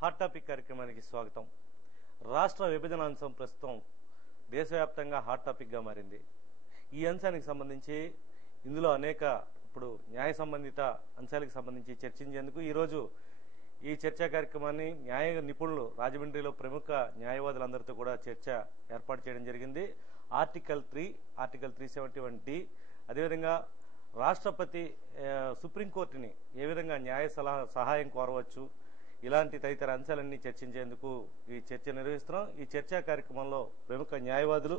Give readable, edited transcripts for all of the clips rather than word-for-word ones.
Hot topic కార్యక్రమానికి స్వాగతం. రాష్ట్ర విభజన అంశం ప్రస్తుతం దేశవ్యాప్తంగా హాట్ టాపిక్గా మారింది. ఈ అంశానికి సంబంధించి ఇందులో అనేక ఇప్పుడు న్యాయ సంబంధిత అంశాలకు సంబంధించి చర్చించేందుకు ఈరోజు ఈ చర్చా కార్యక్రమాన్ని న్యాయ నిపుణులు రాజమండ్రిలో ప్రముఖ న్యాయవాదులందరితో కూడా చర్చ ఏర్పాటు చేయడం జరిగింది. ఆర్టికల్ 371D, అదేవిధంగా రాష్ట్రపతి సుప్రీంకోర్టుని ఏ విధంగా న్యాయ సహాయం కోరవచ్చు, ఇలాంటి తదితర అంశాలన్నీ చర్చించేందుకు ఈ చర్చ నిర్వహిస్తున్నాం. ఈ చర్చా కార్యక్రమంలో ప్రముఖ న్యాయవాదులు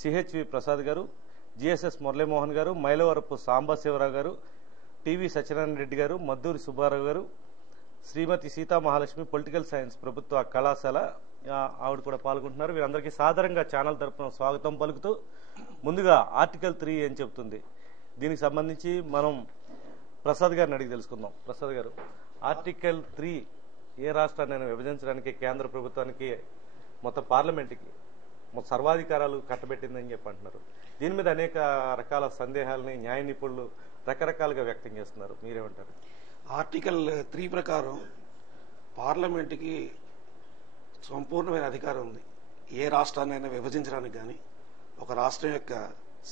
సిహెచ్వి ప్రసాద్ గారు, జిఎస్ఎస్ మురళీమోహన్ గారు, మైలవరపు సాంబశివరావు గారు, టీవీ సత్యనారాయణ రెడ్డి గారు, మద్దూరి సుబ్బారావు గారు, శ్రీమతి సీతామహాలక్ష్మి పొలిటికల్ సైన్స్ ప్రభుత్వ కళాశాల ఆవిడ కూడా పాల్గొంటున్నారు. వీరందరికీ సాధారణంగా ఛానల్ తరపున స్వాగతం పలుకుతూ ముందుగా ఆర్టికల్ 3 ఏం చెబుతుంది, దీనికి సంబంధించి మనం ప్రసాద్ గారిని అడిగి తెలుసుకుందాం. ప్రసాద్ గారు, ఆర్టికల్ 3 ఏ రాష్ట్రాన్ని విభజించడానికి కేంద్ర ప్రభుత్వానికి మొత్తం పార్లమెంట్కి సర్వాధికారాలు కట్టబెట్టిందని చెప్పి అంటున్నారు. దీని మీద అనేక రకాల సందేహాలని న్యాయ నిపుణులు రకరకాలుగా వ్యక్తం చేస్తున్నారు. మీరేమంటారు? ఆర్టికల్ 3 ప్రకారం పార్లమెంట్కి సంపూర్ణమైన అధికారం ఉంది. ఏ రాష్ట్రాన్నైనా విభజించడానికి కానీ, ఒక రాష్ట్రం యొక్క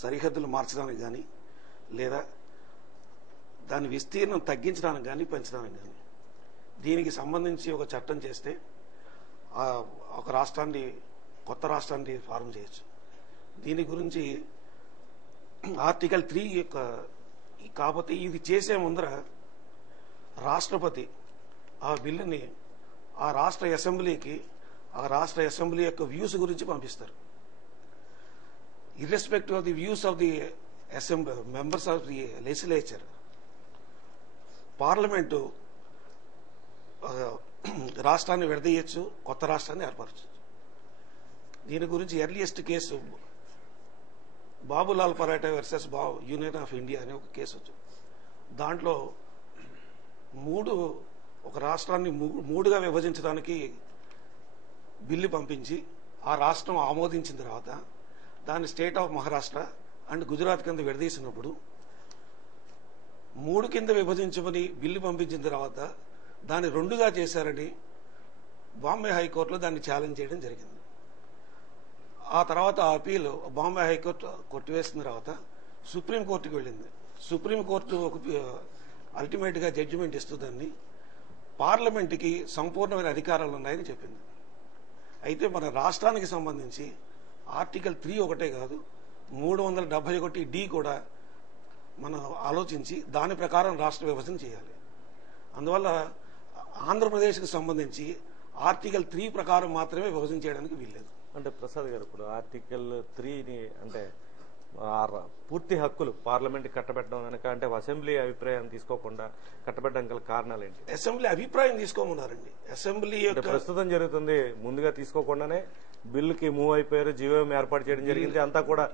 సరిహద్దులు మార్చడానికి కానీ, లేదా దాని విస్తీర్ణం తగ్గించడానికి కానీ పెంచడానికి కానీ, దీనికి సంబంధించి ఒక చట్టం చేస్తే ఒక రాష్ట్రాన్ని కొత్త రాష్ట్రాన్ని ఫార్మ్ చేయొచ్చు. దీని గురించి ఆర్టికల్ 3 యొక్క కాకపోతే ఇది చేసే ముందర రాష్ట్రపతి ఆ బిల్లుని ఆ రాష్ట్ర అసెంబ్లీకి, ఆ రాష్ట్ర అసెంబ్లీ యొక్క వ్యూస్ గురించి పంపిస్తారు. Irrespective of the views of the assembly members of the legislature, parliament రాష్ట్రాన్ని విడదీయచ్చు, కొత్త రాష్ట్రాన్ని ఏర్పరచు. దీని గురించి earliest case Babulal paratha versus union of India అనే ఒక కేసు వచ్చింది. దాంట్లో ఒక రాష్ట్రాన్ని మూడుగా విభజించడానికి బిల్లు పంపించి ఆ రాష్ట్రం ఆమోదించిన తర్వాత దాన్ని state of Maharashtra and Gujarat కింద విడదీసినప్పుడు 3 కింద విభజించమని బిల్లు పంపించిన తర్వాత దాన్ని 2గా చేశారని బాంబే హైకోర్టులో దాన్ని ఛాలెంజ్ చేయడం జరిగింది. ఆ తర్వాత ఆ అపీల్ బాంబే హైకోర్టు కొట్టివేసిన తర్వాత సుప్రీంకోర్టుకు వెళ్ళింది. సుప్రీంకోర్టు అల్టిమేట్ గా జడ్జిమెంట్ ఇస్తుందని పార్లమెంట్కి సంపూర్ణమైన అధికారాలు ఉన్నాయని చెప్పింది. అయితే మన రాష్ట్రానికి సంబంధించి ఆర్టికల్ 3 ఒకటే కాదు, 371D కూడా మనం ఆలోచించి దాని ప్రకారం రాష్ట్ర విభజన చేయాలి. అందువల్ల ఆంధ్రప్రదేశ్కి సంబంధించి ఆర్టికల్ 3 ప్రకారం మాత్రమే విభజన చేయడానికి వీల్లేదు. అంటే ప్రసాద్ గారు, ఇప్పుడు ఆర్టికల్ 3ని అంటే పూర్తి హక్కులు పార్లమెంట్ కట్టబెట్టడం వెనక అంటే అసెంబ్లీ అభిప్రాయం తీసుకోకుండా కట్టబెట్టడం గల కారణాలు ఏంటి? అసెంబ్లీ అభిప్రాయం తీసుకోమన్నారండి. అసెంబ్లీ ప్రస్తుతం జరుగుతుంది, ముందుగా తీసుకోకుండానే బిల్లుకి మూవ్ అయిపోయారు, జీవోఎం ఏర్పాటు చేయడం జరిగింది. అంతా కూడా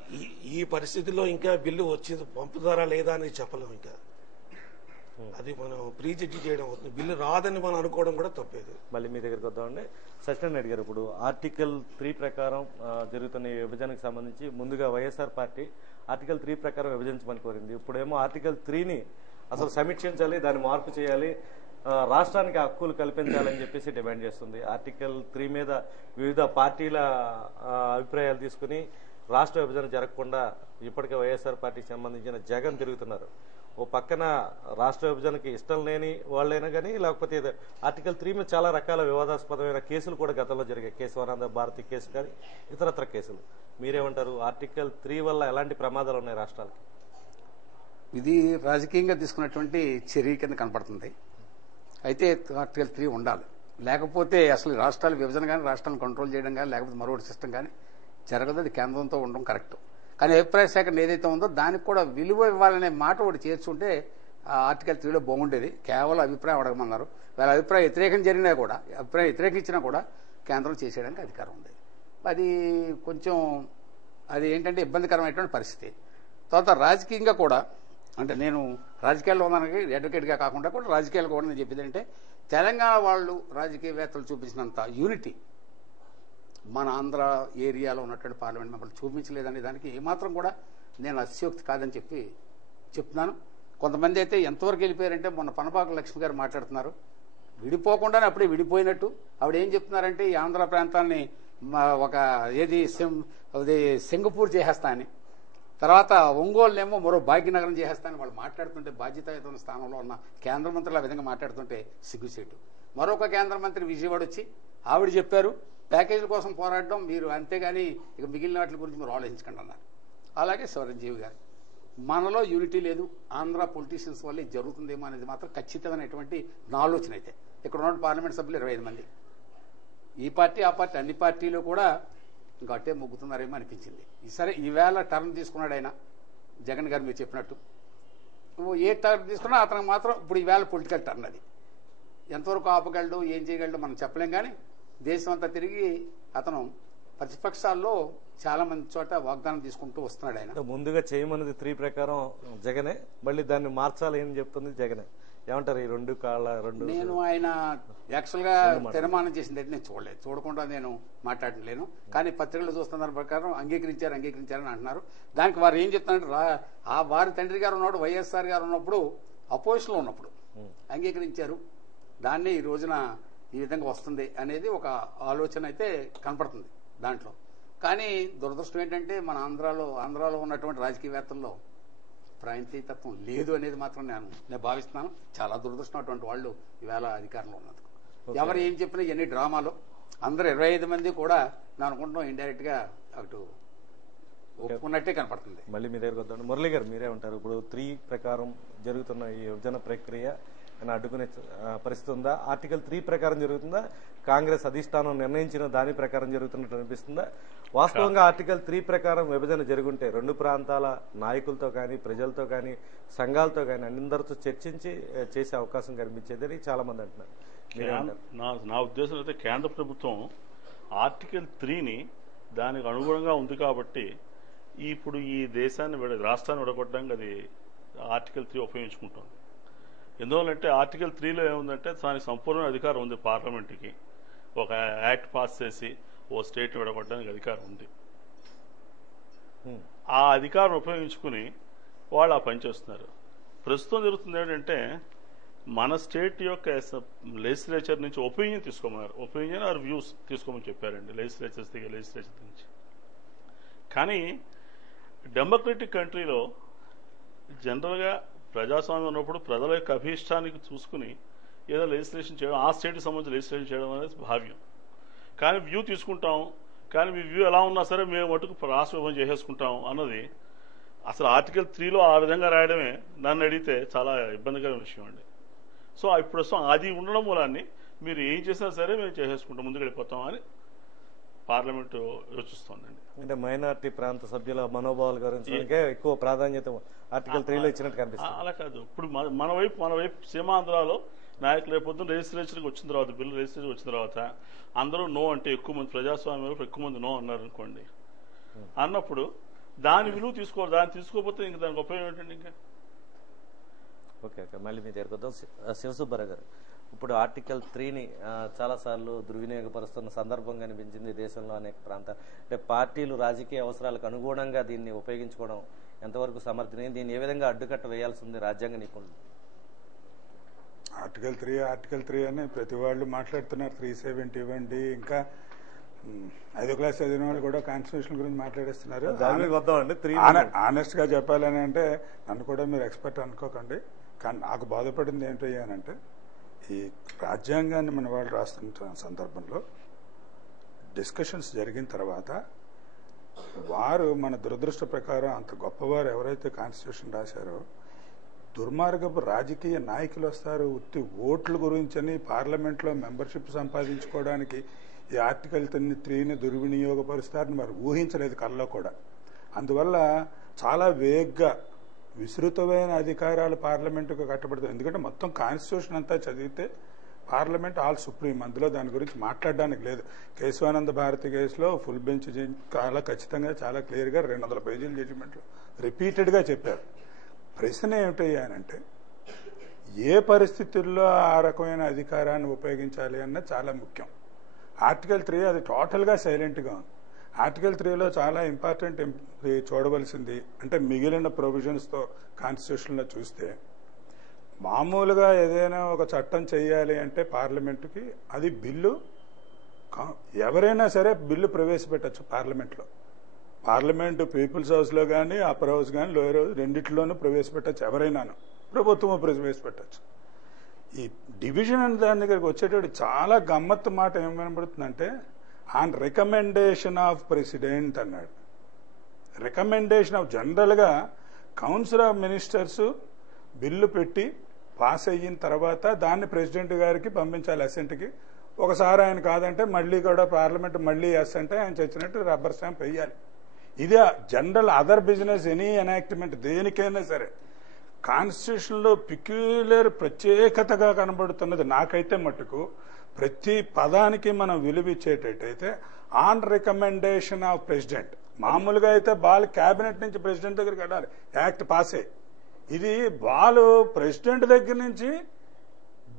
ఈ పరిస్థితిలో ఇంకా బిల్లు వచ్చింది పంపుతారా లేదా అని చెప్పలేము. ఇంకా అది మనం ప్రీజడ్జి చేయడం అవుతుంది. బిల్లు రాదని మనం అనుకోవడం కూడా తప్పేది. మళ్ళీ మీ దగ్గరికి వద్దామండి. సత్యనారాయణ రెడ్డి గారు, ఇప్పుడు ఆర్టికల్ 3 ప్రకారం జరుగుతున్న ఈ విభజనకు సంబంధించి ముందుగా వైఎస్ఆర్ పార్టీ ఆర్టికల్ 3 ప్రకారం విభజించమని కోరింది. ఇప్పుడేమో ఆర్టికల్ 3ని అసలు సమీక్షించాలి, దాన్ని మార్పు చేయాలి, రాష్ట్రానికి హక్కులు కల్పించాలని చెప్పేసి డిమాండ్ చేస్తుంది. ఆర్టికల్ 3 మీద వివిధ పార్టీల అభిప్రాయాలు తీసుకుని రాష్ట్ర విభజన జరగకుండా ఇప్పటికే వైఎస్ఆర్ పార్టీకి సంబంధించిన జగన్ తిరుగుతున్నారు. ఓ పక్కన రాష్ట్ర విభజనకి ఇష్టం లేని వాళ్ళైనా కానీ, లేకపోతే ఆర్టికల్ 3 మీద చాలా రకాల వివాదాస్పదమైన కేసులు కూడా గతంలో జరిగాయి. కేశవానంద భారతి కేసు కానీ ఇతరత్ర కేసులు. మీరేమంటారు? ఆర్టికల్ 3 వల్ల ఎలాంటి ప్రమాదాలు ఉన్నాయి రాష్ట్రాలకి? ఇది రాజకీయంగా తీసుకున్నటువంటి చర్య కింద కనపడుతుంది. అయితే ఆర్టికల్ 3 ఉండాలి, లేకపోతే అసలు రాష్ట్రాల విభజన కానీ, రాష్ట్రాలను కంట్రోల్ చేయడం కానీ, లేకపోతే మరొకటి సిస్టమ్ కానీ జరగదు. అది కేంద్రంతో ఉండడం కరెక్ట్. కానీ అభిప్రాయ సేకరణ ఏదైతే ఉందో దానికి కూడా విలువ ఇవ్వాలనే మాట ఒకటి చేర్చుంటే ఆర్టికల్ 3లో బాగుండేది. కేవలం అభిప్రాయం అడగమన్నారు. వాళ్ళ అభిప్రాయం వ్యతిరేకం జరిగినా కూడా, అభిప్రాయం వ్యతిరేకించినా కూడా కేంద్రం చేసేయడానికి అధికారం ఉంది. అది కొంచెం అది ఏంటంటే ఇబ్బందికరమైనటువంటి పరిస్థితి. తర్వాత రాజకీయంగా కూడా, అంటే నేను రాజకీయాల్లో ఉన్నానికి అడ్వకేట్గా కాకుండా కూడా రాజకీయాలు కూడా నేను చెప్పేది అంటే, తెలంగాణ వాళ్ళు రాజకీయవేత్తలు చూపించినంత యూనిటీ మన ఆంధ్ర ఏరియాలో ఉన్నటువంటి పార్లమెంట్ మెంబర్లు చూపించలేదనే దానికి ఏమాత్రం కూడా నేను అతిశయోక్తి కాదని చెప్తున్నాను. కొంతమంది అయితే ఎంతవరకు వెళ్ళిపోయారంటే, మొన్న పనపాక లక్ష్మి గారు మాట్లాడుతున్నారు, విడిపోకుండానే అప్పుడే విడిపోయినట్టు ఆవిడ ఏం చెప్తున్నారంటే ఈ ఆంధ్ర ప్రాంతాన్ని ఒక ఏది సింగపూర్ చేసేస్తా అని, తర్వాత ఒంగోలునేమో మరో భాగ్యనగరం చేసేస్తానని వాళ్ళు మాట్లాడుతుంటే, బాధ్యతాయుతమైన స్థానంలో ఉన్న కేంద్ర మంత్రులు ఆ విధంగా మాట్లాడుతుంటే సిగ్గుసేటు. మరొక కేంద్ర మంత్రి విజయవాడ వచ్చి ఆవిడ చెప్పారు ప్యాకేజీల కోసం పోరాడడం మీరు, అంతేగాని ఇక మిగిలిన వాటి గురించి మీరు ఆలోచించకండి అన్నారు. అలాగే చిరంజీవి గారు, మనలో యూనిటీ లేదు, ఆంధ్ర పొలిటీషియన్స్ వల్లే జరుగుతుందేమో అనేది మాత్రం ఖచ్చితమైనటువంటి నా ఆలోచన. అయితే ఇక్కడ ఉన్న పార్లమెంట్ సభ్యులు 25 మంది, ఈ పార్టీ ఆ పార్టీ అన్ని పార్టీలు కూడా ఇంకా అట్టే మొగ్గుతున్నారేమో అనిపించింది. సరే ఈవేళ టర్న్ తీసుకున్నాడు ఆయన, జగన్ గారు మీరు చెప్పినట్టు ఏ టర్న్ తీసుకున్నా అతనికి మాత్రం ఇప్పుడు ఈవేళ పొలిటికల్ టర్న్. అది ఎంతవరకు ఆపగలడు ఏం చేయగలడు మనం చెప్పలేం, కానీ దేశం అంతా తిరిగి అతను ప్రతిపక్షాల్లో చాలా మంది చోట వాగ్దానం తీసుకుంటూ వస్తున్నాడు. ఆయన ముందుగా చేయమన్నది 3 ప్రకారం జగనే, మళ్ళీ దాన్ని మార్చాలి అని చెప్తుంది జగనే. ఏమంటారు ఈ నేను ఆయన యాక్చువల్ గా తీర్మానం చేసింది అయితే నేను చూడలేదు, చూడకుండా నేను మాట్లాడలేను. కానీ పత్రికలు చూస్తున్న దాని ప్రకారం అంగీకరించారని అంటున్నారు. దానికి వారు ఏం చెప్తున్నారంటే వారి తండ్రి గారు ఉన్నప్పుడు, వైఎస్ఆర్ గారు ఉన్నప్పుడు అపోజిషన్ లో ఉన్నప్పుడు అంగీకరించారు, దాన్ని ఈ రోజున ఈ విధంగా వస్తుంది అనేది ఒక ఆలోచన అయితే కనపడుతుంది దాంట్లో. కానీ దురదృష్టం ఏంటంటే మన ఆంధ్రాలో ఉన్నటువంటి రాజకీయవేత్తల్లో ప్రాంతీయతత్వం లేదు అనేది మాత్రం నేను భావిస్తున్నాను. చాలా దురదృష్టం అటువంటి వాళ్ళు ఈవేళ అధికారంలో ఉన్నందుకు. ఎవరు ఏం చెప్పినా ఎన్ని డ్రామాలు, అందరూ 25 మంది కూడా నేను అనుకుంటున్నాం ఇండైరెక్ట్ గా అటు ఒప్పుకున్నట్టే కనపడుతుంది. మళ్ళీ మీ దగ్గరకు వద్దాం. మురళి గారు మీరే ఉంటారు, ఇప్పుడు 3 ప్రకారం జరుగుతున్న ఈ విభజన ప్రక్రియ అడ్డుకునే పరిస్థితి ఉందా? ఆర్టికల్ 3 ప్రకారం జరుగుతుందా? కాంగ్రెస్ అధిష్టానం నిర్ణయించిన దాని ప్రకారం జరుగుతున్నట్టు అనిపిస్తుందా? వాస్తవంగా ఆర్టికల్ 3 ప్రకారం విభజన జరుగుంటే 2 ప్రాంతాల నాయకులతో కానీ, ప్రజలతో కానీ, సంఘాలతో కానీ అందరితో చర్చించి చేసే అవకాశం కనిపించేదని చాలా మంది అంటున్నారు. నా ఉద్దేశం అయితే కేంద్ర ప్రభుత్వం ఆర్టికల్ 3ని దానికి అనుగుణంగా ఉంది కాబట్టి ఇప్పుడు ఈ దేశాన్ని రాష్ట్రాన్ని విడగొట్టడానికి అది ఆర్టికల్ 3 ఉపయోగించుకుంటుంది. ఎందువల్లంటే ఆర్టికల్ 3లో ఏముందంటే దానికి సంపూర్ణ అధికారం ఉంది, పార్లమెంట్కి ఒక యాక్ట్ పాస్ చేసి ఓ స్టేట్ విడగొట్టడానికి అధికారం ఉంది. ఆ అధికారం ఉపయోగించుకుని వాళ్ళు ఆ పని చేస్తున్నారు. ప్రస్తుతం జరుగుతుంది ఏంటంటే మన స్టేట్ యొక్క లెజిస్లేచర్ నుంచి ఒపీనియన్ తీసుకోమన్నారు, ఒపీనియన్ ఆర్ వ్యూస్ తీసుకోమని చెప్పారండి లెజిస్లేచర్ నుంచి. కానీ డెమోక్రటిక్ కంట్రీలో జనరల్గా ప్రజాస్వామ్యం ఉన్నప్పుడు ప్రజల యొక్క అభీష్టానికి చూసుకుని ఏదో లెజిస్లేషన్ చేయడం, ఆ స్టేట్కి సంబంధించి లెజిస్లేషన్ చేయడం అనేది భావ్యం. కానీ వ్యూ తీసుకుంటాం, కానీ మీ వ్యూ ఎలా ఉన్నా సరే మేము మటుకు రాష్ట్ర విభజన చేసేసుకుంటాం అన్నది అసలు ఆర్టికల్ 3లో ఆ విధంగా రాయడమే నన్ను అడిగితే చాలా ఇబ్బందికరమైన విషయం అండి. సో ఇప్పుడు అది ఉండడం మూలాన్ని మీరు ఏం చేసినా సరే మేము చేసేసుకుంటాం, ముందుకు వెళ్ళిపోతాం అని పార్లమెంటు యోచిస్తోందండి. అంటే మైనారిటీ ప్రాంత సభ్యుల మనోభావాల గురించి ఎక్కువ ప్రాధాన్యత ఆర్టికల్ 3లో ఇచ్చినట్టు కనిపిస్తుంది. అలా కాదు, ఇప్పుడు మన వైపు సీమాంధ్రాలో నాయకులు రేపొద్దున లెజిస్లేచర్కి వచ్చిన తర్వాత, బిల్లు లెజిస్లేచర్ వచ్చిన తర్వాత అందరూ నో అంటే ఎక్కువ మంది ప్రజాస్వామ్యంలో ఎక్కువ మంది నో అన్నారు అనుకోండి, అన్నప్పుడు దాని విలువ తీసుకోవాలి. దాన్ని తీసుకోకపోతే ఇంకా దానికి ఉపయోగం ఏంటండి? ఇంకా ఓకే మళ్ళీ మీ దగ్గరకు వద్దాం. శివసుబ్బారావు గారు, ఇప్పుడు ఆర్టికల్ 3ని చాలాసార్లు దుర్వినియోగపరుస్తున్న సందర్భం కనిపించింది దేశంలో అనేక ప్రాంతాలు. అంటే పార్టీలు రాజకీయ అవసరాలకు అనుగుణంగా దీన్ని ఉపయోగించుకోవడం ఎంతవరకు సమర్థనీయం? దీన్ని ఏ విధంగా అడ్డుకట్ట వేయాల్సి ఉంది రాజ్యాంగ నిపుణులు? ఆర్టికల్ 3 అని ప్రతి వాళ్ళు మాట్లాడుతున్నారు. 370 ఇవ్వండి, ఇంకా 5వ క్లాస్ చదివిన వాళ్ళు కూడా కాన్స్టిట్యూషన్ గురించి మాట్లాడేస్తున్నారు. ఆనెస్ట్ గా చెప్పాలని అంటే నన్ను కూడా మీరు ఎక్స్పర్ట్ అనుకోకండి, కానీ నాకు బాధపడింది ఏంటంటే ఈ రాజ్యాంగాన్ని మన వాళ్ళు రాస్తున్న సందర్భంలో డిస్కషన్స్ జరిగిన తర్వాత వారు మన దురదృష్ట ప్రకారం అంత గొప్పవారు ఎవరైతే కాన్స్టిట్యూషన్ రాశారో దుర్మార్గపు రాజకీయ నాయకులు వస్తారు, ఉత్తి ఓట్ల గురించని పార్లమెంట్లో మెంబర్షిప్ సంపాదించుకోవడానికి ఈ ఆర్టికల్ 3ని దుర్వినియోగపరుస్తారని వారు ఊహించలేదు కల్లో కూడా. అందువల్ల చాలా వేగ్గా విస్తృతమైన అధికారాలు పార్లమెంటుకు కట్టబడుతుంది. ఎందుకంటే మొత్తం కాన్స్టిట్యూషన్ అంతా చదివితే పార్లమెంట్ ఆల్ సుప్రీం, అందులో దాని గురించి మాట్లాడడానికి లేదు. కేశవానంద భారతి కేసులో ఫుల్ బెంచ్ చాలా ఖచ్చితంగా చాలా క్లియర్గా 200 పేజీల జడ్జిమెంట్లు రిపీటెడ్గా చెప్పారు. ప్రశ్న ఏమిటయ్యానంటే ఏ పరిస్థితుల్లో ఆ రకమైన అధికారాన్ని ఉపయోగించాలి అన్నది చాలా ముఖ్యం. ఆర్టికల్ 3 అది టోటల్గా సైలెంట్గా ఉంది. ఆర్టికల్ 3లో చాలా ఇంపార్టెంట్ చూడవలసింది అంటే మిగిలిన ప్రొవిజన్స్తో కాన్స్టిట్యూషన్లో చూస్తే మామూలుగా ఏదైనా ఒక చట్టం చేయాలి అంటే పార్లమెంటుకి అది బిల్లు ఎవరైనా సరే బిల్లు ప్రవేశపెట్టచ్చు పార్లమెంట్లో. పార్లమెంటు పీపుల్స్ హౌస్లో కానీ అప్పర్ హౌస్ కానీ లోయర్ హౌస్ రెండిట్లోనూ ప్రవేశపెట్టచ్చు. ఎవరైనాను ప్రభుత్వం ప్రవేశపెట్టచ్చు. ఈ డివిజన్ అనే దాని దగ్గరికి వచ్చేటప్పుడు చాలా గమ్మత్తు మాట ఏం కనబడుతుందంటే ఆన్ రికమెండేషన్ ఆఫ్ ప్రెసిడెంట్ అన్నాడు. రికమెండేషన్ ఆఫ్ జనరల్గా కౌన్సిల్ ఆఫ్ మినిస్టర్స్ బిల్లు పెట్టి పాస్ అయిన తర్వాత దాన్ని ప్రెసిడెంట్ గారికి పంపించాలి అసెంట్కి. ఒకసారి ఆయన కాదంటే మళ్ళీ కూడా పార్లమెంట్ మళ్ళీ ఎస్ అంటే ఆయన చచ్చినట్టు రబ్బర్ స్టాంప్ వేయాలి. ఇది general other business any enactment దేనికైనా సరే కాన్స్టిట్యూషన్లో పిక్యులర్ ప్రత్యేకతగా కనబడుతున్నది నాకైతే మట్టుకు ప్రతి పదానికి మనం విలువిచ్చేటట్టయితే ఆన్ రికమెండేషన్ ఆఫ్ ప్రెసిడెంట్. మామూలుగా అయితే బాల్ క్యాబినెట్ నుంచి ప్రెసిడెంట్ దగ్గరికి వెళ్ళాలి, యాక్ట్ పాస్ అయ్యి. ఇది బాల్ ప్రెసిడెంట్ దగ్గర నుంచి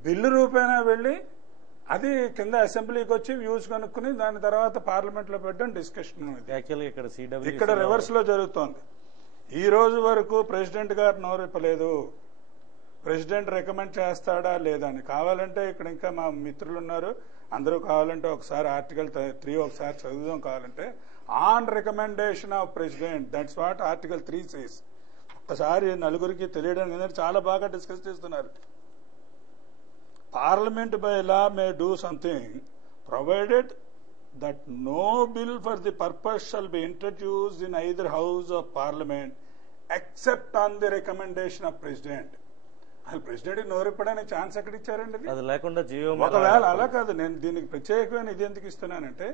బిల్లు రూపేణా వెళ్ళి అది కింద అసెంబ్లీకి వచ్చి వ్యూస్ కనుక్కుని దాని తర్వాత పార్లమెంట్ లో పెట్టడం డిస్కషన్. ఇక్కడ రివర్స్ లో జరుగుతోంది. ఈ రోజు వరకు ప్రెసిడెంట్ గారు నోరిప్పలేదు. ప్రెసిడెంట్ రికమెండ్ చేస్తాడా లేదా అని. కావాలంటే ఇక్కడ ఇంకా మా మిత్రులు ఉన్నారు, అందరూ కావాలంటే ఒకసారి ఆర్టికల్ 3 ఒకసారి చదువుదాం. కావాలంటే on recommendation of president, that's what article 3 says. ఒక్కసారి నలుగురికి తెలియడానికి చాలా బాగా డిస్కస్ చేస్తున్నారు. Parliament by law may do something provided that no bill for the purpose shall be introduced in either house of parliament except on the recommendation of president. అది president నోరిప్పడానికి chance ఎక్కడ ఇచ్చారండి? అది లేకుండా ఒకవేళ అలా కాదు, నేను దీనికి ప్రత్యేకమైన ఇది ఎందుకు ఇస్తున్నానంటే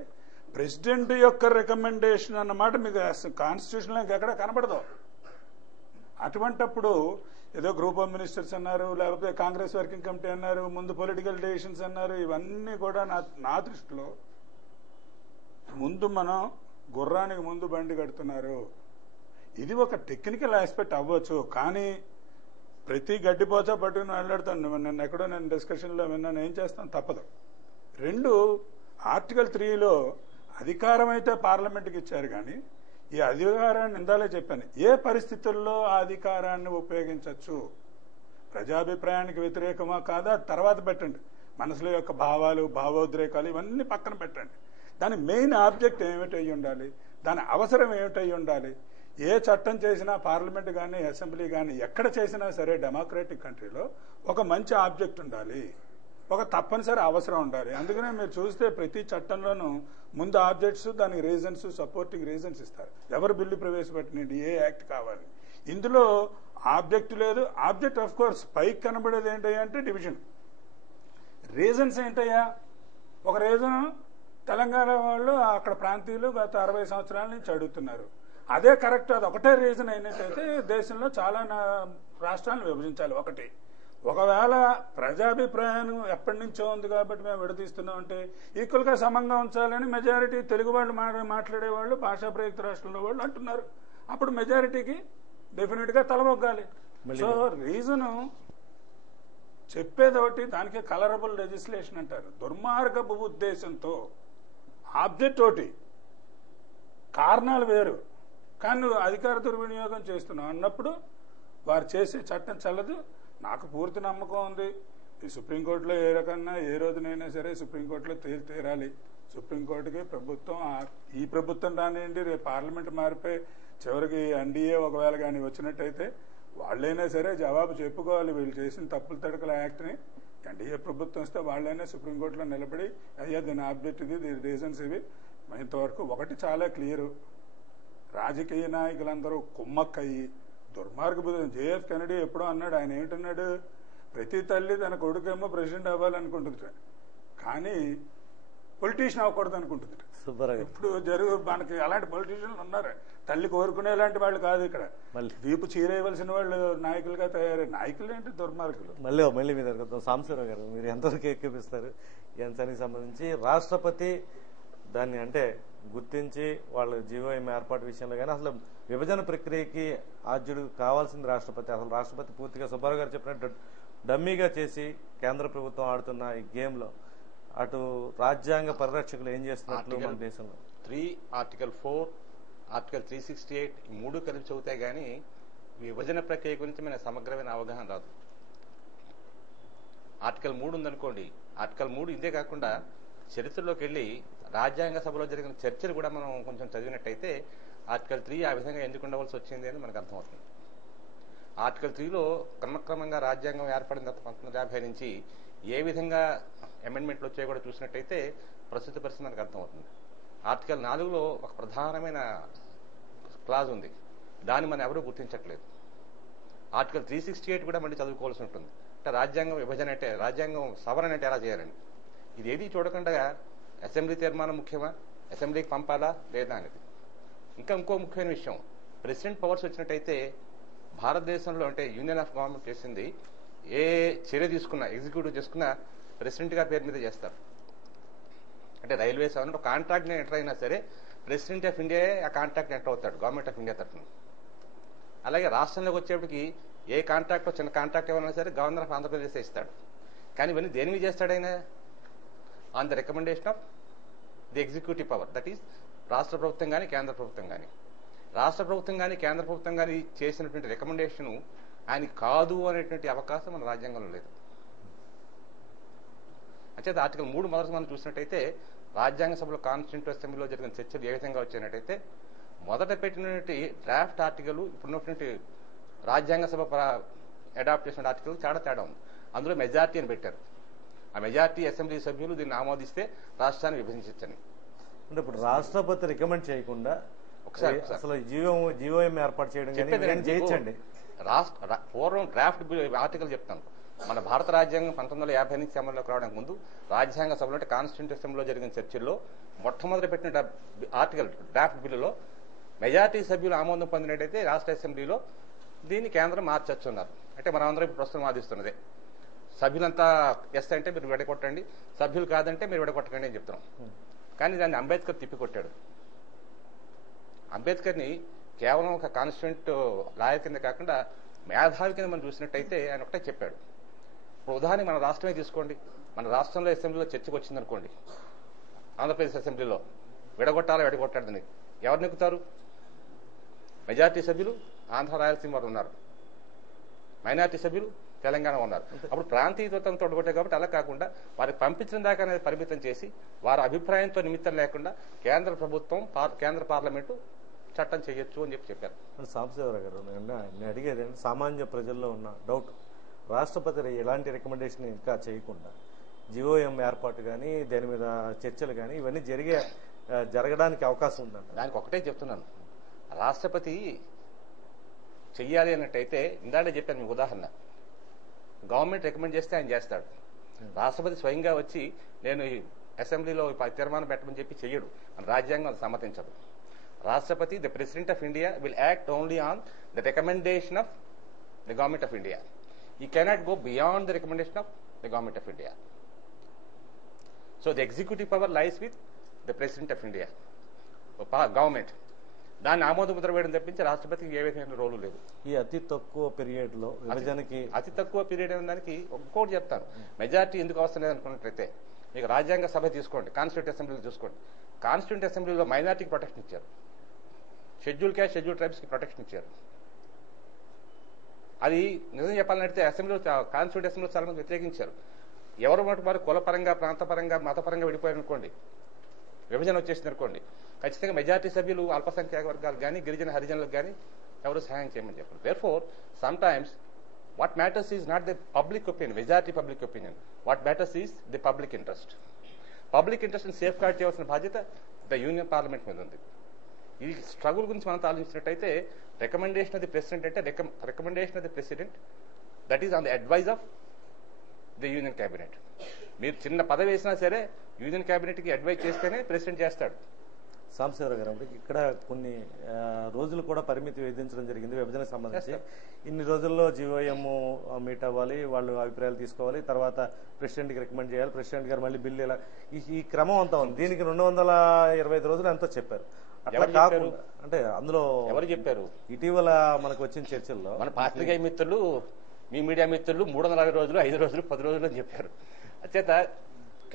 ప్రెసిడెంట్ యొక్క రికమెండేషన్ అన్నమాట మీకు కాన్స్టిట్యూషన్ లో ఎక్కడ కనబడదు. అటువంటప్పుడు ఏదో గ్రూప్ ఆఫ్ మినిస్టర్స్ అన్నారు, లేకపోతే కాంగ్రెస్ వర్కింగ్ కమిటీ అన్నారు, ముందు పొలిటికల్ డెసిషన్స్ అన్నారు. ఇవన్నీ కూడా నా దృష్టిలో ముందు మనం గుర్రానికి ముందు బండి కడుతున్నారు. ఇది ఒక టెక్నికల్ ఆస్పెక్ట్ అవ్వచ్చు, కానీ ప్రతి గడ్డిపోచా పట్టుకుని వెళ్ళాడుతాను. నేను డిస్కషన్లో విన్నాను, ఏం చేస్తాను తప్పదు. 2 ఆర్టికల్ 3లో అధికారం అయితే పార్లమెంట్కి ఇచ్చారు, కానీ ఈ అధికారాన్ని ఇందాలే చెప్పాను, ఏ పరిస్థితుల్లో ఆ అధికారాన్ని ఉపయోగించవచ్చు, ప్రజాభిప్రాయానికి వ్యతిరేకమా కాదా తర్వాత పెట్టండి. మనసులో యొక్క భావాలు భావోద్రేకాలు ఇవన్నీ పక్కన పెట్టండి. దాని మెయిన్ ఆబ్జెక్ట్ ఏమిటి అయి ఉండాలి, దాని అవసరం ఏమిటి అయి ఉండాలి. ఏ చట్టం చేసినా పార్లమెంట్ కానీ అసెంబ్లీ కానీ ఎక్కడ చేసినా సరే డెమోక్రటిక్ కంట్రీలో ఒక మంచి ఆబ్జెక్ట్ ఉండాలి, ఒక తప్పనిసరి అవసరం ఉండాలి. అందుకనే మీరు చూస్తే ప్రతి చట్టంలోనూ ముందు ఆబ్జెక్ట్స్, దానికి రీజన్స్, సపోర్టింగ్ రీజన్స్ ఇస్తారు. ఎవరు బిల్లు ప్రవేశపెట్టినండి, ఏ యాక్ట్ కావాలి. ఇందులో ఆబ్జెక్ట్ లేదు. ఆబ్జెక్ట్ ఆఫ్ కోర్స్ పైకి కనబడేది ఏంటయ్యా అంటే డివిజన్. రీజన్స్ ఏంటయ్యా? ఒక రీజన్ తెలంగాణ వాళ్ళు అక్కడ ప్రాంతీయులు గత 60 సంవత్సరాల నుంచి అడుగుతున్నారు. అదే కరెక్ట్, అది ఒకటే రీజన్ అయినట్టయితే దేశంలో చాలా రాష్ట్రాలను విభజించాలి. ఒకటి, ఒకవేళ ప్రజాభిప్రాయం ఎప్పటి నుంచో ఉంది కాబట్టి మేము విడదీస్తున్నాం అంటే ఈక్వల్ గా సమంగా ఉంచాలని మెజారిటీ తెలుగు వాళ్ళు మాట్లాడే వాళ్ళు, భాషా ప్రయుక్త రాష్ట్రంలో వాళ్ళు అంటున్నారు. అప్పుడు మెజారిటీకి డెఫినెట్ గా తలమొగ్గాలి. సో రీజను చెప్పేది ఒకటి, దానికి కలరబుల్ లెజిస్లేషన్ అంటారు. దుర్మార్గపు ఉద్దేశంతో ఆబ్జెక్ట్ ఒకటి, కారణాలు వేరు, కానీ నువ్వు అధికార దుర్వినియోగం చేస్తున్నావు అన్నప్పుడు వారు చేసే చట్టం చల్లదు. నాకు పూర్తి నమ్మకం ఉంది, ఈ సుప్రీంకోర్టులో ఏ రకంగా ఏ రోజునైనా సరే సుప్రీంకోర్టులో తీరాలి. సుప్రీంకోర్టుకి ప్రభుత్వం, ఈ ప్రభుత్వం రానివ్వండి, రేపు పార్లమెంట్ మారిపోయి చివరికి ఎన్డీఏ ఒకవేళ కానీ వచ్చినట్టయితే వాళ్ళైనా సరే జవాబు చెప్పుకోవాలి. వీళ్ళు చేసిన తప్పుల తడకల యాక్ట్ని ఎన్డీఏ ప్రభుత్వం వస్తే వాళ్ళైనా సుప్రీంకోర్టులో నిలబడి అయ్యా దీని ఆబ్జెక్ట్ ఇది, దీని రీజన్స్ ఇవి. ఇంతవరకు ఒకటి చాలా క్లియరు, రాజకీయ నాయకులందరూ కుమ్మక్కయ్యి దుర్మార్గ. జేఎఫ్ కెనడీ ఎప్పుడో అన్నాడు, ఆయన ఏమిటన్నాడు, ప్రతి తల్లి తన కొడుకేమో ప్రెసిడెంట్ అవ్వాలనుకుంటుంది, కానీ పొలిటీషియన్ అవ్వకూడదు అనుకుంటుంది. ఇప్పుడు మనకి అలాంటి పొలిటీషియన్లు ఉన్నారు, తల్లి కోరుకునేలాంటి వాళ్ళు కాదు. ఇక్కడ వీపు చీరేయవలసిన వాళ్ళు నాయకులుగా తయారయ్యారు. నాయకులు ఏంటి దుర్మార్గులు. మళ్ళీ మీద సాంబశివరావు గారు, మీరు ఎంతవరకు ఎక్కిపిస్తారు ఈ అంశానికి సంబంధించి? రాష్ట్రపతి దాన్ని అంటే గుర్తించి వాళ్ళ జీవోఎం ఏర్పాటు విషయంలో కానీ అసలు విభజన ప్రక్రియకి ఆద్యుడు కావాల్సింది రాష్ట్రపతి. అసలు రాష్ట్రపతి పూర్తిగా సుబ్బారావు గారు చెప్పినట్టు డమ్మీగా చేసి కేంద్ర ప్రభుత్వం ఆడుతున్న ఈ గేమ్ లో అటు రాజ్యాంగ పరిరక్షకులు ఏం చేస్తున్నట్లు మన దేశంలో 3, ఆర్టికల్ 4, ఆర్టికల్ 368 ఈ 3 కలిపి చదివితే గానీ విభజన ప్రక్రియ గురించి మన సమగ్రమైన అవగాహన రాదు. ఆర్టికల్ 3 ఉందనుకోండి, ఆర్టికల్ 3 ఇదే కాకుండా చరిత్రలోకి వెళ్ళి రాజ్యాంగ సభలో జరిగిన చర్చలు కూడా మనం కొంచెం చదివినట్టయితే ఆర్టికల్ 3 ఆ విధంగా ఎందుకు ఉండవలసి వచ్చింది అని మనకు అర్థమవుతుంది. ఆర్టికల్ 3లో క్రమక్రమంగా రాజ్యాంగం ఏర్పడిన 1950 నుంచి ఏ విధంగా అమెండ్మెంట్లు వచ్చాయో కూడా చూసినట్టయితే ప్రస్తుత పరిస్థితి మనకు అర్థమవుతుంది. ఆర్టికల్ 4లో ఒక ప్రధానమైన క్లాజ్ ఉంది, దాన్ని మనం ఎవరూ గుర్తించట్లేదు. ఆర్టికల్ 368 కూడా మళ్ళీ చదువుకోవాల్సి ఉంటుంది. అంటే రాజ్యాంగం విభజన అంటే, రాజ్యాంగం సవరణ అంటే ఎలా చేయాలని ఇది ఏది చూడకుండా అసెంబ్లీ తీర్మానం ముఖ్యమా, అసెంబ్లీకి పంపాలా లేదా అనేది. ఇంకా ఇంకో ముఖ్యమైన విషయం, ప్రెసిడెంట్ పవర్స్ వచ్చినట్టయితే భారతదేశంలో అంటే యూనియన్ ఆఫ్ గవర్నమెంట్ చేసింది ఏ చర్య తీసుకున్నా, ఎగ్జిక్యూటివ్ చేసుకున్నా ప్రెసిడెంట్ గారి పేరు మీద చేస్తారు. అంటే రైల్వేస్ అన్న కాంట్రాక్ట్ ఎంటర్ అయినా సరే ప్రెసిడెంట్ ఆఫ్ ఇండియా ఆ కాంట్రాక్ట్ ఎంటర్ అవుతాడు గవర్నమెంట్ ఆఫ్ ఇండియా తరఫున. అలాగే రాష్ట్రంలోకి వచ్చేప్పటికి ఏ కాంట్రాక్ట్ చిన్న కాంట్రాక్ట్ ఏమన్నా సరే గవర్నర్ ఆఫ్ ఆంధ్రప్రదేశ్ ఇస్తాడు. కానీ ఇవన్నీ దేని మీద చేస్తాడు ఆయన? On the recommendation of the executive power, that is రాష్ట్ర ప్రభుత్వం కానీ కేంద్ర ప్రభుత్వం కానీ. రాష్ట్ర ప్రభుత్వం కానీ కేంద్ర ప్రభుత్వం కానీ చేసినటువంటి రికమెండేషన్ ఆయనకి కాదు అనేటువంటి అవకాశం మన రాజ్యాంగంలో లేదు. అంటే ఆర్టికల్ 3 మొదటి మనం చూసినట్టయితే రాజ్యాంగ సభలో కాన్స్టిట్యూంట్ అసెంబ్లీలో జరిగిన చర్చలు ఏ విధంగా వచ్చినట్టయితే మొదట పెట్టినటువంటి డ్రాఫ్ట్ ఆర్టికల్ ఇప్పుడున్నటువంటి రాజ్యాంగ సభ అడాప్ట్ చేసిన ఆర్టికల్ చాలా తేడా ఉంది. అందులో మెజార్టీ అని పెట్టారు. ఆ మెజార్టీ అసెంబ్లీ సభ్యులు దీన్ని ఆమోదిస్తే రాష్ట్రాన్ని విభజించచ్చని. అంటే ఇప్పుడు రాష్ట్రపతి రికమెండ్ చేయకుండా ఒకసారి అసలు జీవోఎం ఏర్పాటు చేయడం చేయొచ్చండి. పూర్వం డ్రాఫ్ట్ ఆర్టికల్ చెప్తాను. మన భారత రాజ్యాంగం 1950 నుంచి అమల్లోకి రావడానికి ముందు రాజ్యాంగ సభలో అంటే కాన్స్టిట్యూంట్ అసెంబ్లీలో జరిగిన చర్చల్లో మొట్టమొదటి పెట్టిన ఆర్టికల్ డ్రాఫ్ట్ బిల్లులో మెజార్టీ సభ్యులు ఆమోదం పొందినట్టయితే రాష్ట్ర అసెంబ్లీలో దీన్ని కేంద్రం మార్చొచ్చున్నారు. అంటే మనమందరం ఇప్పుడు ప్రస్తుతం వాదిస్తున్నదే. సభ్యులంతా ఎస్ అంటే మీరు విడగొట్టండి, సభ్యులు కాదంటే మీరు విడగొట్టకండి అని చెప్తున్నాం. కానీ దాన్ని అంబేద్కర్ తిప్పికొట్టాడు. అంబేద్కర్ని కేవలం ఒక కాన్స్టిట్యూంట్ లాయర్ కింద కాకుండా మేధావి కింద మనం చూసినట్టయితే ఆయన ఒకటే చెప్పాడు. ఇప్పుడు ఉదాహరణకి మన రాష్ట్రమే తీసుకోండి. మన రాష్ట్రంలో అసెంబ్లీలో చర్చకు వచ్చిందనుకోండి, ఆంధ్రప్రదేశ్ అసెంబ్లీలో విడగొట్టాలని ఎవరు నెక్కుతారు? మెజార్టీ సభ్యులు ఆంధ్ర రాయలసీమ వారు ఉన్నారు, మైనార్టీ సభ్యులు తెలంగాణ ఉన్నారు. అప్పుడు ప్రాంతీయతను తొడగొట్టాయి. కాబట్టి అలా కాకుండా వారికి పంపించిన దాకా అనేది పరిమితం చేసి వారి అభిప్రాయంతో నిమిత్తం లేకుండా కేంద్ర ప్రభుత్వం కేంద్ర పార్లమెంటు చట్టం చేయొచ్చు అని చెప్పారు. సాంబశివరావు గారు, నేను అడిగేది సామాన్య ప్రజల్లో ఉన్న డౌట్, రాష్ట్రపతి ఎలాంటి రికమెండేషన్ ఇంకా చేయకుండా జీఓఎం ఏర్పాటు కానీ దాని మీద చర్చలు కానీ ఇవన్నీ జరగడానికి అవకాశం ఉందంట. దానికి ఒకటే చెప్తున్నాను, రాష్ట్రపతి చెయ్యాలి అన్నట్టయితే ఇందాకే చెప్పాను మీకు ఉదాహరణ, గవర్నమెంట్ రికమెండ్ చేస్తే ఆయన చేస్తాడు. రాష్ట్రపతి స్వయంగా వచ్చి నేను అసెంబ్లీలో తీర్మానం పెట్టమని చెప్పి చెయ్యడు. మన రాజ్యాంగం అది సమ్మతించదు. రాష్ట్రపతి, the president of India will act only on the recommendation of the government of India. He cannot go beyond the recommendation of the government of India. So the executive power lies with the president of India, government. దాన్ని ఆమోద ముద్ర వేయడం తప్పించి రాష్ట్రపతికి ఏ విధమైన రోలు లేదు. ఈ అతి తక్కువ పీరియడ్ లో విభజనకి అతి తక్కువ పీరియడ్ అనే దానికి ఒక్కోటి చెప్తాను. మెజార్టీ ఎందుకు అవసరం లేదనుకున్నట్లయితే మీకు రాజ్యాంగ సభ తీసుకోండి, కాన్స్టిట్యూంట్ అసెంబ్లీ చూసుకోండి. కాన్స్టిట్యూంట్ అసెంబ్లీలో మైనార్టీకి ప్రొటెక్షన్ ఇచ్చారు, షెడ్యూల్ క్యాస్ట్ షెడ్యూల్ ట్రైబ్స్కి ప్రొటెక్షన్ ఇచ్చారు. అది నిజం చెప్పాలంటే అసెంబ్లీలో కాన్స్టిట్యూంట్ అసెంబ్లీలో చాలా మంది వ్యతిరేకించారు. ఎవరు మటు వారు కులపరంగా ప్రాంతపరంగా మతపరంగా విడిపోయారనుకోండి, విభజన వచ్చేసింది అనుకోండి, ఖచ్చితంగా మెజార్టీ సభ్యులు అల్పసంఖ్యాక వర్గాలు కానీ గిరిజన హరిజనులకు కానీ ఎవరు సహాయం చేయమని చెప్పారు. Therefore some times what matters is not the public opinion, majority public opinion. What matters is the public interest. Public ఇంట్రెస్ట్ని సేఫ్ గార్డ్ చేయవలసిన బాధ్యత ద యూనియన్ పార్లమెంట్ మీద ఉంది. ఈ స్ట్రగుల్ గురించి మనం ఆలోచించినట్టయితే రికమెండేషన్ ఆఫ్ ది ప్రెసిడెంట్ అంటే recommendation of the president that is on the advice of the union cabinet. మీరు చిన్న పదవి వేసినా సరే యూనియన్ క్యాబినెట్కి అడ్వైజ్ చేస్తేనే ప్రెసిడెంట్ చేస్తాడు. సాంబశివరావు గారు, ఇక్కడ కొన్ని రోజులు కూడా పరిమితి విధించడం జరిగింది విభజనకు సంబంధించి. ఇన్ని రోజుల్లో జీఓఎం మీట్ అవ్వాలి, వాళ్ళు అభిప్రాయాలు తీసుకోవాలి, తర్వాత ప్రెసిడెంట్కి రికమెండ్ చేయాలి, ప్రెసిడెంట్ గారు మళ్ళీ బిల్లు ఇలా ఈ క్రమం అంతా ఉంది. దీనికి 225 రోజులు ఎంతో చెప్పారు. అట్లా కాకుండా అంటే అందులో ఎవరు చెప్పారు? ఇటీవల మనకు వచ్చిన చర్చల్లో మన పాత్రికేయ మిత్రులు, మీ మీడియా మిత్రులు 360 రోజులు, 5 రోజులు, 10 రోజులు అని చెప్పారు. అచేత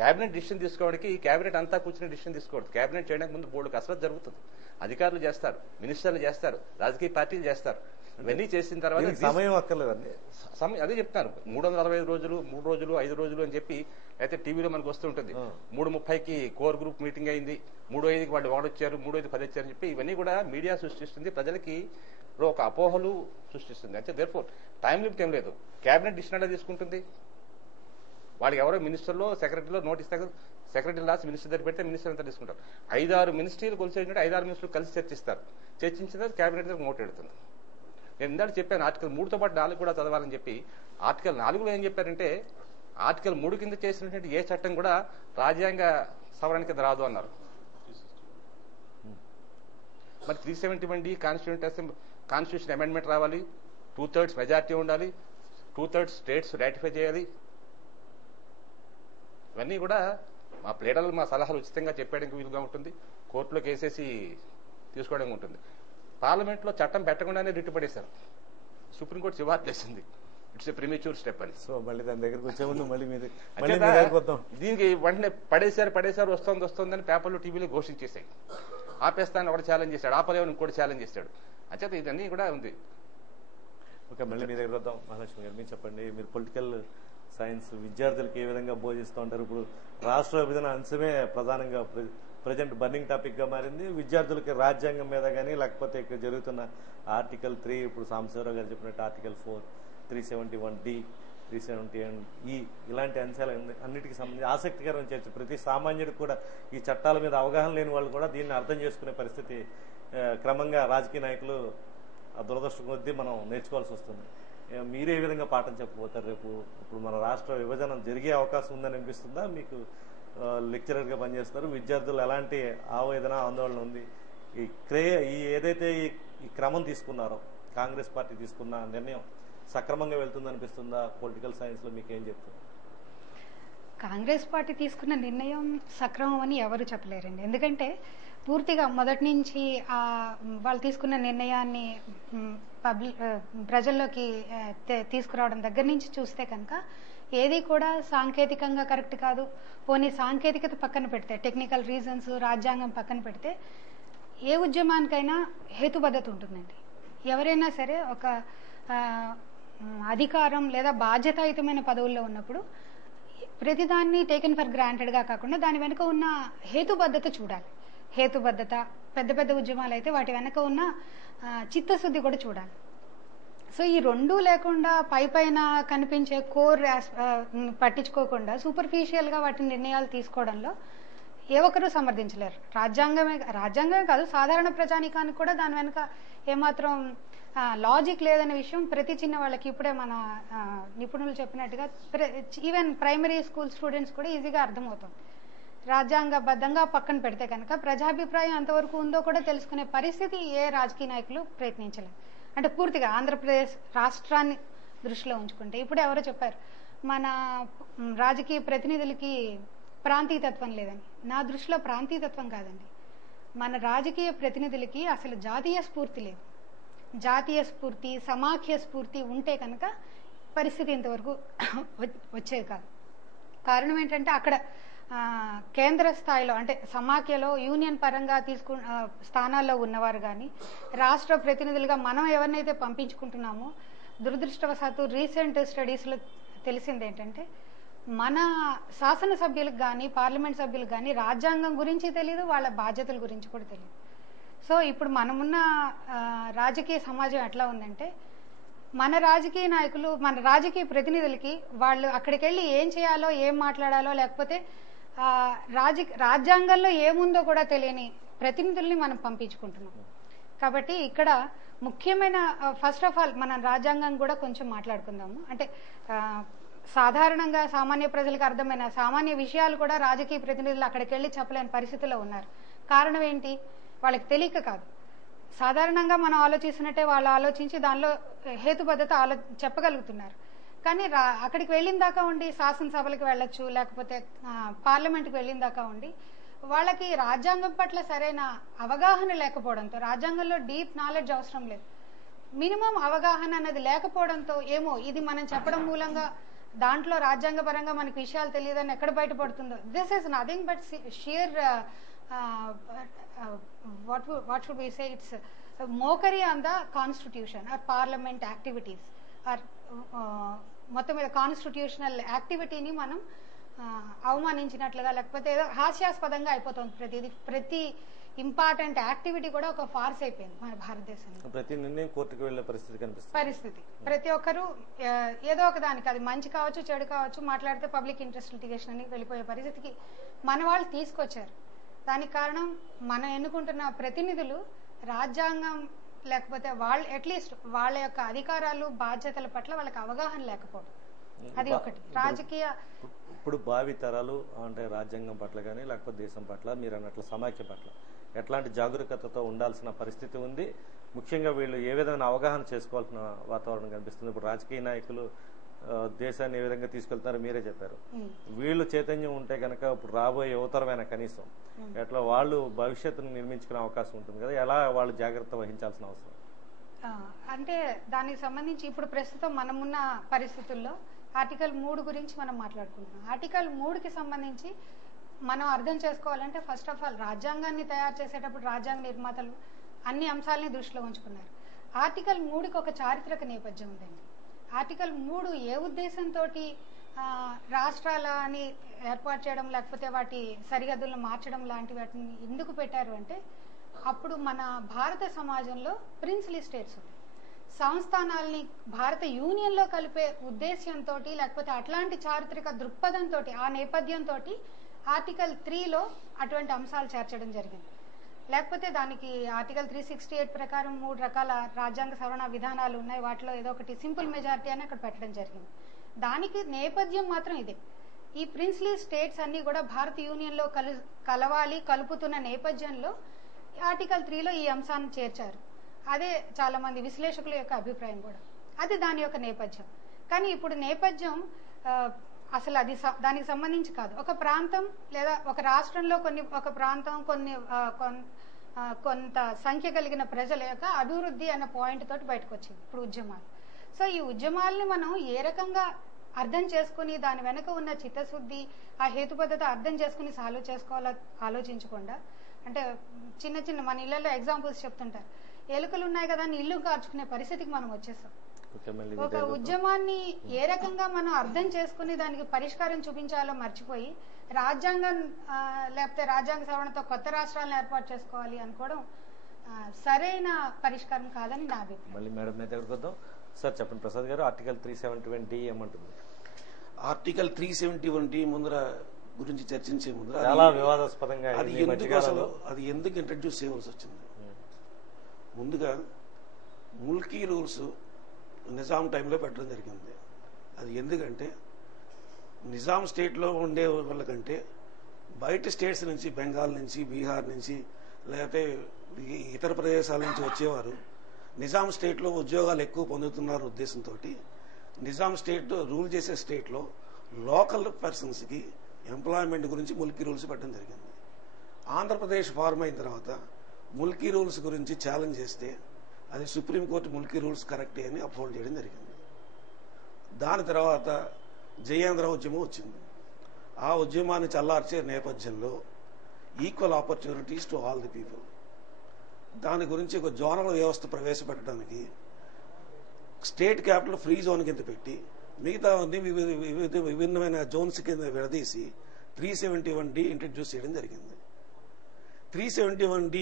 కేబినెట్ డిసిషన్ తీసుకోవడానికి కేబినెట్ అంతా కూర్చుని డిసిషన్ తీసుకోవద్దు. కేబినెట్ చేయడానికి ముందు బోర్డు కసరత్తు జరుగుతుంది. అధికారులు చేస్తారు, మినిస్టర్లు చేస్తారు, రాజకీయ పార్టీలు చేస్తారు. ఇవన్నీ చేసిన తర్వాత దీనికి సమయం అక్కర్లేదండి. అదే చెప్తాను, 365 రోజులు 3 రోజులు 5 రోజులు అని చెప్పి అయితే టీవీలో మనకు వస్తుంటుంది. 3:30కి కోర్ గ్రూప్ మీటింగ్ అయింది, 3:05కి వాళ్ళు వాడొచ్చారు, 3:05 10 వచ్చారని చెప్పి ఇవన్నీ కూడా మీడియా సృష్టిస్తుంది, ప్రజలకి ఒక అపోహలు సృష్టిస్తుంది. అంటే దేర్ఫోర్ టైం లిమిట్ ఏం లేదు. కేబినెట్ డిసిషన్ ఎలా తీసుకుంటుంది? వాళ్ళకి ఎవరో మినిస్టర్లో సెక్రటరీలో నోట్ ఇస్తారు, సెక్రటరీ రాసి మినిస్టర్ దగ్గర పెడితే మినిస్టర్ అంతా తీసుకుంటారు. 5-6 మినిస్ట్రీలు కొలిసి 5-6 మినిస్టర్లు కలిసి చర్చిస్తారు. చర్చించిన తర్వాత కేబినెట్ దగ్గర నోట్ ఎడుతుంది. నేను ఇందాక చెప్పాను ఆర్టికల్ 3తో పాటు 4 కూడా చదవాలని చెప్పి. ఆర్టికల్ 4లో ఏం చెప్పారంటే ఆర్టికల్ 3 కింద చేసినటువంటి ఏ చట్టం కూడా రాజ్యాంగ సవరణ కింద రాదు అన్నారు. మరి 371D కాన్స్టిట్యూషన్ అమెండ్మెంట్ రావాలి, 2/3 మెజార్టీ ఉండాలి, 2/3 స్టేట్స్ రాటిఫై చేయాలి. ఇవన్నీ కూడా మా ప్లేడర్లు మా సలహాలు ఉచితంగా చెప్పడానికి వీలుగా ఉంటుంది, కోర్టులో కేసేసి తీసుకోవడానికి ఉంటుంది. పార్లమెంట్లో చట్టం పెట్టకుండానే రిట్టు పడేశారు, సుప్రీంకోర్టు చివాట్లు వేసింది. ఇట్స్ ఎ ప్రిమేచ్యూర్ స్టెప్ అని. సో మళ్ళీ దాని దగ్గరకు వచ్చే ముందు మళ్ళీ దీనికి వెంటనే పడేశారు వస్తుందని పేపర్లు టీవీలో ఘోషించేసాయి. ఆపేస్తాను ఒకటి ఛాలెంజ్ చేశాడు, ఆపలేవని ఇంకోటి ఛాలెంజ్ చేశాడు. అంచేత ఇదన్నీ కూడా ఉంది. ఓకే, మళ్ళీ మీ దగ్గర వద్దాం. మహాలక్ష్మి గారు మీరు చెప్పండి, మీరు పొలిటికల్ సైన్స్ విద్యార్థులకు ఏ విధంగా బోధిస్తూ ఉంటారు? ఇప్పుడు రాష్ట్ర విభజన అంశమే ప్రధానంగా ప్రజెంట్ బర్నింగ్ టాపిక్ గా మారింది. విద్యార్థులకి రాజ్యాంగం మీద కానీ లేకపోతే ఇక్కడ జరుగుతున్న ఆర్టికల్ 3, ఇప్పుడు సాంబశివరావు గారు చెప్పినట్టు ఆర్టికల్ 4, 371D, 371E ఇలాంటి అంశాలు అన్నిటికీ సంబంధించి ఆసక్తికరమైన చర్చ. ప్రతి సామాన్యుడికి కూడా ఈ చట్టాల మీద అవగాహన లేని వాళ్ళు కూడా దీన్ని అర్థం చేసుకునే పరిస్థితి క్రమంగా రాజకీయ నాయకులు దురదృష్టం కొద్దీ మనం నేర్చుకోవాల్సి వస్తుంది. మీరే ఏ విధంగా పాఠం చెప్పబోతారు రేపు? ఇప్పుడు మన రాష్ట్ర విభజన జరిగే అవకాశం ఉందని అనిపిస్తుందా? మీకు లెక్చరర్ గా పనిచేస్తారు, విద్యార్థులు ఎలాంటి ఆవేదన ఆందోళన ఉంది? ఈ ఏదైతే ఈ క్రమం తీసుకున్నారో కాంగ్రెస్ పార్టీ తీసుకున్న నిర్ణయం సక్రమంగా వెళ్తుంది అనిపిస్తుందా? పొలిటికల్ సైన్స్ లో మీకేం చెప్తుంది? కాంగ్రెస్ పార్టీ తీసుకున్న నిర్ణయం సక్రమం అని ఎవరు చెప్పలేరండి. ఎందుకంటే పూర్తిగా మొదటి నుంచి వాళ్ళు తీసుకున్న నిర్ణయాన్ని ప్రజల్లోకి తీసుకురావడం దగ్గర నుంచి చూస్తే కనుక ఏది కూడా సాంకేతికంగా కరెక్ట్ కాదు. పోనీ సాంకేతికత పక్కన పెడితే, టెక్నికల్ రీజన్స్, రాజ్యాంగం పక్కన పెడితే ఏ ఉద్యమానికైనా హేతుబద్ధత ఉంటుందండి. ఎవరైనా సరే ఒక అధికారం లేదా బాధ్యతాయుతమైన పదవుల్లో ఉన్నప్పుడు ప్రతిదాన్ని టేకెన్ ఫర్ గ్రాంటెడ్ గా కాకుండా దాని వెనుక ఉన్న హేతుబద్ధత చూడాలి. హేతుబద్ధత, పెద్ద పెద్ద ఉద్యమాలు అయితే వాటి వెనక ఉన్న చిత్తశుద్ధి కూడా చూడాలి. సో ఈ రెండూ లేకుండా పైన కనిపించే కోర్ పట్టించుకోకుండా సూపర్ఫిషియల్ గా వాటి నిర్ణయాలు తీసుకోవడంలో ఏ ఒక్కరూ సమర్థించలేరు. రాజ్యాంగమే కాదు, సాధారణ ప్రజానీకానికి కూడా దాని వెనుక ఏమాత్రం లాజిక్ లేదనే విషయం ప్రతి చిన్న వాళ్ళకి ఇప్పుడే మన నిపుణులు చెప్పినట్టుగా ఈవెన్ ప్రైమరీ స్కూల్ స్టూడెంట్స్ కూడా ఈజీగా అర్థమవుతుంది. రాజ్యాంగబద్ధంగా పక్కన పెడితే కనుక ప్రజాభిప్రాయం ఎంతవరకు ఉందో కూడా తెలుసుకునే పరిస్థితి ఏ రాజకీయ నాయకులు ప్రయత్నించలేదు. అంటే పూర్తిగా ఆంధ్రప్రదేశ్ రాష్ట్రాన్ని దృష్టిలో ఉంచుకుంటే, ఇప్పుడు ఎవరో చెప్పారు మన రాజకీయ ప్రతినిధులకి ప్రాంతీయతత్వం లేదని. నా దృష్టిలో ప్రాంతీయతత్వం కాదండి, మన రాజకీయ ప్రతినిధులకి అసలు జాతీయ స్ఫూర్తి లేదు. జాతీయ స్ఫూర్తి, సమాఖ్య స్ఫూర్తి ఉంటే కనుక పరిస్థితి ఇంతవరకు వచ్చేది కాదు. కారణం ఏంటంటే అక్కడ కేంద్ర స్థాయిలో అంటే సమాఖ్యలో యూనియన్ పరంగా స్థానాల్లో ఉన్నవారు కానీ రాష్ట్ర ప్రతినిధులుగా మనం ఎవరినైతే పంపించుకుంటున్నామో, దురదృష్టవశాత్తు రీసెంట్ స్టడీస్లో తెలిసింది ఏంటంటే మన శాసనసభ్యులకు కానీ పార్లమెంట్ సభ్యులకు కానీ రాజ్యాంగం గురించి తెలియదు, వాళ్ళ బాధ్యతల గురించి కూడా తెలియదు. సో ఇప్పుడు మనమున్న రాజకీయ సమాజం ఎట్లా ఉందంటే మన రాజకీయ నాయకులు, మన రాజకీయ ప్రతినిధులకి వాళ్ళు అక్కడికి వెళ్ళి ఏం చేయాలో, ఏం మాట్లాడాలో, లేకపోతే రాజ్యాంగంలో ఏముందో కూడా తెలియని ప్రతినిధుల్ని మనం పంపించుకుంటున్నాం. కాబట్టి ఇక్కడ ముఖ్యమైన ఫస్ట్ ఆఫ్ ఆల్ మనం రాజ్యాంగం కూడా కొంచెం మాట్లాడుకుందాము. అంటే సాధారణంగా సామాన్య ప్రజలకు అర్థమైన సామాన్య విషయాలు కూడా రాజకీయ ప్రతినిధులు అక్కడికి వెళ్ళి చెప్పలేని పరిస్థితిలో ఉన్నారు. కారణం ఏంటి? వాళ్ళకి తెలియక కాదు. సాధారణంగా మనం ఆలోచిస్తున్నట్టే వాళ్ళు ఆలోచించి దానిలో హేతుబద్ధత చెప్పగలుగుతున్నారు. కానీ అక్కడికి వెళ్ళిన దాకా ఉండి శాసనసభలకు వెళ్ళొచ్చు, లేకపోతే పార్లమెంట్కి వెళ్ళిన దాకా ఉండి వాళ్ళకి రాజ్యాంగం పట్ల సరైన అవగాహన లేకపోవడంతో, రాజ్యాంగంలో డీప్ నాలెడ్జ్ అవసరం లేదు, మినిమం అవగాహన అనేది లేకపోవడంతో ఏమో ఇది మనం చెప్పడం మూలంగా దాంట్లో రాజ్యాంగ పరంగా మనకి విషయాలు తెలియదని ఎక్కడ బయటపడుతుందో. This is nothing but sheer what should we say, it's mockery on the constitution or parliament activities or మొత్తం మీద కాన్స్టిట్యూషనల్ యాక్టివిటీని మనం అవమానించినట్లుగా లేకపోతే ఏదో హాస్యాస్పదంగా అయిపోతుంది. ప్రతి ఇంపార్టెంట్ యాక్టివిటీ కూడా ఒక ఫార్స్ అయిపోయింది మన భారతదేశంలో. ప్రతి నిర్ణయం కోర్టుకు వెళ్లే పరిస్థితి ప్రతి ఒక్కరు ఏదో ఒక దానికి, అది మంచి కావచ్చు చెడు కావచ్చు, మాట్లాడితే పబ్లిక్ ఇంట్రెస్ట్ లిటిగేషన్ అని వెళ్ళిపోయే పరిస్థితికి మన వాళ్ళు తీసుకొచ్చారు. దానికి కారణం మనం ఎన్నుకుంటున్న ప్రతినిధులు రాజ్యాంగం లేకపోతే వాళ్ళు అట్లీస్ట్ వాళ్ళ యొక్క అధికారాలు బాధ్యతల పట్ల వాళ్ళకి అవగాహన లేకపోవడం, అది ఒకటి. రాజకీయ ఇప్పుడు భావి తరాలు అంటే రాజ్యాంగం పట్ల కానీ లేకపోతే దేశం పట్ల మీరు అన్నట్లు సమాఖ్య పట్ల ఎట్లాంటి జాగరూకతతో ఉండాల్సిన పరిస్థితి ఉంది. ముఖ్యంగా వీళ్ళు ఏ విధమైన అవగాహన చేసుకోవాల్సిన వాతావరణం కనిపిస్తుంది. ఇప్పుడు రాజకీయ నాయకులు దేశాన్ని ఏ విధంగా తీసుకెళ్తారో మీరే చెప్పారు. వీళ్ళు చైతన్యం ఉంటే కనుక ఇప్పుడు రాబోయే యువతరమైన కనీసం ఎట్లా వాళ్ళు భవిష్యత్తును నిర్మించుకునే అవకాశం ఉంటుంది కదా, ఎలా వాళ్ళు జాగ్రత్త వహించాల్సిన అవసరం అంటే దానికి సంబంధించి ఇప్పుడు ప్రస్తుతం మనమున్న పరిస్థితుల్లో ఆర్టికల్ 3 గురించి మనం మాట్లాడుకుంటున్నాం. ఆర్టికల్ 3కి సంబంధించి మనం అర్థం చేసుకోవాలంటే ఫస్ట్ ఆఫ్ ఆల్ రాజ్యాంగాన్ని తయారు చేసేటప్పుడు రాజ్యాంగ నిర్మాతలు అన్ని అంశాలని దృష్టిలో ఉంచుకున్నారు. ఆర్టికల్ 3కి ఒక చారిత్రక నేపథ్యం ఉందండి. ఆర్టికల్ 3 ఏ ఉద్దేశంతో రాష్ట్రాలని ఏర్పాటు చేయడం లేకపోతే వాటి సరిహద్దులను మార్చడం లాంటి వాటిని ఎందుకు పెట్టారు అంటే, అప్పుడు మన భారత సమాజంలో ప్రిన్స్లీ స్టేట్స్ ఉన్నాయి. సంస్థానాల్ని భారత యూనియన్ లో కలిపే ఉద్దేశ్యంతో లేకపోతే అట్లాంటి చారిత్రక దృక్పథంతో ఆ నేపథ్యంతో ఆర్టికల్ 3లో అటువంటి అంశాలు చేర్చడం జరిగింది. లేకపోతే దానికి ఆర్టికల్ 368 ప్రకారం 3 రకాల రాజ్యాంగ సవరణ విధానాలు ఉన్నాయి. వాటిలో ఏదో ఒకటి సింపుల్ మెజారిటీ అని అక్కడ పెట్టడం జరిగింది. దానికి నేపథ్యం మాత్రం ఇదే. ఈ ప్రిన్స్లీ స్టేట్స్ అన్ని కూడా భారత యూనియన్ లో కలుపుతున్న నేపథ్యంలో ఆర్టికల్ 3లో ఈ అంశాన్ని చేర్చారు. అదే చాలా మంది విశ్లేషకుల యొక్క అభిప్రాయం కూడా. అది దాని యొక్క నేపథ్యం. కానీ ఇప్పుడు నేపథ్యం అసలు అది దానికి సంబంధించి కాదు. ఒక ప్రాంతం లేదా ఒక రాష్ట్రంలో ఒక ప్రాంతం కొంత సంఖ్య కలిగిన ప్రజల యొక్క అభివృద్ధి అన్న పాయింట్ తోటి బయటకు వచ్చింది ఇప్పుడు ఉద్యమాలు. సో ఈ ఉద్యమాలని మనం ఏ రకంగా అర్థం చేసుకుని దాని వెనక ఉన్న చిత్తశుద్ధి ఆ హేతుబద్ధత అర్థం చేసుకుని సాల్వ్ చేసుకోవాలో ఆలోచించకుండా, అంటే చిన్న చిన్న మన ఇళ్లలో ఎగ్జాంపుల్స్ చెప్తుంటారు, ఎలుకలు ఉన్నాయి కదా అని ఇల్లు కార్చుకునే పరిస్థితికి మనం వచ్చేసాం. ఒక ఉద్యమాన్ని ఏ రకంగా మనం అర్థం చేసుకుని దానికి పరిష్కారం చూపించాలో మర్చిపోయి రాజ్యాంగం లేకపోతే రాజ్యాంగ సవరణతో కొత్త రాష్ట్రాలను ఏర్పాటు చేసుకోవాలి అనుకోవడం సరైన పరిష్కారం కాదని నా అభిప్రాయం. మళ్ళీ మేడం దగ్గరకు వద్దాం. సార్ చెప్పండి ప్రసాద్ గారు, ఆర్టికల్ 371D ఏమంటుంది? ఆర్టికల్ 371D ముందర గురించి చర్చించే ముందర చాలా వివాదాస్పదంగా అది ఎందుకు ఇంట్రడ్యూస్ చేయవలసి వచ్చింది? ముందుగా ముల్కీ రూల్స్ నిజాం టైంలో పెట్టడం జరిగింది. అది ఎందుకంటే నిజాం స్టేట్లో ఉండే వాళ్ళకంటే బయట స్టేట్స్ నుంచి, బెంగాల్ నుంచి, బీహార్ నుంచి లేకపోతే ఇతర ప్రదేశాల నుంచి వచ్చేవారు నిజాం స్టేట్లో ఉద్యోగాలు ఎక్కువ పొందుతున్నారు ఉద్దేశంతో నిజాం స్టేట్ రూల్ చేసే స్టేట్లో లోకల్ పర్సన్స్కి ఎంప్లాయ్మెంట్ గురించి ముల్కీ రూల్స్ పెట్టడం జరిగింది. ఆంధ్రప్రదేశ్ ఫార్మ్ అయిన తర్వాత ముల్కీ రూల్స్ గురించి ఛాలెంజ్ చేస్తే అది సుప్రీంకోర్టు ముల్కీ రూల్స్ కరెక్టే అని అప్హోల్డ్ చేయడం జరిగింది. దాని తర్వాత జయాంధ్ర ఉద్యమం వచ్చింది. ఆ ఉద్యమాన్ని చల్లార్చే నేపథ్యంలో equal opportunities to all the people దాని గురించి ఒక జోనల్ వ్యవస్థ ప్రవేశపెట్టడానికి స్టేట్ క్యాపిటల్ ఫ్రీ జోన్ కింద పెట్టి మిగతా విభిన్నమైన జోన్స్ కింద విడదీసి 371D ఇంట్రడ్యూస్ చేయడం జరిగింది. 371D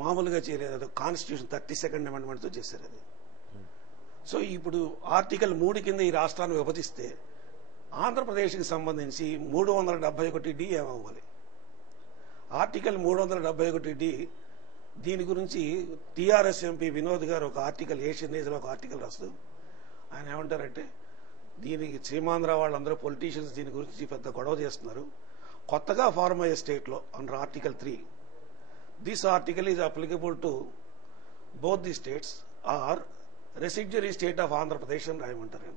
మామూలుగా చేయలేదు, కాన్స్టిట్యూషన్ 32nd అమెండ్మెంట్తో చేశారు అది. సో ఇప్పుడు ఆర్టికల్ 3 కింద ఈ రాష్ట్రాన్ని విభజిస్తే ఆంధ్రప్రదేశ్కి సంబంధించి 371D ఏమవ్వాలి? ఆర్టికల్ 371D దీని గురించి టీఆర్ఎస్ ఎంపీ వినోద్ గారు ఒక ఆర్టికల్ ఏషియన్ ఏజ్లో ఒక ఆర్టికల్ రాస్తూ ఆయన ఏమంటారంటే, దీనికి సీమాంధ్ర వాళ్ళందరూ పొలిటీషియన్స్ దీని గురించి పెద్ద గొడవ చేస్తున్నారు. కొత్తగా ఫార్మ్ అయ్యే స్టేట్లో under article 3 this article is applicable to both the states are residuary state of Andhra Pradesh అని రాయమంటారు.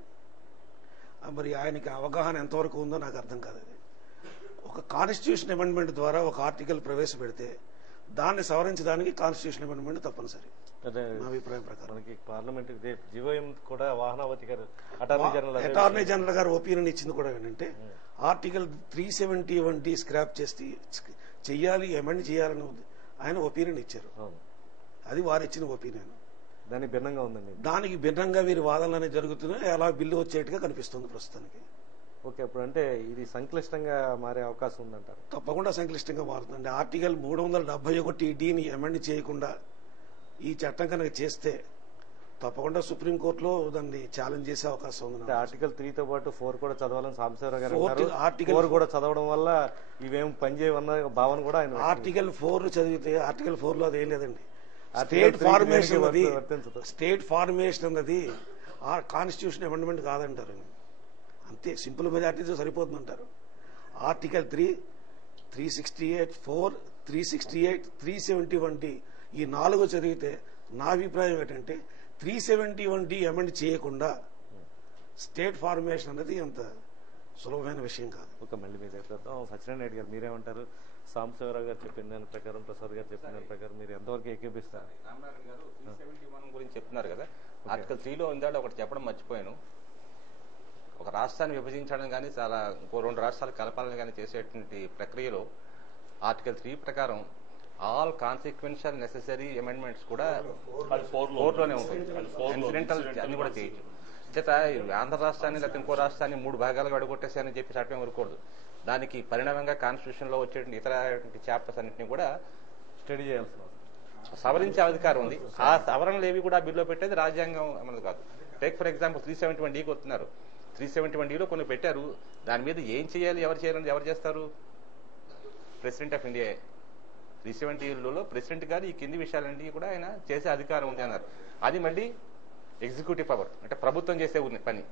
మరి ఆయనకి అవగాహన ఎంతవరకు ఉందో నాకు అర్థం కాదు. ఒక కాన్స్టిట్యూషన్ అమెండ్మెంట్ ద్వారా ఒక ఆర్టికల్ ప్రవేశపెడితే దాన్ని సవరించడానికి కాన్స్టిట్యూషన్ అమెండ్మెంట్ తప్పనిసరి. నా అభిప్రాయం ప్రకారం పార్లమెంట్ కూడా అటార్నీ జనరల్ గారు ఒపీనియన్ ఇచ్చింది కూడా ఏంటంటే ఆర్టికల్ 371D స్క్రాప్ చేసి చెయ్యాలి, అమెండ్ చేయాలని ఆయన ఒపీనియన్ ఇచ్చారు. అది వారు ఇచ్చిన ఒపీనియన్. దానికి భిన్నంగా ఉందండి. దానికి భిన్నంగా వీరి వాదనలు అనేవి జరుగుతున్నాయి. అలా బిల్లు వచ్చేట్టుగా కనిపిస్తుంది ప్రస్తుతానికి. ఓకే, ఇప్పుడు అంటే ఇది సంక్లిష్టంగా మారే అవకాశం ఉందంటారు? తప్పకుండా సంక్లిష్టంగా మారుతుంది. ఆర్టికల్ 371(d)ని అమెండ్ చేయకుండా ఈ చట్టం కనుక చేస్తే తప్పకుండా సుప్రీంకోర్టులో దాన్ని ఛాలెంజ్ చేసే అవకాశం ఉంది. అంటే ఆర్టికల్ 3తో పాటు 4 కూడా చదవాలని సాంబశివరావు గారు Fourth అన్నారు. ఆర్టికల్ 4 కూడా చదవడం వల్ల ఇవేం పనిచేయవన్న భావన కూడా ఆయన ఆర్టికల్ 4 చదివితే ఆర్టికల్ 4లో అదేం లేదండి. ఆర్టికల్ స్టేట్ 3 ఫార్మేషన్ అన్నది వర్తించదు. స్టేట్ ఫార్మేషన్ అన్నది ఆ కాన్స్టిట్యూషన్ అమెండ్మెంట్ కాదంటారు. అంతే, సింపుల్ మెజార్టీతో సరిపోతుందంటారు. ఆర్టికల్ 3, 368, 4, 368, 371D ఈ 4 చదివితే నా అభిప్రాయం ఏంటంటే 371D అమెండ్ చేయకుండా స్టేట్ ఫార్మేషన్ అనేది అంత సులభమైన విషయం కాదు. ఒక మళ్ళీ మీరు చెప్తాం. సత్యనారాయణ రెడ్డి గారు మీరేమంటారు? సాంబశివరావు గారు చెప్పిన దాని ప్రకారం, ప్రసాద్ గారు చెప్పిన దాని ప్రకారం మీరు ఎంతవరకు ఏకీపిస్తారు? రామనారాయణ గారు 371 గురించి చెప్తున్నారు కదా. ఆర్టికల్ 3లో ఉందాడు ఒకటి చెప్పడం మర్చిపోయాను. ఒక రాష్ట్రాన్ని విభజించడం కానీ చాలా ఇంకో 2 రాష్ట్రాలు కలపాలని కానీ చేసేటువంటి ప్రక్రియలో ఆర్టికల్ 3 ప్రకారం ఆల్ కాన్సిక్వెన్షియల్ నెసెసరీ అమెండ్మెంట్స్ కూడా 4లోనే ఉంటాయి. ఇన్సిడెంటల్ అన్ని కూడా చేయొచ్చు. చేత ఆంధ్ర రాష్ట్రాన్ని లేకపోతే ఇంకో రాష్ట్రాన్ని 3 భాగాలుగా విడగొట్టేసాయని చెప్పి చట్టం ఊరుకోదు. దానికి పరిణామంగా కాన్స్టిట్యూషన్ లో వచ్చేటువంటి ఇతర చాప్టర్స్ అన్నింటినీ కూడా స్టడీ చేయాల్సిన సవరించే అధికారం ఉంది. ఆ సవరణలు ఏవి కూడా బిల్లులో పెట్టేది రాజ్యాంగం అమలు కాదు. టేక్ ఫర్ ఎగ్జాంపుల్ 371Dకి వస్తున్నారు. 371Dలో కొన్ని పెట్టారు. దాని మీద ఏం చేయాలి, ఎవరు చేయాలని ఎవరు చేస్తారు? President of India. 370లో ప్రెసిడెంట్ గారు ఈ కింది విషయాలన్నీ కూడా ఆయన చేసే అధికారం ఉంది అన్నారు. అది మళ్ళీ ఎగ్జిక్యూటివ్ పవర్, అంటే ప్రభుత్వం చేసే పని.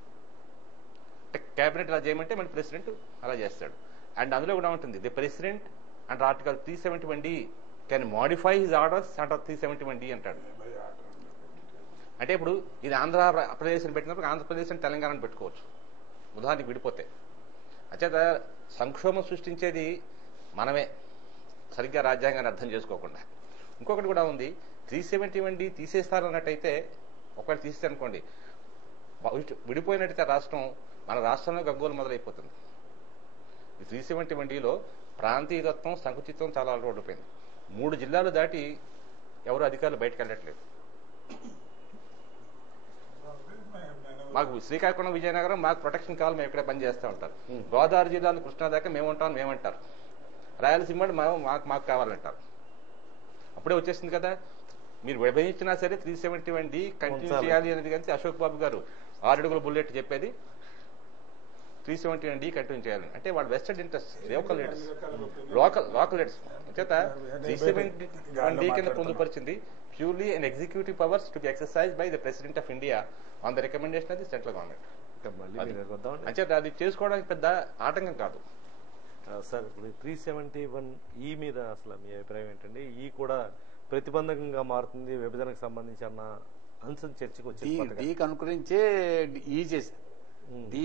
అంటే కేబినెట్ అలా చేయమంటే మళ్ళీ ప్రెసిడెంట్ అలా చేస్తాడు. అండ్ అందులో కూడా ఉంటుంది the president and article 371D can modify his orders under 371D అంటాడు. అంటే ఇప్పుడు ఇది ఆంధ్రప్రదేశ్ అని పెట్టినప్పుడు ఆంధ్రప్రదేశ్ అని తెలంగాణను పెట్టుకోవచ్చు, ఉదాహరణకి విడిపోతే. అంచేత సంక్షోభం సృష్టించేది మనమే, సరిగ్గా రాజ్యాంగాన్ని అర్థం చేసుకోకుండా. ఇంకొకటి కూడా ఉంది, 371D తీసేస్తారన్నట్టయితే, ఒకవేళ తీసేస్తారనుకోండి, విడిపోయినట్టయితే రాష్ట్రం, మన రాష్ట్రంలో గగ్గోలు మొదలైపోతుంది. ఈ 371Dలో ప్రాంతీయతత్వం, సంకుచిత్వం చాలా అలవాటుపోయింది. 3 జిల్లాలు దాటి ఎవరు అధికారులు బయటకు వెళ్ళట్లేదు. మాకు శ్రీకాకుళం, విజయనగరం మాకు ప్రొటెక్షన్ కావాలి, మేము ఇక్కడే పనిచేస్తూ ఉంటారు. గోదావరి జిల్లాలో కృష్ణా దాకా మేము ఉంటాం మేమంటారు. రాయలసీమ మాకు కావాలంటారు. అప్పుడే వచ్చేసింది కదా. మీరు విభజించినా సరే 371D కంటిన్యూ చేయాలి అనేది కానీ అశోక్ బాబు గారు 6 అడుగుల బుల్లెట్ చెప్పేది 371D కంటిన్యూ చేయాలని. అంటే వాళ్ళు vested interest, local leaders, local leaders చేత 371D కింద పొందుపరిచింది purely and executive powers to be exercise by the president of India on the recommendation of the central government. అంటే అది చేసుకోవడానికి పెద్ద ఆటంకం కాదు సార్. ఇప్పుడు 371E మీద అసలు మీ అభిప్రాయం ఏంటండి? ఈ కూడా ప్రతిబంధకంగా మారుతుంది విభజనకు సంబంధించి అన్న అంశం చర్చకు వచ్చింది. డీకి అనుకరించే ఈ చేశారు. డీ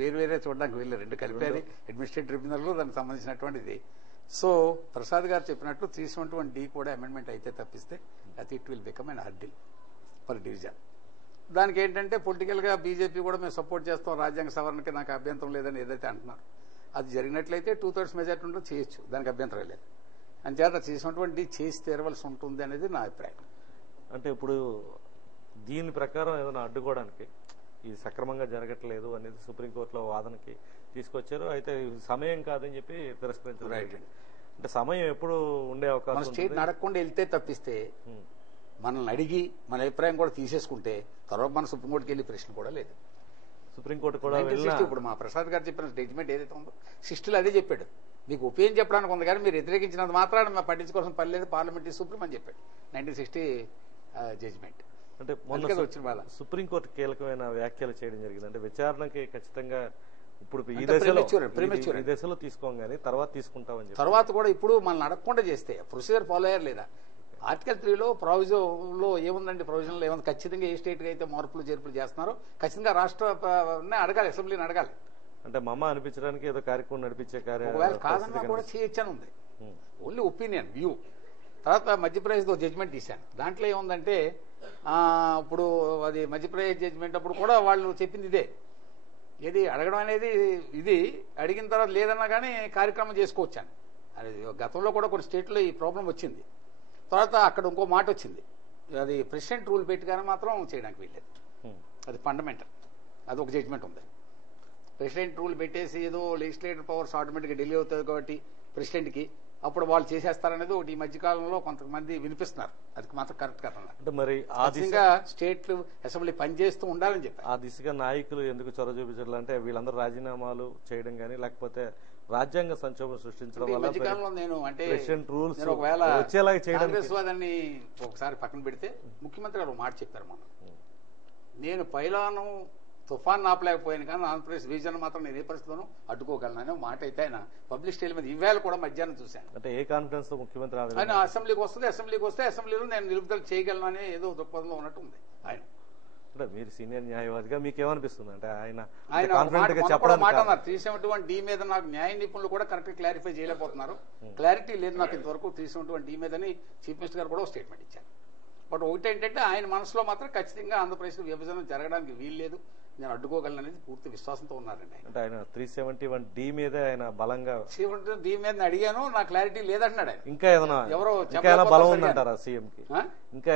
వేరే చూడడానికి వెళ్ళారు, 2 కలిపేది అడ్మినిస్ట్రేటివ్ ట్రిబ్యునల్ దానికి సంబంధించినటువంటిది. సో ప్రసాద్ గారు చెప్పినట్లు 371D కూడా అమెండ్మెంట్ అయితే తప్పిస్తే అది it will become an ordeal per division. దానికి ఏంటంటే పొలిటికల్ గా బీజేపీ కూడా మేము సపోర్ట్ చేస్తాం, రాజ్యాంగ సవరణకి నాకు అభ్యంతరం లేదని ఏదైతే అంటున్నారు, అది జరిగినట్లయితే 2/3 మెజార్టీ ఉంటే చేయొచ్చు, దానికి అభ్యంతరం లేదు. అంచేత చేసినటువంటి చేసి తీరవలసి ఉంటుంది అనేది నా అభిప్రాయం. అంటే ఇప్పుడు దీని ప్రకారం ఏదైనా అడ్డుకోవడానికి ఇది సక్రమంగా జరగట్లేదు అనేది సుప్రీంకోర్టులో వాదనకి తీసుకొచ్చారు. అయితే సమయం కాదని చెప్పి తిరస్కరించారు. రైట్. అంటే సమయం ఎప్పుడు ఉండే అవకాశం? మన స్టేట్ నడకుండా వెళ్తే తప్పిస్తే, మనల్ని అడిగి మన అభిప్రాయం కూడా తీసేసుకుంటే తర్వాత మన సుప్రీంకోర్టుకి వెళ్ళి ప్రశ్న కూడా లేదు. సుప్రీంకోర్టు కూడా ఇప్పుడు మా ప్రసాద్ గారు చెప్పిన జడ్జిమెంట్ ఏదైతే ఉందో 60లో అదే చెప్పాడు. మీకు ఒపీనియన్ చెప్పడానికి ఉంది కానీ మీరు వ్యతిరేకించినంత మాత్రాన్ని మేము పట్టించుకోవాల్సిన పని లేదు, పార్లమెంటరీ సుప్రీం అని చెప్పాడు 1960 జడ్జిమెంట్. అంటే మొన్న వచ్చిన వాళ్ళ సుప్రీంకోర్టు కీలకమైన వ్యాఖ్యలు చేయడం జరిగింది. అంటే విచారణకి ఖచ్చితంగా ఇప్పుడు ఈ దశలో తీసుకోం కానీ తర్వాత తీసుకుంటామని చెప్పి, తర్వాత కూడా ఇప్పుడు మనల్ని అడగకుండా చేస్తే ప్రొసీజర్ ఫాలో అయ్యారు లేదా? ఆర్టికల్ 3లో ప్రొవిజన్లో ఏముందండి? ప్రొవిజన్లో ఏముంది? ఖచ్చితంగా ఏ స్టేట్కి అయితే మార్పులు చేర్పులు చేస్తున్నారో ఖచ్చితంగా రాష్ట్రాన్ని అడగాలి, అసెంబ్లీని అడగాలి. అంటే మమ్మ అనిపించడానికి ఏదో కార్యక్రమం నడిపించే ఒకవేళ కాదన్నా కూడా చేయొచ్చని ఉంది. Only opinion view. తర్వాత మధ్యప్రదేశ్లో జడ్జిమెంట్ తీశాను. దాంట్లో ఏముందంటే ఇప్పుడు అది మధ్యప్రదేశ్ జడ్జిమెంట్ అప్పుడు కూడా వాళ్ళు చెప్పింది ఇదే, ఏది అడగడం అనేది ఇది అడిగిన తర్వాత లేదన్నా కానీ కార్యక్రమం చేసుకోవచ్చాను. అది గతంలో కూడా కొన్ని స్టేట్లో ఈ ప్రాబ్లం వచ్చింది. తర్వాత అక్కడ ఇంకో మాట వచ్చింది, అది ప్రెసిడెంట్ రూల్ పెట్టి కానీ మాత్రం చేయడానికి వీల్లేదు. అది ఫండమెంటల్, అది ఒక జడ్జిమెంట్ ఉంది. ప్రెసిడెంట్ రూల్ పెట్టేసి ఏదో లెజిస్లేటివ్ పవర్స్ ఆటోమేటిక్గా ఢిల్లీ అవుతుంది కాబట్టి ప్రెసిడెంట్కి అప్పుడు వాళ్ళు చేసేస్తారనేది ఒకటి ఈ మధ్యకాలంలో కొంతమంది వినిపిస్తున్నారు. అది మాత్రం కరెక్ట్ కదా. అంటే మరి స్టేట్లు అసెంబ్లీ పనిచేస్తూ ఉండాలని చెప్పారు. ఆ దిశగా నాయకులు ఎందుకు చొరవ చూపించాలి అంటే వీళ్ళందరూ రాజీనామాలు చేయడం కానీ లేకపోతే రాజ్యాంగ సంక్షోభం సృష్టించడం వల్ల మధ్యకాలంలో నేను అంటే రూల్స్ ఒకవేళ వచ్చేలాగా చేయడం. కాంగ్రెస్ వాదాన్ని ఒకసారి పక్కన పెడితే ముఖ్యమంత్రి గారు మాట చెప్పారు మనం, నేను పైలాను తుఫాన్ ఆపలేకపోయాను కానీ ఆంధ్రప్రదేశ్ విజన్ మాత్రం నేను ఏ పరిస్థితిలోనూ అడ్డుకోగలను మాట అయితే ఆయన పబ్లిక్ స్టేజ్ మీద ఇవాళ కూడా మధ్యాహ్నం చూశాను. అంటే ఏ కాన్ఫిడెన్స్ తో ముఖ్యమంత్రి ఆయన అసెంబ్లీకి వస్తే అసెంబ్లీలో నేను నిలుపుదల చేయగలను అనే ఏదో దృక్పథంలో ఉన్నట్టు ఉంది ఆయన. అంటే మీరు సీనియర్ న్యాయవాదిగా మీకేమనిపిస్తుంది అంటే ఆయన మాట అన్నారు 371D మీద నాకు న్యాయ నిపుణులు కూడా కరెక్ట్ క్లారిఫై చేయలేకపోతున్నారు, క్లారిటీ లేదు నాకు ఇంతవరకు 371D మీద అని చీఫ్ మినిస్టర్ గారు కూడా స్టేట్మెంట్ ఇచ్చారు. బట్ ఒకటి ఏంటంటే ఆయన మనసులో మాత్రం ఖచ్చితంగా ఆంధ్రప్రదేశ్ విభజన జరగడానికి వీల్లేదు, నేను అడ్డుకోగలను అనేది పూర్తి విశ్వాసంతో ఉన్నారండి. అంటే ఆయన 371D మీద ఆయన బలంగా 371D మీద అడిగాను, నా క్లారిటీ లేదంటున్నాడు ఆయన. ఇంకా ఏదైనా ఎవరో బలం ఉందంటారా సీఎం కి? ఇంకా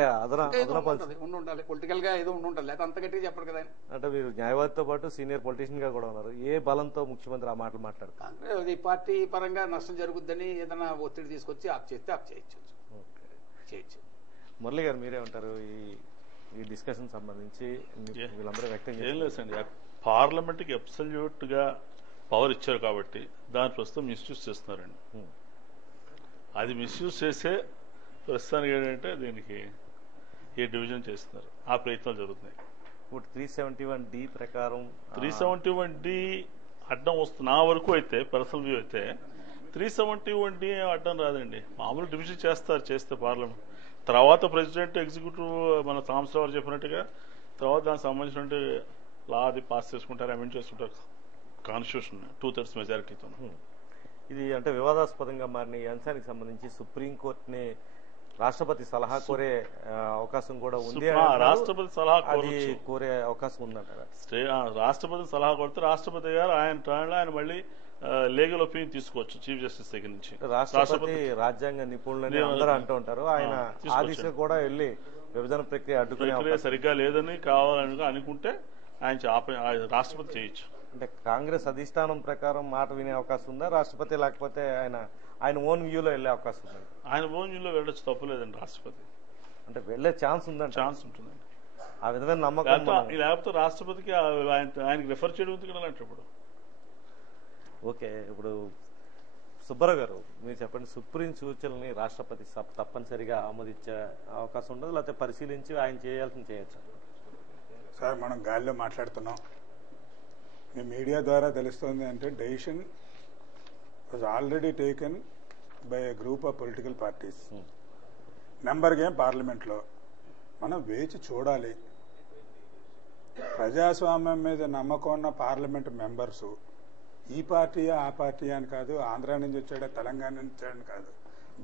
ఉండాలి పొలిటికల్ గా ఏదో ఉండాలి, లేకపోతే అంత గట్టిగా చెప్పరు కదా. అంటే మీరు న్యాయవాదితో పాటు సీనియర్ పొలిటీషియన్ గా కూడా ఉన్నారు, ఏ బలంతో ముఖ్యమంత్రి ఆ మాటలు మాట్లాడతారు? కాంగ్రెస్ ఈ పార్టీ పరంగా నష్టం జరుగుద్దని ఏదైనా ఒత్తిడి తీసుకొచ్చి ఆప్ చేస్తే ఆప్ చేయొచ్చు. మురళి గారు మీరేమంటారు ఈ డిస్కషన్ సంబంధించి? వీళ్ళందరూ వ్యక్తం ఏం లేదండి, పార్లమెంట్ కి అబ్సల్యూట్ గా పవర్ ఇచ్చారు కాబట్టి దాని ప్రస్తుతం మిస్యూజ్ చేస్తున్నారండి. అది మిస్యూజ్ చేసే ప్రస్తుతానికి ఏంటంటే దీనికి ఏ డివిజన్ చేస్తున్నారు, ఆ ప్రయత్నాలు జరుగుతున్నాయి. ఇప్పుడు 371D ప్రకారం 371D అడ్డం వస్తుంది నా వరకు అయితే, పర్సనల్ వ్యూ అయితే 371D అడ్డం రాదండి. మామూలు డివిజన్ చేస్తే పార్లమెంట్ తర్వాత ప్రెసిడెంట్ ఎగ్జిక్యూటివ్ మన సాంబశివరావు చెప్పినట్టుగా తర్వాత దానికి సంబంధించిన లా అది పాస్ చేసుకుంటారు, అమెండ్ చేసుకుంటారు కాన్స్టిట్యూషన్ 2/3 మెజారిటీతో. ఇది అంటే వివాదాస్పదంగా మారిన ఈ అంశానికి సంబంధించి సుప్రీంకోర్టుని రాష్ట్రపతి సలహా కోరే అవకాశం కూడా ఉంది. రాష్ట్రపతి సలహా కోరే అవకాశం ఉందంటారా? రాష్ట్రపతి సలహా కోరితే రాష్ట్రపతి గారు ఆయన టర్న్ ఆయన మళ్ళీ లీగల్ ఒపీనియన్ తీసుకోవచ్చు చీఫ్ జస్టిస్ దగ్గర నుంచి. రాష్ట్రపతి రాజ్యాంగ నిపుణులని అందరూ అంటూ ఉంటారు, ఆయన ఆ దిశ కూడా వెళ్ళి విభజన ప్రక్రియ అడ్డుకునే సరిగ్గా లేదని కావాలని అనుకుంటే ఆయన రాష్ట్రపతి చేయొచ్చు. అంటే కాంగ్రెస్ అధిష్టానం ప్రకారం మాట వినే అవకాశం ఉందా రాష్ట్రపతి, లేకపోతే ఆయన ఓన్ వ్యూలో వెళ్ళే అవకాశం ఉందా? ఆయన ఓన్ వ్యూలో వెళ్ళొచ్చు, తప్పులేదండి. రాష్ట్రపతి అంటే వెళ్లే ఛాన్స్ ఉంటుందండి, ఆ విధమైన నమ్మకం. లేకపోతే రాష్ట్రపతికి ఆయనకి రిఫర్ చేయడం ఎందుకు ఇప్పుడు? ఓకే, ఇప్పుడు సుబ్బారావు గారు మీరు చెప్పండి, సుప్రీం సూచనల్ని రాష్ట్రపతి తప్పనిసరిగా ఆమోదించే అవకాశం ఉండదు, లేకపోతే పరిశీలించి ఆయన చేయాల్సింది చేయొచ్చు? సార్ మనం గాలిలో మాట్లాడుతున్నాం, మీ మీడియా ద్వారా తెలుస్తోంది అంటే decision was already taken by a group of political parties. Number game పార్లమెంట్లో మనం వేచి చూడాలి. ప్రజాస్వామ్యం మీద నమ్మకం ఉన్న పార్లమెంట్ మెంబర్సు ఈ పార్టీ ఆ పార్టీ అని కాదు, ఆంధ్ర నుంచి వచ్చాడా తెలంగాణ నుంచి వచ్చాడని కాదు,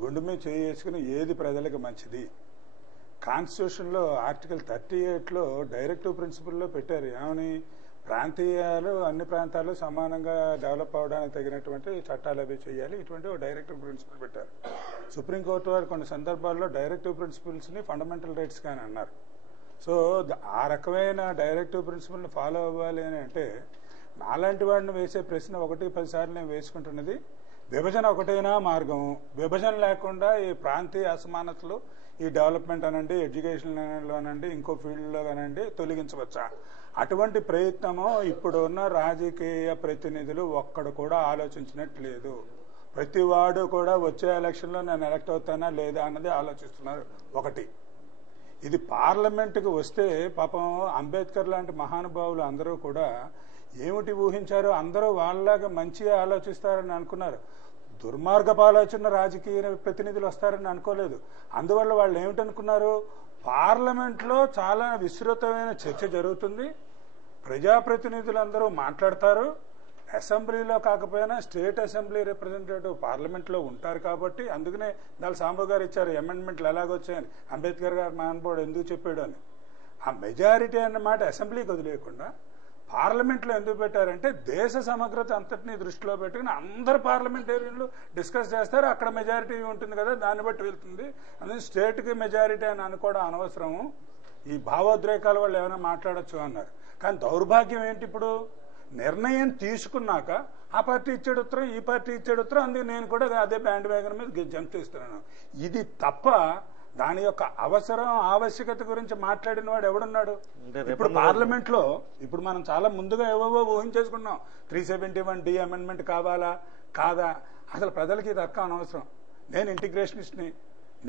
గుండె మీద చేసుకుని ఏది ప్రజలకు మంచిది. కాన్స్టిట్యూషన్లో ఆర్టికల్ 38లో డైరెక్టివ్ ప్రిన్సిపల్లో పెట్టారు, ఏమని ప్రాంతీయాలు అన్ని ప్రాంతాలు సమానంగా డెవలప్ అవడానికి తగినటువంటి చట్టాలు అవి చేయాలి, ఇటువంటి ఒక డైరెక్టివ్ ప్రిన్సిపల్ పెట్టారు. సుప్రీంకోర్టు వారు కొన్ని సందర్భాల్లో డైరెక్టివ్ ప్రిన్సిపల్స్ని ఫండమెంటల్ రైట్స్ కానీ అన్నారు. సో ఆ రకమైన డైరెక్టివ్ ప్రిన్సిపల్ని ఫాలో అవ్వాలి అని అంటే నాలాంటి వాడిని వేసే ప్రశ్న 1-10 సార్లు నేను వేసుకుంటున్నది, విభజన ఒకటైనా మార్గం, విభజన లేకుండా ఈ ప్రాంతీయ అసమానతలు ఈ డెవలప్మెంట్ అనండి, ఎడ్యుకేషన్ అనండి, ఇంకో ఫీల్డ్లో కానండి తొలగించవచ్చా? అటువంటి ప్రయత్నము ఇప్పుడున్న రాజకీయ ప్రతినిధులు ఒక్కడు కూడా ఆలోచించినట్లేదు. ప్రతి వాడు కూడా వచ్చే ఎలక్షన్లో నేను ఎలక్ట్ అవుతానా లేదా అన్నది ఆలోచిస్తున్నారు. ఒకటి, ఇది పార్లమెంటుకి వస్తే పాపం అంబేద్కర్ లాంటి మహానుభావులు అందరూ కూడా ఏమిటి ఊహించారు, అందరూ వాళ్ళలాగా మంచిగా ఆలోచిస్తారని అనుకున్నారు. దుర్మార్గపు ఆలోచన రాజకీయ ప్రతినిధులు వస్తారని అనుకోలేదు. అందువల్ల వాళ్ళు ఏమిటనుకున్నారు, పార్లమెంట్లో చాలా విస్తృతమైన చర్చ జరుగుతుంది, ప్రజాప్రతినిధులందరూ మాట్లాడతారు, అసెంబ్లీలో కాకపోయినా స్టేట్ అసెంబ్లీ రిప్రజెంటేటివ్ పార్లమెంట్లో ఉంటారు కాబట్టి అందుకనే దాని సాంబు గారు ఇచ్చారు అమెండ్మెంట్లు ఎలాగొచ్చాయని, అంబేద్కర్ గారు మహానుభావుడు ఎందుకు చెప్పాడు అని. ఆ మెజారిటీ అన్నమాట అసెంబ్లీకి వదిలేయకుండా పార్లమెంట్లో ఎందుకు పెట్టారంటే దేశ సమగ్రత అంతటినీ దృష్టిలో పెట్టుకుని అందరు పార్లమెంటేరియన్లు డిస్కస్ చేస్తారు, అక్కడ మెజారిటీ ఉంటుంది కదా, దాన్ని బట్టి వెళ్తుంది. అందుకని స్టేట్కి మెజారిటీ అని అనుకోవడం అనవసరము, ఈ భావోద్రేకాల వాళ్ళు ఏమైనా మాట్లాడచ్చు అన్నారు. కానీ దౌర్భాగ్యం ఏంటి, ఇప్పుడు నిర్ణయం తీసుకున్నాక ఆ పార్టీ ఇచ్చాడు ఉత్తరం, ఈ పార్టీ ఇచ్చాడు ఉత్తరం, అందుకే నేను కూడా అదే బ్యాండ్ వ్యాగన్ మీద జంప్ చేస్తున్నాను. ఇది తప్ప దాని యొక్క అవసరం ఆవశ్యకత గురించి మాట్లాడిన వాడు ఎవడున్నాడు? ఇప్పుడు పార్లమెంట్ లో ఇప్పుడు మనం చాలా ముందుగా ఏవో ఊహించేసుకున్నాం, 371D అమెండ్మెంట్ కావాలా కాదా. అసలు ప్రజలకి ఇది అర్థం అనవసరం. నేను ఇంటిగ్రేషనిస్ట్ని,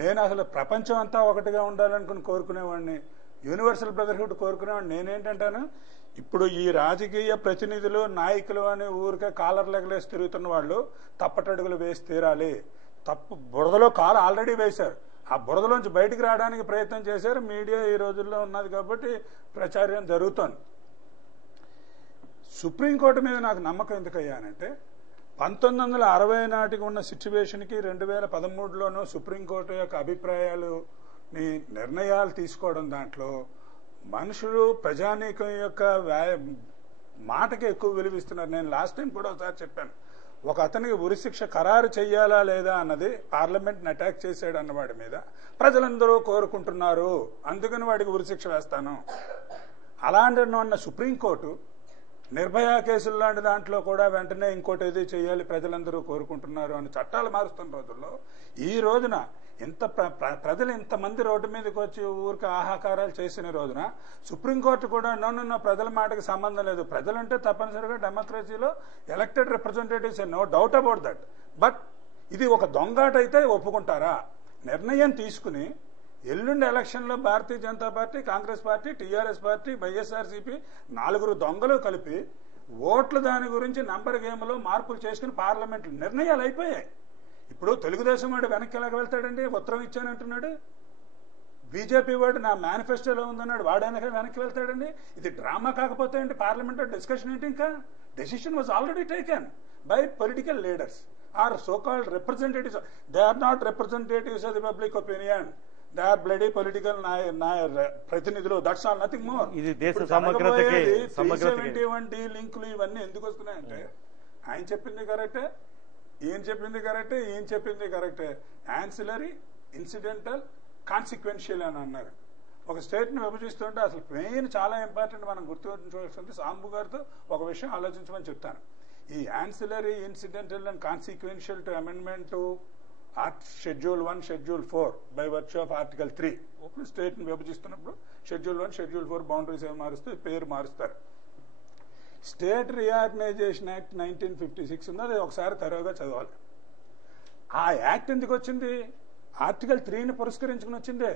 నేను అసలు ప్రపంచం అంతా ఒకటిగా ఉండాలనుకుని కోరుకునేవాడిని, యూనివర్సల్ బ్రదర్హుడ్ కోరుకునేవాడిని. నేనేంటంటాను, ఇప్పుడు ఈ రాజకీయ ప్రతినిధులు నాయకులు అని ఊరికే కాలర్ లెగలేసి తిరుగుతున్న వాళ్ళు తప్పటడుగులు వేసి తీరాలి. బురదలో కాలు ఆల్రెడీ వేశారు, ఆ బురదలోంచి బయటికి రావడానికి ప్రయత్నం చేశారు. మీడియా ఈ రోజుల్లో ఉన్నది కాబట్టి ప్రచారం జరుగుతోంది. సుప్రీంకోర్టు మీద నాకు నమ్మకం ఎందుకయ్యానంటే 1960 నాటికి ఉన్న సిచ్యువేషన్కి 2013లోనూ సుప్రీంకోర్టు యొక్క అభిప్రాయాలు నిర్ణయాలు తీసుకోవడం, దాంట్లో మనుషులు ప్రజానీకం యొక్క మాటకి ఎక్కువ విలువిస్తున్నారు. నేను లాస్ట్ టైం కూడా ఒకసారి చెప్పాను, ఒక అతనికి ఉరిశిక్ష ఖరారు చెయ్యాలా లేదా అన్నది పార్లమెంట్ని అటాక్ చేశాడు అన్నవాడి మీద ప్రజలందరూ కోరుకుంటున్నారు, అందుకని వాడికి ఉరిశిక్ష వేస్తాను. అలాంటి ఉన్న సుప్రీంకోర్టు నిర్భయ కేసులు లాంటి దాంట్లో కూడా వెంటనే ఇంకోటి ఏది చేయాలి, ప్రజలందరూ కోరుకుంటున్నారు అని చట్టాలు మారుస్తున్న రోజుల్లో ఈ రోజున ప్రజలు ఇంతమంది రోడ్డు మీదకి వచ్చి ఊరికి ఆహాకారాలు చేసిన రోజున సుప్రీంకోర్టు కూడా నో ప్రజల మాటకి సంబంధం లేదు, ప్రజలంటే తప్పనిసరిగా డెమోక్రసీలో elected representatives, no doubt about that. But ఇది ఒక దొంగాట అయితే ఒప్పుకుంటారా? నిర్ణయం తీసుకుని ఎల్లుండి ఎలక్షన్లో Bharatiya Janata party, Congress party, TRS party, YSRCP 4 దొంగలు కలిపి ఓట్ల దాని గురించి నంబర్ గేమ్లో మార్పులు చేసుకుని పార్లమెంట్లో నిర్ణయాలు అయిపోయాయి. ఇప్పుడు తెలుగుదేశం వాడు వెనక్కి ఎలాగ వెళ్తాడండి? ఉత్తరం ఇచ్చానంటున్నాడు. బీజేపీ వాడు నా మేనిఫెస్టోలో ఉందన్నాడు, వాడు వెనక్కి వెళ్తాడండి. ఇది డ్రామా కాకపోతే ఏంటి? పార్లమెంట్లో డిస్కషన్ ఏంటి? ఇంకా decision was already taken by political leaders or so called representatives. They are not representatives of the public opinion, they are bloody political ప్రతినిధులు. That's all, nothing more. ఇది దేశ సమగ్రతకి 371D లింకులు ఇవన్నీ ఎందుకు వస్తున్నాయంటే ఆయన చెప్పింది కరెక్టే, ఈయన చెప్పింది కరెక్టే, ఈయన చెప్పింది కరెక్టే. యాన్సిలరీ, ఇన్సిడెంటల్, కాన్సిక్వెన్షియల్ అని అన్నారు. ఒక స్టేట్ని విభజిస్తుంటే అసలు మెయిన్ చాలా ఇంపార్టెంట్ మనం గుర్తుంచుకోవాల్సింది. సాంబు గారితో ఒక విషయం ఆలోచించమని చెప్తాను. ఈ ancillary, incidental and consequential to amendment to schedule 1, schedule 4 by virtue of article 3. ఒక స్టేట్ని విభజిస్తున్నప్పుడు షెడ్యూల్ 1, షెడ్యూల్ 4 బౌండరీస్ ఏమి మారుస్తూ పేరు మారుస్తారు. స్టేట్ రీఆర్గనైజేషన్ యాక్ట్ 1956 ఉంది, అది ఒకసారి తరువుగా చదవాలి. ఆ యాక్ట్ ఎందుకు వచ్చింది? ఆర్టికల్ 3ని పురస్కరించుకుని వచ్చిందే.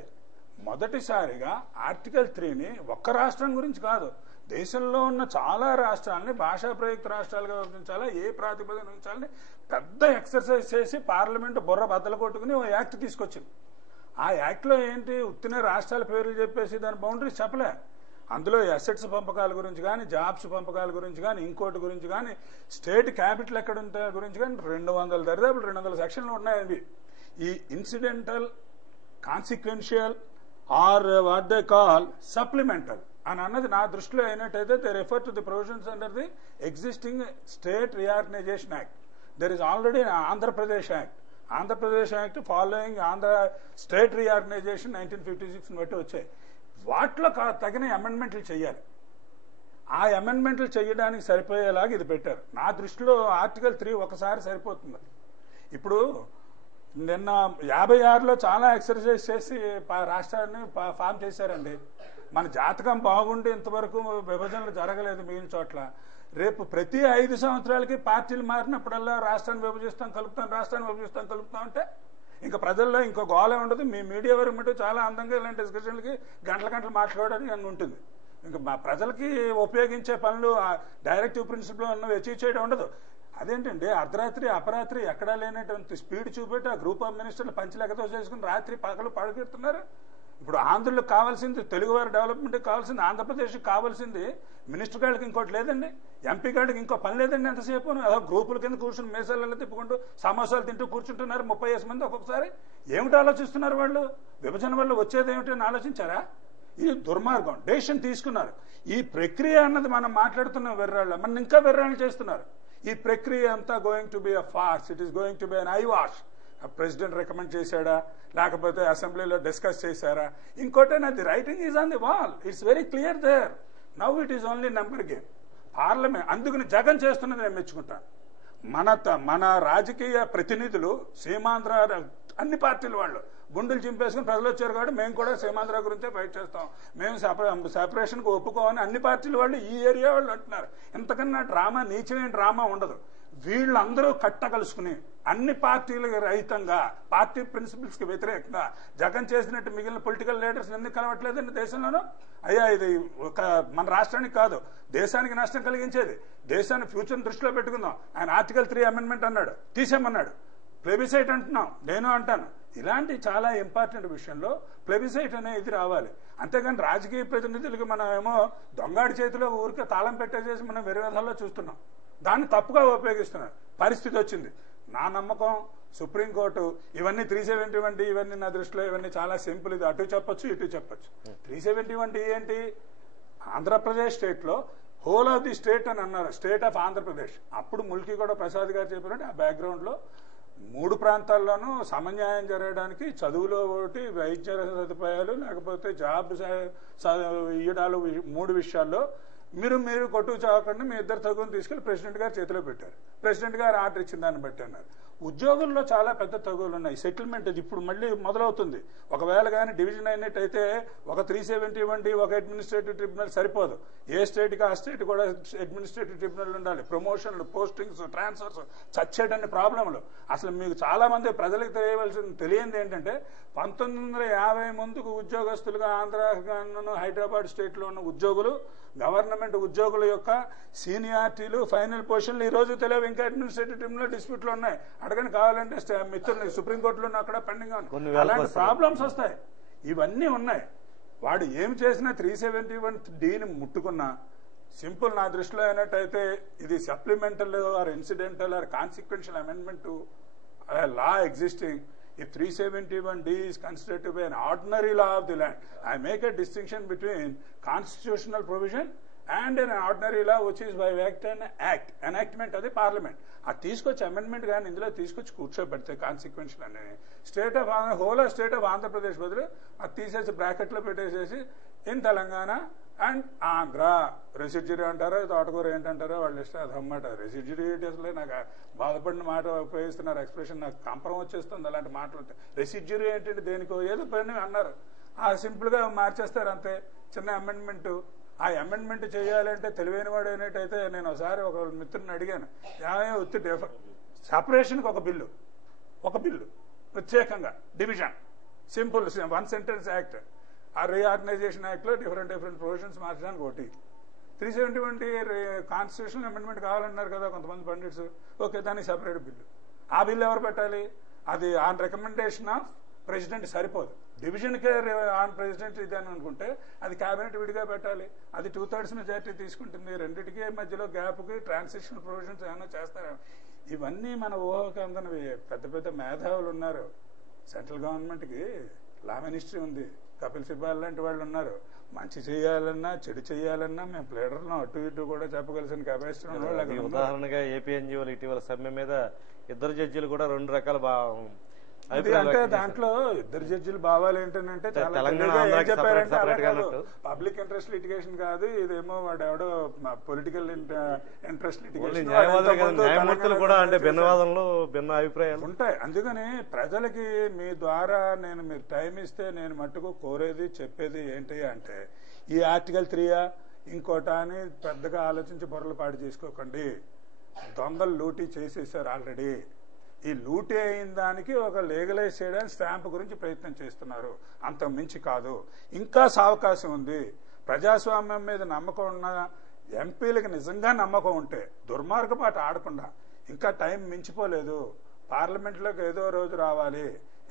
మొదటిసారిగా ఆర్టికల్ 3ని ఒక్క రాష్ట్రం గురించి కాదు, దేశంలో ఉన్న చాలా రాష్ట్రాలని భాషా ప్రయుక్త రాష్ట్రాలుగా విభజించాలా, ఏ ప్రాతిపదికన ఉంచాలని పెద్ద ఎక్సర్సైజ్ చేసి పార్లమెంటు బుర్ర బద్దలు కొట్టుకుని ఓ యాక్ట్ తీసుకొచ్చింది. ఆ యాక్ట్లో ఏంటి, ఉత్తినే రాష్ట్రాల పేర్లు చెప్పేసి దాని బౌండరీస్ చెప్పలే. అందులో అసెట్స్ పంపకాల గురించి కానీ, జాబ్స్ పంపకాల గురించి కానీ, ఇంకోటి గురించి కానీ, స్టేట్ క్యాపిటల్ ఎక్కడ ఉంటే గురించి కానీ 200 సెక్షన్లు ఉన్నాయి. ఈ incidental, consequential or what they call supplemental అని అన్నది నా దృష్టిలో అయినట్టయితే they refer to the provisions under the existing state reorganisation act. There is already Andhra Pradesh act. Andhra Pradesh act following Andhra state reorganisation 1956 బట్టి వచ్చాయి. వాటిలో తగిన అమెండ్మెంట్లు చేయాలి. ఆ అమెండ్మెంట్లు చేయడానికి సరిపోయేలాగా ఇది పెట్టారు. నా దృష్టిలో ఆర్టికల్ 3 ఒకసారి సరిపోతుంది. ఇప్పుడు నిన్న 56లో చాలా ఎక్సర్సైజ్ చేసి రాష్ట్రాన్ని ఫామ్ చేశారండి. మన జాతకం బాగుండి ఇంతవరకు విభజనలు జరగలేదు మిగిలిన చోట్ల. రేపు ప్రతి 5 సంవత్సరాలకి పార్టీలు మారినప్పుడల్లా రాష్ట్రాన్ని విభజిస్తాం, కలుపుతాం, రాష్ట్రాన్ని విభజిస్తాం, కలుపుతాం అంటే ఇంకా ప్రజల్లో ఇంకో గోలే ఉండదు. మీ మీడియా వరకు మటు చాలా అందంగా ఇలాంటి డిస్కషన్లకి గంటలు మాట్లాడడానికి అని ఉంటుంది. ఇంకా మా ప్రజలకి ఉపయోగించే పనులు డైరెక్టివ్ ప్రిన్సిపల్ ఉన్నవి అచీవ్ చేయడం ఉండదు. అదేంటండి, అర్ధరాత్రి అపరాత్రి ఎక్కడా లేనటువంటి స్పీడ్ చూపెట్టి ఆ గ్రూప్ ఆఫ్ మినిస్టర్లు పంచలేకతో చేసుకుని రాత్రి పగలు పడుకెడుతున్నారు. ఇప్పుడు ఆంధ్రులకు కావాల్సింది, తెలుగువారి డెవలప్మెంట్కి కావాల్సింది, ఆంధ్రప్రదేశ్కి కావాల్సింది మినిస్టర్ గారికి ఇంకోటి లేదండి, ఎంపీ గారికి ఇంకో పని లేదండి. ఎంతసేపు అదో గ్రూపుల కింద కూర్చుని మేసాలలో తిప్పుకుంటూ సమోసాలు తింటూ కూర్చుంటున్నారు 35 మంది ఒక్కొక్కసారి. ఏమిటి ఆలోచిస్తున్నారు వాళ్ళు? విభజన వల్ల వచ్చేది ఏమిటి అని ఆలోచించారా? ఇది దుర్మార్గం. డెసిషన్ తీసుకున్నారు. ఈ ప్రక్రియ అన్నది మనం మాట్లాడుతున్న వెర్రాళ్ళ మనం ఇంకా వెర్రాళ్ళు చేస్తున్నారు. ఈ ప్రక్రియ అంతా going to be a farce. It is going to be an eyewash. President recommend చేశాడా, లేకపోతే అసెంబ్లీలో డిస్కస్ చేశారా, ఇంకోటైనా the writing is on the wall. It's very clear there. Now it is only number game. Parliament అందుకని జగన్ చేస్తున్నది నేను మెచ్చుకుంటాను. మన రాజకీయ ప్రతినిధులు సీమాంధ్ర అన్ని పార్టీల వాళ్ళు గుండెలు చింపేసుకుని ప్రజలు వచ్చారు కాబట్టి మేము కూడా సీమాంధ్ర గురించే ఫైట్ చేస్తాం, మేము సెపరేషన్కి ఒప్పుకోమని అన్ని పార్టీల వాళ్ళు ఈ ఏరియా వాళ్ళు అంటున్నారు. ఎంతకన్నా డ్రామా, నీచమైన డ్రామా ఉండదు. వీళ్ళందరూ కలుసుకుని అన్ని పార్టీలకు రహితంగా, పార్టీ ప్రిన్సిపల్స్ కి వ్యతిరేకంగా జగన్ చేసినట్టు మిగిలిన పొలిటికల్ లీడర్స్ ఎందుకు కలవట్లేదండి దేశంలోనూ? అయ్యా ఇది ఒక మన రాష్ట్రానికి కాదు, దేశానికి నష్టం కలిగించేది. దేశాన్ని ఫ్యూచర్ దృష్టిలో పెట్టుకుందాం. ఆయన ఆర్టికల్ 3 అమెండ్మెంట్ అన్నాడు, తీసేమన్నాడు. ప్లెబిసైట్ అంటున్నాం, నేను అంటాను. ఇలాంటి చాలా ఇంపార్టెంట్ విషయంలో ప్లెబిసైట్ అనేది రావాలి. అంతేగాని రాజకీయ ప్రతినిధులకి మనం ఏమో దొంగాడి చేతిలో ఊరికే తాళం పెట్టేసేసి మనం వెరివేధాల్లో చూస్తున్నాం. దాన్ని తప్పుగా ఉపయోగిస్తున్నారు. పరిస్థితి వచ్చింది. నా నమ్మకం సుప్రీంకోర్టు ఇవన్నీ 371 ఇవన్నీ నా దృష్టిలో ఇవన్నీ చాలా సింపుల్. ఇది అటు చెప్పొచ్చు, ఇటు చెప్పొచ్చు. 371 ఏంటి? ఆంధ్రప్రదేశ్ స్టేట్ లో హోల్ ఆఫ్ ది స్టేట్ అని అన్నారు, స్టేట్ ఆఫ్ ఆంధ్రప్రదేశ్. అప్పుడు ముల్కీ కూడా ప్రసాద్ గారు చెప్పినట్టు ఆ బ్యాక్గ్రౌండ్ లో 3 ప్రాంతాల్లోనూ సమన్యాయం జరగడానికి చదువులో ఒకటి, వైద్య సదుపాయాలు, లేకపోతే జాబ్ ఇయ్యడాలు, 3 విషయాల్లో మీరు కొట్టుకు చావకుండా మీ ఇద్దరు తగుని తీసుకెళ్లి ప్రెసిడెంట్ గారు చేతిలో పెట్టారు. ప్రెసిడెంట్ గారు ఆర్డర్ ఇచ్చిన దాన్ని బట్టి అన్నారు. ఉద్యోగుల్లో చాలా పెద్ద తగులు ఉన్నాయి. సెటిల్మెంట్ ఇది ఇప్పుడు మళ్ళీ మొదలవుతుంది. ఒకవేళ కానీ డివిజన్ అయినట్టయితే ఒక 371 ఒక అడ్మినిస్ట్రేటివ్ ట్రిబ్యునల్ సరిపోదు. ఏ స్టేట్ కి ఆ స్టేట్ కూడా అడ్మినిస్ట్రేటివ్ ట్రిబ్యునల్ ఉండాలి. ప్రమోషన్లు, పోస్టింగ్స్, ట్రాన్స్ఫర్స్, చచ్చేటన్ని ప్రాబ్లంలు. అసలు మీకు చాలా మంది ప్రజలకు తెలియంది ఏంటంటే 1950 ముందుకు ఉద్యోగస్తులుగా ఆంధ్ర, హైదరాబాద్ స్టేట్ లో ఉన్న ఉద్యోగులు, గవర్నమెంట్ ఉద్యోగుల యొక్క సీనియారిటీలు, ఫైనల్ పొజిషన్లు ఈ రోజు తెలియవు. ఇంకా అడ్మినిస్ట్రేటివ్ ట్రిబ్యునల్ డిస్ప్యూట్ లో ఉన్నాయి. అడగని కావాలంటే మిత్రులు సుప్రీంకోర్టులో అక్కడ పెండింగ్ ఉంది. అలాంటి ప్రాబ్లమ్స్ వస్తాయి. ఇవన్నీ ఉన్నాయి. వాడు ఏం చేసినా 371 ముట్టుకున్నా సింపుల్ నా దృష్టిలో అయినట్టయితే ఇది supplemental or incidental or consequential amendment to law existing. If 371D is considered to be an ordinary law of the land, I make a distinction between constitutional provision and an ordinary law which is by act and act. Enactment of the parliament. అది తీసుకొచ్చి amendment కానీ ఇందులో తీసుకొచ్చి కూర్చోబెడితే consequential అని state of whole of state of Andhra Pradesh బదులు అది తీసేసి బ్రాకెట్ లో పెట్టేసేసి in Telangana and Andhra residuary అంటారో తోటకూర ఏంటంటారో వాళ్ళు ఇష్టం. అది అన్నమాట. రెసిడ్యూరీ అసలే నాకు బాధపడిన మాట ఉపయోగిస్తున్నారు ఎక్స్ప్రెషన్, నాకు కంపరం వచ్చేస్తుంది అలాంటి మాటలు. రెసిడ్యూరీ ఏంటంటే దేనికో ఏదో పని అన్నారు, ఆ సింపుల్ గా మార్చేస్తారు అంతే. చిన్న అమెండ్మెంట్. ఆ అమెండ్మెంట్ చేయాలంటే తెలివైన వాడు అయినట్టయితే నేను ఒకసారి ఒక మిత్రుని అడిగాను, ఉత్తి సెపరేషన్కి ఒక బిల్లు ప్రత్యేకంగా డివిజన్ సింపుల్ 1 సెంటెన్స్ యాక్ట్. ఆ రీఆర్గనైజేషన్ యాక్ట్ లో డిఫరెంట్ ప్రొవిజన్స్ మార్చడానికి ఒకటి. 371 కాన్స్టిట్యూషనల్ అమెండ్మెంట్ కావాలన్నారు కదా కొంతమంది పండిట్స్. ఓకే, దానికి సెపరేట్ బిల్లు. ఆ బిల్లు ఎవరు పెట్టాలి? అది ఆన్ రికమెండేషన్ ఆఫ్ ప్రెసిడెంట్ సరిపోదు. డివిజన్ కే ఆన్ ప్రెసిడెంట్ ఇది అని అనుకుంటే అది కేబినెట్ విడిగా పెట్టాలి. అది 2/3 మెజారిటీ తీసుకుంటుంది. రెండింటికి మధ్యలో గ్యాప్ కి ట్రాన్సిషనల్ ప్రొవిజన్స్ ఏమైనా చేస్తారేమో. ఇవన్నీ మన ఊహకు అందనివి. పెద్ద పెద్ద మేధావులు ఉన్నారు. సెంట్రల్ గవర్నమెంట్ కి లా మినిస్ట్రీ ఉంది. కపిల్ సిబాల్ లాంటి వాళ్ళు ఉన్నారు. మంచి చేయాలన్నా చెడు చేయాలన్నా మేము ప్లేడర్లను అటు ఇటు కూడా చెప్పగలిసిన కెపాసిటీ ఉన్న వాళ్ళు. ఉదాహరణగా ఏపీ ఎన్జిఓలు ఇటీవల సమ్మె మీద 2 జడ్జీలు కూడా 2 రకాల అంటే దాంట్లో 2 జడ్జిలు భావాలు ఏంటంటే చాలా ఏం చెప్పారంటే పబ్లిక్ ఇంట్రెస్ట్ లిటిగేషన్ కాదు, ఇదేమో వాడు ఎవడో పొలిటికల్ ఇంట్రెస్ట్ లిటిగేషన్. న్యాయమూర్తులు కూడా అంటే భిన్నవాదంలో భిన్న అభిప్రాయాలు ఉంటాయి. అందుకని ప్రజలకి మీ ద్వారా మీరు టైం ఇస్తే నేను మట్టుకు కోరేది చెప్పేది ఏంటి అంటే ఈ ఆర్టికల్ 3 ఇంకోట అని పెద్దగా ఆలోచించి బొర్రలు పాడు చేసుకోకండి. దొంగలు లూటీ చేసేసారు ఆల్రెడీ. ఈ లూటీ అయిన దానికి ఒక లీగలైజ్ చేయడానికి స్టాంప్ గురించి ప్రయత్నం చేస్తున్నారు. అంత మించి కాదు. ఇంకా అవకాశం ఉంది. ప్రజాస్వామ్యం మీద నమ్మకం ఉన్న ఎంపీలకు నిజంగా నమ్మకం ఉంటే దుర్మార్గపాటు ఆడకుండా ఇంకా టైం మించిపోలేదు. పార్లమెంట్లోకి ఏదో రోజు రావాలి.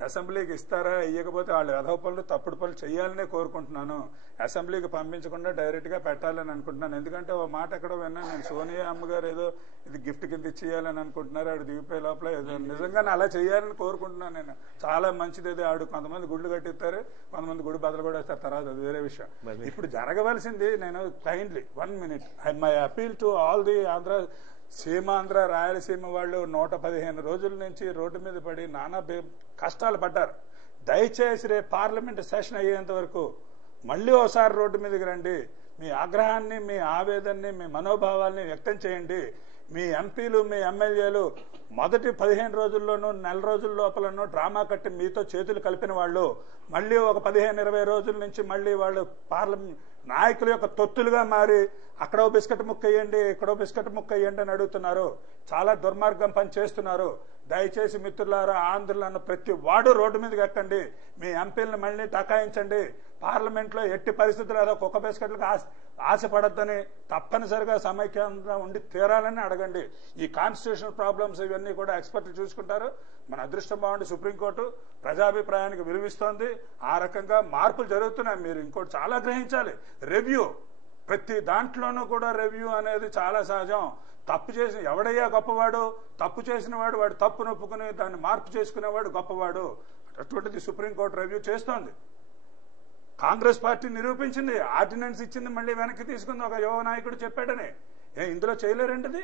అసెంబ్లీకి ఇస్తారా ఇవ్వకపోతే వాళ్ళు వెధవ పనులు తప్పుడు పనులు చేయాలనే కోరుకుంటున్నాను. అసెంబ్లీకి పంపించకుండా డైరెక్ట్ గా పెట్టాలని అనుకుంటున్నాను. ఎందుకంటే ఓ మాట ఎక్కడో విన్నాను నేను, సోనియా అమ్మగారు ఏదో ఇది గిఫ్ట్ కింద ఇచ్చేయాలని అనుకుంటున్నారు, ఆవిడ దిగిపోయే లోపల ఏదో నిజంగానే అలా చేయాలని కోరుకుంటున్నాను నేను. చాలా మంచిది అది. ఆవిడ కొంతమంది గుళ్ళు కట్టిస్తారు, కొంతమంది గుడి బదులు కూడా వేస్తారు, తర్వాత అది వేరే విషయం. ఇప్పుడు జరగవలసింది, నేను kindly 1 minute my appeal to all the Andhra, Seemandhra, Rayalaseema వాళ్ళు 115 రోజుల నుంచి రోడ్డు మీద పడి నానా కష్టాలు పడ్డారు. దయచేసి రేపు పార్లమెంట్ సెషన్ అయ్యేంత వరకు మళ్ళీ ఒకసారి రోడ్డు మీదకి రండి. మీ ఆగ్రహాన్ని, మీ ఆవేదనని, మీ మనోభావాల్ని వ్యక్తం చేయండి. మీ ఎంపీలు, మీ ఎమ్మెల్యేలు మొదటి 15 రోజుల్లోనూ, నెల రోజుల లోపలనూ డ్రామా కట్టి మీతో చేతులు కలిపిన వాళ్ళు మళ్ళీ ఒక 15-20 రోజుల నుంచి మళ్ళీ వాళ్ళు పార్లమెంట్ నాయకుల యొక్క తొత్తులుగా మారి అక్కడో బిస్కెట్ ముక్క వేయండి, ఇక్కడో బిస్కెట్ ముక్క వేయండి అని అడుగుతున్నారు. చాలా దుర్మార్గం పని చేస్తున్నారు. దయచేసి మిత్రులారా, ఆంధ్రులను ప్రతి వాడు రోడ్డు మీదకి ఎక్కండి. మీ ఎంపీలను మళ్ళీ టకాయించండి. పార్లమెంట్ లో ఎట్టి పరిస్థితులు అదో కుక్క బిస్కెట్లకు ఆశపడద్దని, తప్పనిసరిగా సమైక్యంగా ఉండి తీరాలని అడగండి. ఈ కాన్స్టిట్యూషనల్ ప్రాబ్లమ్స్ ఇవన్నీ కూడా ఎక్స్పర్ట్లు చూసుకుంటారు. మన అదృష్టం బాగుండి సుప్రీంకోర్టు ప్రజాభిప్రాయానికి విలువిస్తోంది. ఆ రకంగా మార్పులు జరుగుతున్నాయి. మీరు ఇంకోటి చాలా గ్రహించాలి, రివ్యూ ప్రతి దాంట్లోనూ కూడా రివ్యూ అనేది చాలా సహజం. తప్పు చేసి ఎవడయ్యా గొప్పవాడు? తప్పు చేసిన వాడు వాడు తప్పు నొప్పుకుని దాన్ని మార్పు చేసుకునేవాడు గొప్పవాడు. అటువంటిది సుప్రీంకోర్టు రివ్యూ చేస్తోంది. కాంగ్రెస్ పార్టీ నిరూపించింది, ఆర్డినెన్స్ ఇచ్చింది, మళ్ళీ వెనక్కి తీసుకుంది. ఒక యువ నాయకుడు చెప్పాడని ఇందులో చేయలేరంటిది.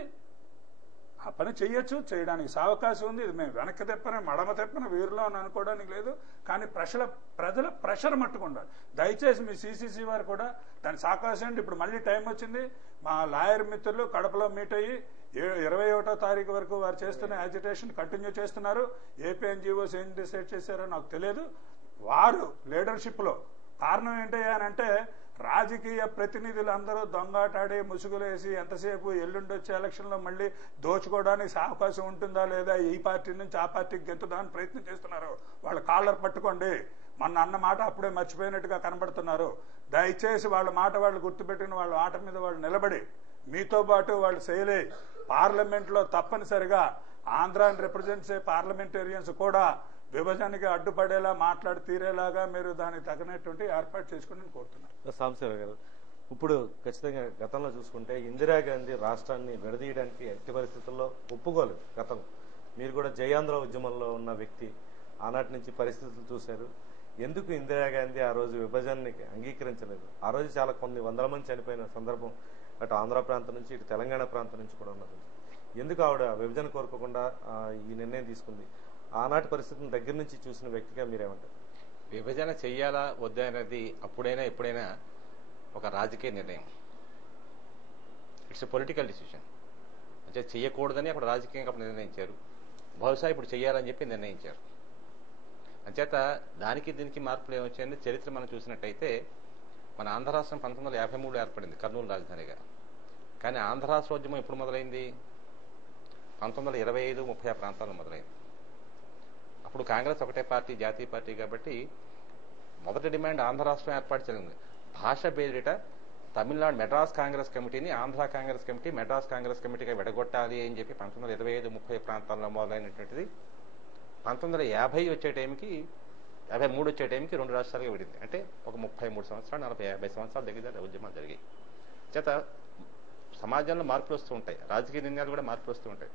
ఆ పని చెయ్యొచ్చు, చేయడానికి సావకాశం ఉంది. ఇది మేము వెనక్కి తెప్పన మడమ తెప్పన వీరులో అని అనుకోవడానికి లేదు. కానీ ప్రజల ప్రెషర్ మట్టుకుండాలి. దయచేసి మీ సిసిసి వారు కూడా దాన్ని సావకాశం. ఇప్పుడు మళ్ళీ టైం వచ్చింది. మా లాయర్ మిత్రులు కడపలో మీట్ అయ్యి 21వ తారీఖు వరకు వారు చేస్తున్న యాజిటేషన్ కంటిన్యూ చేస్తున్నారు. ఏపీ ఎన్జిఓస్ ఏం డిసైడ్ చేశారో నాకు తెలియదు. వారు లీడర్షిప్ లో కారణం ఏంటంటే రాజకీయ ప్రతినిధులు అందరూ దొంగాటాడి ముసుగులేసి ఎంతసేపు ఎల్లుండొచ్చే ఎలక్షన్ లో మళ్ళీ దోచుకోవడానికి అవకాశం ఉంటుందా లేదా, ఈ పార్టీ నుంచి ఆ పార్టీకి గెంతుదాని ప్రయత్నం చేస్తున్నారు. వాళ్ళ కాలర్ పట్టుకోండి. మొన్న అన్న మాట అప్పుడే మర్చిపోయినట్టుగా కనబడుతున్నారు. దయచేసి వాళ్ళ మాట వాళ్ళు గుర్తుపెట్టిన వాళ్ళ ఆట మీద వాళ్ళు నిలబడి మీతో పాటు వాళ్ళు చేయలే. పార్లమెంట్ లో తప్పనిసరిగా ఆంధ్రాని రిప్రజెంట్ చేసే పార్లమెంటేరియన్స్ కూడా విభజనకి అడ్డుపడేలా మాట్లాడి తీరేలాగా మీరు దానికి తగినటువంటి ఏర్పాటు చేసుకుని కోరుతున్నారు. సాంబశివరావు గారు, ఇప్పుడు ఖచ్చితంగా గతంలో చూసుకుంటే ఇందిరాగాంధీ రాష్ట్రాన్ని విడదీయడానికి ఎట్టి పరిస్థితుల్లో ఒప్పుకోలేదు. గతం మీరు కూడా జయాంధ్ర ఉద్యమంలో ఉన్న వ్యక్తి, ఆనాటి నుంచి పరిస్థితులు చూశారు. ఎందుకు ఇందిరాగాంధీ ఆ రోజు విభజనని అంగీకరించలేదు? ఆ రోజు చాలా కొన్ని వందల మంది చనిపోయిన సందర్భం అటు ఆంధ్ర ప్రాంతం నుంచి ఇటు తెలంగాణ ప్రాంతం నుంచి కూడా ఉన్నది. ఎందుకు ఆవిడ విభజన కోరుకోకుండా ఈ నిర్ణయం తీసుకుంది? ఆనాటి పరిస్థితిని దగ్గర నుంచి చూసిన వ్యక్తిగా మీరేమంటారు? విభజన చెయ్యాలా వద్దా అనేది అప్పుడైనా ఎప్పుడైనా ఒక రాజకీయ నిర్ణయం. It's a political decision. అంటే చెయ్యకూడదని అప్పుడు రాజకీయంగా అప్పుడు నిర్ణయించారు. బహుశా ఇప్పుడు చెయ్యాలని చెప్పి నిర్ణయించారు. అంచేత దానికి దీనికి మార్పులు ఏమొచ్చాయని చరిత్ర మనం చూసినట్టయితే మన ఆంధ్ర రాష్ట్రం 1953 ఏర్పడింది కర్నూలు రాజధానిగా. కానీ ఆంధ్ర రాష్ట్రోద్యమం ఎప్పుడు మొదలైంది? 1925-30 ఆ ప్రాంతాల్లో మొదలైంది. అప్పుడు కాంగ్రెస్ ఒకటే పార్టీ, జాతీయ పార్టీ కాబట్టి మొదటి డిమాండ్ ఆంధ్ర రాష్ట్రం ఏర్పాటు జరిగింది. భాష పేరిట తమిళనాడు మెడ్రాస్ కాంగ్రెస్ కమిటీని ఆంధ్ర కాంగ్రెస్ కమిటీ, మెడ్రాస్ కాంగ్రెస్ కమిటీగా విడగొట్టాలి అని చెప్పి 1925-30 ప్రాంతాల్లో మొదలైనటువంటిది 1950 వచ్చే టైంకి 53 వచ్చే టైంకి 2 రాష్ట్రాలుగా విడింది. అంటే ఒక 33 సంవత్సరాలు 40-50 సంవత్సరాల దగ్గర ఉద్యమాలు జరిగాయి. చేత సమాజంలో మార్పులు వస్తూ ఉంటాయి, రాజకీయ నిర్ణయాలు కూడా మార్పులు వస్తూ ఉంటాయి.